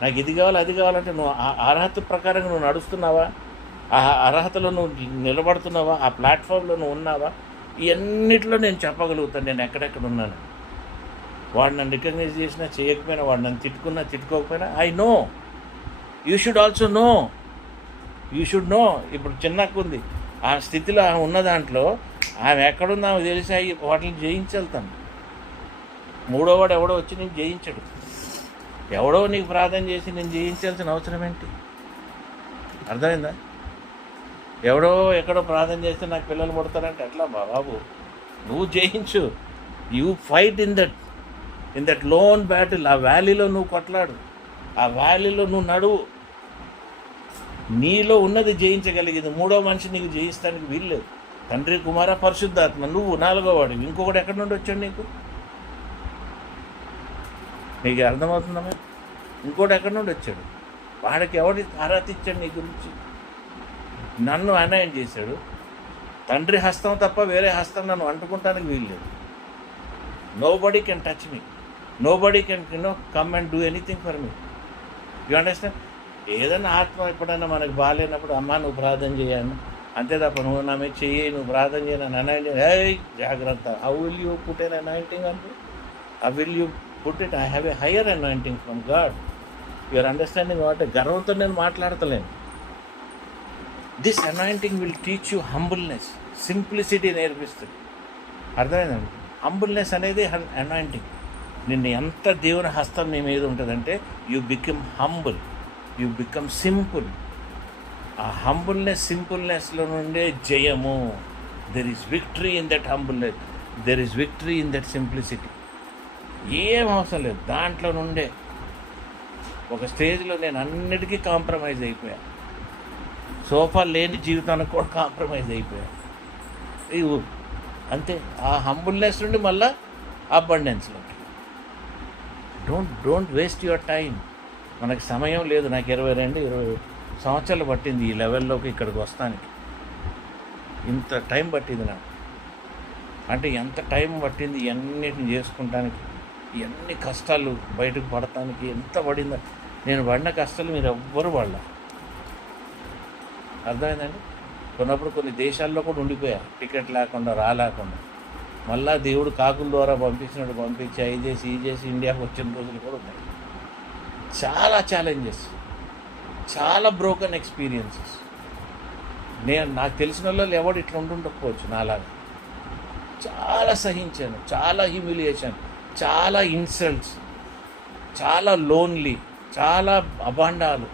నాకు ఇది కావాలి అది కావాలంటే నువ్వు ఆ అర్హత ప్రకారంగా నువ్వు నడుస్తున్నావా? ఆ అర్హతలో నువ్వు నిలబడుతున్నావా? ఆ ప్లాట్ఫామ్లో నువ్వు ఉన్నావా? ఇవన్నిటిలో నేను చెప్పగలుగుతాను నేను ఎక్కడెక్కడ ఉన్నాను. వాడు నన్ను రికగ్నైజ్ చేసినా చేయకపోయినా, వాడు నన్ను తిట్టుకున్నా తిట్టుకోకపోయినా, I know. You should also know. You should know. ఇప్పుడు చిన్నకు ఉంది, ఆ స్థితిలో ఉన్న దాంట్లో ఆమె ఎక్కడుందో ఆమె తెలిసి వాటిని జయించెళ్తాను. మూడోవాడు ఎవడో వచ్చి నేను జయించడు. ఎవడో నీకు ప్రార్థన చేసి నేను జయించాల్సిన అవసరం ఏంటి? అర్థమైందా? ఎవడో ఎక్కడో ప్రార్థన చేస్తే నాకు పిల్లలు పుడతారంటే ఎట్లా బాబు? నువ్వు జయించు. You fight in that lone battle. ఆ వ్యాలీలో నువ్వు కొట్లాడు, ఆ వ్యాలీలో నువ్వు నడువు. నీలో ఉన్నది జయించగలిగింది మూడో మనిషి నీకు జయిస్తానికి వీల్లేదు. తండ్రి, కుమార, పరిశుద్ధాత్మ. నువ్వు నాలుగోవాడు. ఇంకొకటి ఎక్కడి నుండి వచ్చాడు నీకు అర్థమవుతుందమ్మా? ఇంకోటి ఎక్కడి నుండి వచ్చాడు? వాడికి ఎవడి అర్హత ఇచ్చాడు నీ గురించి? నన్ను అన్యాయం చేశాడు. తండ్రి హస్తం తప్ప వేరే హస్తం నన్ను అంటుకుంటానికి వీల్లేదు. Nobody can touch me. Nobody can come and do anything for me. You understand? ఏదైనా ఆత్మ ఎప్పుడైనా మనకు బాగాలేనప్పుడు అమ్మ నువ్వు ప్రార్థన చేయాను అంతే తప్ప నువ్వు నా మీద చెయ్యి, నువ్వు ప్రార్థన చేయను అనాయింటింగ్. జాగ్రత్త. How will you put an anointing అంటే? How will you put it? I have a higher anointing from God. You are understanding what? గర్వంతో నేను మాట్లాడతలేను. This anointing will teach you humbleness, simplicity నేర్పిస్తుంది. అర్థమైందండి? హంబుల్నెస్ అనేది అనాయింటింగ్. నిన్ను ఎంత దేవుని హస్తం నీ మీద ఉంటుందంటే you become humble, you become simple. ఆ హంబుల్నెస్, సింపుల్నెస్లో నుండే జయము. There is victory in that humbleness, there is victory in that simplicity. ఏం అవసరం లేదు, దాంట్లో నుండే. ఒక స్టేజ్లో నేను అన్నిటికీ కాంప్రమైజ్ అయిపోయా. సోఫా లేని జీవితానికి కూడా కాంప్రమైజ్ అయిపోయా. అంతే. ఆ హంబుల్నెస్ నుండి మళ్ళా అబండెన్స్లోకి. Don't waste your time. మనకి సమయం లేదు. నాకు 20 సంవత్సరాలు పట్టింది ఈ లెవెల్లోకి ఇక్కడికి వస్తానికి. ఇంత టైం పట్టింది నాకు. అంటే ఎంత టైం పట్టింది ఇవన్నిటిని చేసుకుంటానికి, ఇవన్నీ కష్టాలు బయటకు పడటానికి ఎంత పడిందో. నేను పడిన కష్టాలు మీరు ఎవ్వరు పడలా. అర్థమైందండి? కొన్ని దేశాల్లో కూడా ఉండిపోయా, టికెట్ లేకుండా రాలేకుండా. మళ్ళా దేవుడు కాకుల ద్వారా పంపించినట్టు పంపించి ఈ చేసి ఇండియాకి వచ్చిన రోజులు కూడా ఉన్నాయి. చాలా ఛాలెంజెస్, చాలా బ్రోకన్ ఎక్స్పీరియన్సెస్. నాకు తెలిసిన వాళ్ళు ఎవడు ఇట్లా ఉంటుండకపోవచ్చు నాలాగా. చాలా సహించాను, చాలా హ్యూమిలియేషన్, చాలా ఇన్సల్ట్స్, చాలా లోన్లీ, చాలా అభాండాలు.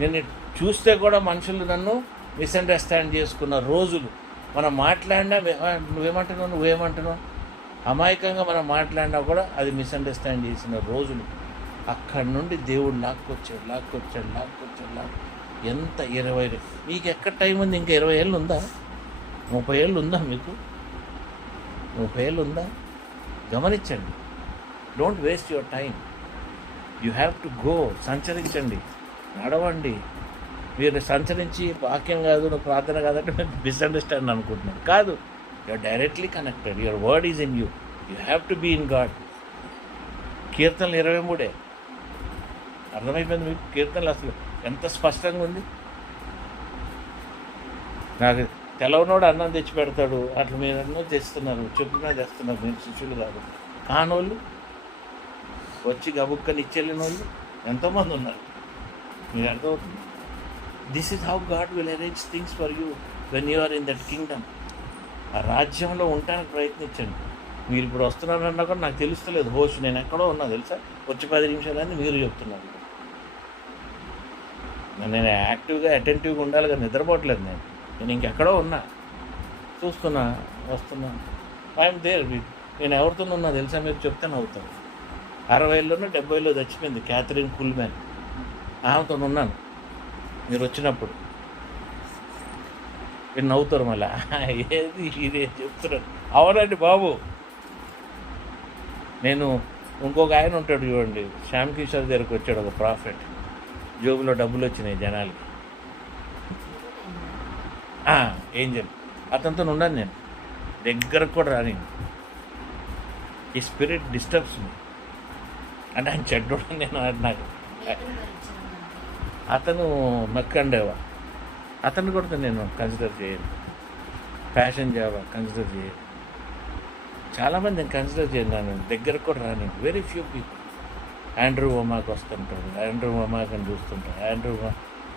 నేను చూస్తే కూడా మనుషులు నన్ను మిస్అండర్స్టాండ్ చేసుకున్న రోజులు. మనం మాట్లాడినా నువ్వేమంటున్నావు అమాయకంగా మనం మాట్లాడినా కూడా అది మిస్అండర్స్టాండ్ చేసిన రోజులు. అక్కడి నుండి దేవుడు లాక్కొచ్చాడు. ఎంత 20 మీకు ఎక్కడ టైం ఉంది? ఇంకా 20 ఏళ్ళు ఉందా? 30 ఏళ్ళు ఉందా మీకు? 30 ఏళ్ళు ఉందా? గమనించండి. Don't waste your time. You have to go. సంచరించండి, నడవండి. మీరు సంచరించి వాక్యం కాదు, నువ్వు ప్రార్థన కాదంటే మేము మిస్అండర్స్టాండ్ అనుకుంటున్నాను. కాదు, you're directly connected. Your word is in you. You have to be in God. కీర్తనలు 23. అర్థమైపోయింది మీకు? కీర్తనలు అసలు ఎంత స్పష్టంగా ఉంది. నాకు తెలవనోడు అన్నం తెచ్చి పెడతాడు, అట్లా మీరు అన్నం తెస్తున్నారు, చెప్పినా తెస్తున్నారు. మీరు శిష్యులు కాదు. కానోళ్ళు వచ్చి గబుక్కని ఇచ్చెళ్ళిన వాళ్ళు ఎంతోమంది ఉన్నారు. మీరు అర్థమవుతుంది? This is how God will arrange things for you when you are in that kingdom. ఆ రాజ్యంలో ఉండడానికి ప్రయత్నించండి. మీరు ఇప్పుడు వస్తున్నారన్నా కూడా నాకు తెలుస్తలేదు. నేను ఎక్కడో ఉన్నా తెలుసా? వచ్చి 10 నిమిషాలని మీరు చెప్తున్నారు. నేను యాక్టివ్గా అటెంటివ్గా ఉండాలి కదా, నిద్రపోవట్లేదు నేను ఇంకెక్కడో ఉన్నా, చూస్తున్నా, వస్తున్నా. I'm there. నేను ఎవరితో ఉన్నా తెలుసా మీరు? చెప్తే నవ్వుతాను. 60లోనో 70లో చచ్చిపోయింది క్యాథరిన్ కుల్మెన్, ఆమెతో ఉన్నాను మీరు వచ్చినప్పుడు. మీరు నవ్వుతారు మళ్ళీ, ఏది ఇదే చెప్తున్నాను. అవునండి బాబు. నేను ఇంకొక ఆయన ఉంటాడు చూడండి, శ్యామ్ కిషోర్ దగ్గరికి వచ్చాడు ఒక ప్రాఫిట్, జోబులో డబ్బులు వచ్చినాయి జనాలకి, ఏంజల్. అతనితో ఉన్నాను నేను, దగ్గరకు కూడా రాని. ఈ స్పిరిట్ డిస్టర్బ్స్ మీ. అంటే ఆయన చెడ్డోడు, నేను నాకు అతను మెక్కండేవా, అతను కూడా నేను కన్సిడర్ చేయను. ఫ్యాషన్ జావా కన్సిడర్ చేయను. చాలామంది నేను కన్సిడర్ చేయను, దగ్గరకు కూడా రాని. Very few people. ఆండ్రూ ఒమాకి వస్తుంటారు, ఆండ్రూ ఒమాకని చూస్తుంటారు. ఆండ్రూ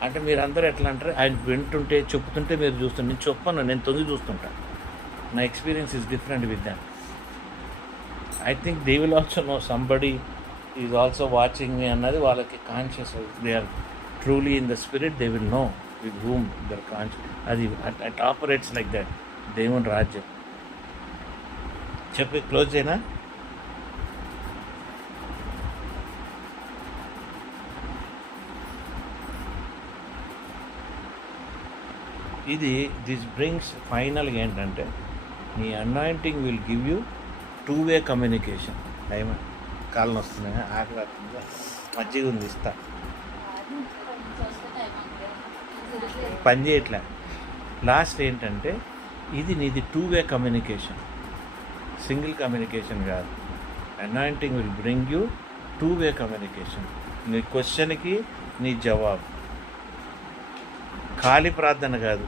అంటే మీరు అందరూ ఎట్లా అంటారు, ఆయన వింటుంటే చెప్తుంటే మీరు చూస్తుంటే, నేను చెప్పను, నేను తొంగి చూస్తుంటాను. నా experience is different with them. I think they will also know somebody is also watching me అన్నది వాళ్ళకి conscious. They are truly in the spirit, they will know with whom their conscious. అది అట్ ఆపరేట్స్ లైక్ దట్. దేవుని రాజ్యం. చెప్పి close చేయనా? This brings ఫైనల్గా ఏంటంటే, నీ anointing will give you 2-way communication. Time కాళ్ళని వస్తున్నాయి, ఆకలి అవుతుందా, మజ్జిగ ఉంది ఇస్తా. పని చేయట్లే. లాస్ట్ ఏంటంటే, ఇది నీది 2-way కమ్యూనికేషన్, సింగిల్ కమ్యూనికేషన్ కాదు. Anointing will bring you 2-way communication. నీ క్వశ్చన్కి నీ జవాబు, ఖాళీ ప్రార్థన కాదు.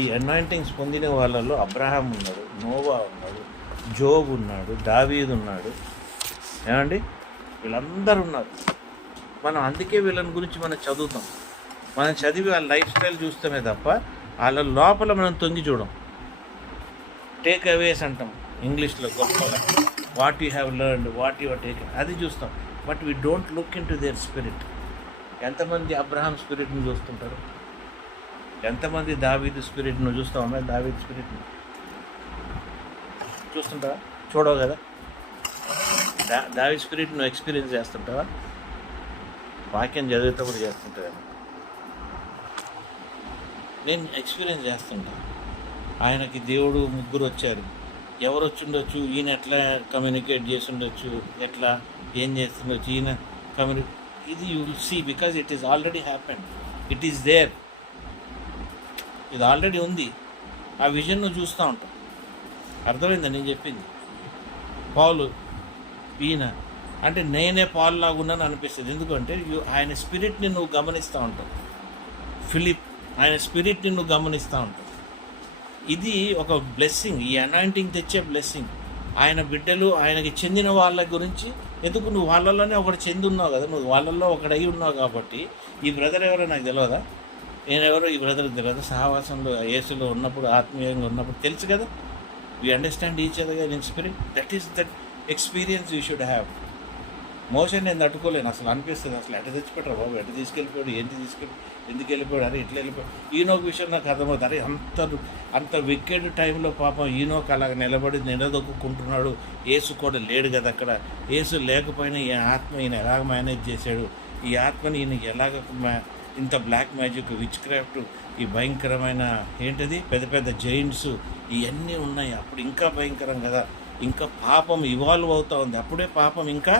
ఈ అనాయింటింగ్స్ పొందిన వాళ్ళలో అబ్రహాం ఉన్నాడు, నోవా ఉన్నాడు, జోబ్ ఉన్నాడు, దావీదు ఉన్నాడు, ఏమండి, వీళ్ళందరూ ఉన్నారు. మనం అందుకే వీళ్ళని గురించి మనం చదువుతాం. మనం చదివి వాళ్ళ లైఫ్ స్టైల్ చూస్తామే తప్ప వాళ్ళ లోపల మనం తొంగి చూడం. టేక్ అవేస్ అంటాం ఇంగ్లీష్లో గొప్పగా. What you have learned, what your take, అది చూస్తాం. But we don't look in to their spirit. ఎంతమంది అబ్రహాం స్పిరిట్ని చూస్తుంటారు? ఎంతమంది దావీదు స్పిరిట్ను చూస్తామా? దావీదు స్పిరిట్ని చూస్తుంటావా? చూడవు కదా. దావీదు స్పిరిట్ నువ్వు ఎక్స్పీరియన్స్ చేస్తుంటావా? వాక్యం చదివితే కూడా చేస్తుంటా. నేను ఎక్స్పీరియన్స్ చేస్తుంటా. ఆయనకి దేవుడు ముగ్గురు వచ్చారు. ఎవరు వచ్చి ఉండొచ్చు, ఈయన ఎట్లా కమ్యూనికేట్ చేసి ఉండొచ్చు, ఎట్లా ఏం చేస్తుండొచ్చు, ఈయన ఇది you will see, because it is already happened. It is there. ఇది ఆల్రెడీ ఉంది. ఆ విజన్ నువ్వు చూస్తూ ఉంటావు. అర్థమైందా నేను చెప్పింది? పౌలు, ఈయన అంటే నేనే పాలు లాగా ఉన్నాను అనిపిస్తుంది. ఎందుకంటే ఆయన స్పిరిట్ని నువ్వు గమనిస్తూ ఉంటావు. ఫిలిప్, ఆయన స్పిరిట్ని నువ్వు గమనిస్తూ ఉంటావు. ఇది ఒక బ్లెస్సింగ్, ఈ అనాయింటింగ్ తెచ్చే బ్లెస్సింగ్. ఆయన బిడ్డలు, ఆయనకి చెందిన వాళ్ళ గురించి, ఎందుకు నువ్వు వాళ్ళలోనే ఒకటి చెంది ఉన్నావు కదా, నువ్వు వాళ్ళల్లో ఒకడై ఉన్నావు కాబట్టి. ఈ బ్రదర్ ఎవరో నాకు తెలియదా, నేనెవరో ఈ బ్రదర్కి తెలియదు. సహవాసంలో యేసులో ఉన్నప్పుడు, ఆత్మీయంగా ఉన్నప్పుడు తెలుసు కదా. We understand each other in spirit. That is that experience you should have. Motion నేను తట్టుకోలేను అసలు. అనిపిస్తుంది అసలు ఎట తెచ్చిపెట్టారు బాబు, ఎట తీసుకెళ్ళిపోయాడు, ఏంటి ఎందుకు వెళ్ళిపోయాడు, అరే ఇట్లా వెళ్ళిపోయాడు. ఈనోక విషయం నాకు అర్థమవుతుంది. అరే అంత వికెడ్ టైంలో పాపం ఈనోక అలాగ నిలబడి నిలదొక్కుంటున్నాడు. యేసు కూడా లేడు కదా అక్కడ. యేసు లేకపోయినా ఈ ఆత్మ ఈయన ఎలాగ మేనేజ్ చేశాడు, ఈ ఆత్మని ఈయన ఎలాగ ఇంత బ్లాక్ మ్యాజిక్, విచ్ క్రాఫ్ట్, ఈ భయంకరమైన ఏంటిది పెద్ద పెద్ద జైంట్స్ ఇవన్నీ ఉన్నాయి. అప్పుడు ఇంకా భయంకరం కదా. ఇంకా పాపం ఇవాల్వ్ అవుతూ ఉంది. అప్పుడే పాపం ఇంకా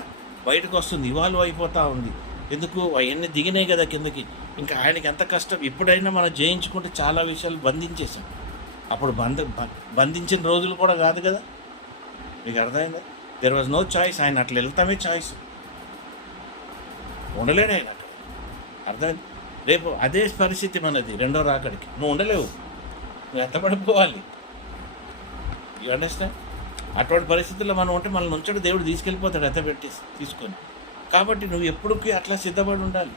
బయటకు వస్తుంది, ఇవాల్వ్ అయిపోతూ ఉంది. ఎందుకు? అవన్నీ దిగినాయి కదా కిందకి. ఇంకా ఆయనకి ఎంత కష్టం. ఇప్పుడైనా మనం జయించుకుంటే చాలా విషయాలు బంధించేసాం. అప్పుడు బంధించిన రోజులు కూడా కాదు కదా. మీకు అర్థమైందా? There was no choice. ఆయన అట్లా వెళ్తామే చాయిస్. ఉండలేడు ఆయన అక్కడ. అర్థమైంది? రేపు అదే పరిస్థితి మనది, రెండో రాకడికి. నువ్వు ఉండలేవు, నువ్వు ఎత్తపడిపోవాలి. You understand? అటువంటి పరిస్థితుల్లో మనం ఉంటే మనల్ని ఉంచడం దేవుడు తీసుకెళ్ళిపోతాడు ఎత్తపెట్టేసి తీసుకొని. కాబట్టి నువ్వు ఎప్పటికీ అట్లా సిద్ధపడి ఉండాలి.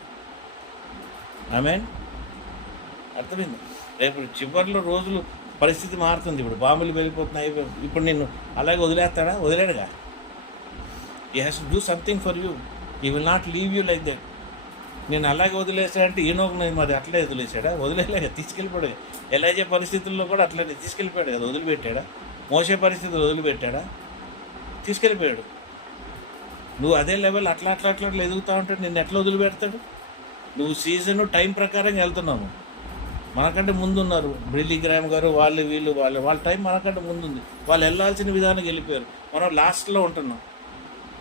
ఆమేన్. అర్థమైంది? రేపు చివరిలో రోజులు పరిస్థితి మారుతుంది. ఇప్పుడు బాంబులు వెళ్ళిపోతున్నాయి. ఇప్పుడు నిన్ను అలాగే వదిలేస్తాడా? వదిలేడుగా. He has to do something for you. He will not leave you like that. నేను అలాగే వదిలేసాడంటే ఈనోకు నేను మరి అట్లే వదిలేసాడా? వదిలేక తీసుకెళ్ళిపోయాడు. ఎలాగే పరిస్థితుల్లో కూడా అట్లనే తీసుకెళ్ళిపోయాడు కదా, వదిలిపెట్టాడా? మోసే పరిస్థితులు వదిలిపెట్టాడా? తీసుకెళ్ళిపోయాడు. నువ్వు అదే లెవెల్ అట్లా ఎదుగుతా ఉంటే నిన్ను ఎట్లా వదిలిపెడతాడు? నువ్వు సీజన్ టైం ప్రకారం వెళ్తున్నావు. మనకంటే ముందున్నారు బిల్లీ గ్రామ్ గారు, వాళ్ళ టైం మనకంటే ముందుంది. వాళ్ళు వెళ్ళాల్సిన విధానం వెళ్ళిపోయారు. మనం లాస్ట్లో ఉంటున్నాం.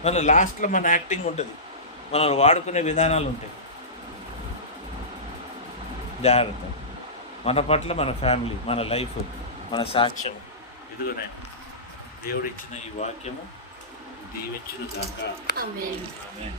మన లాస్ట్లో మన యాక్టింగ్ ఉంటుంది, మనం వాడుకునే విధానాలు ఉంటాయి. జాగ్రత్త. మన పట్ల మన ఫ్యామిలీ, మన లైఫ్, మన సాక్ష్యం. ఇదిగోనైనా దేవుడిచ్చిన ఈ వాక్యము దీవించును గాక. ఆమేన్. ఆమేన్.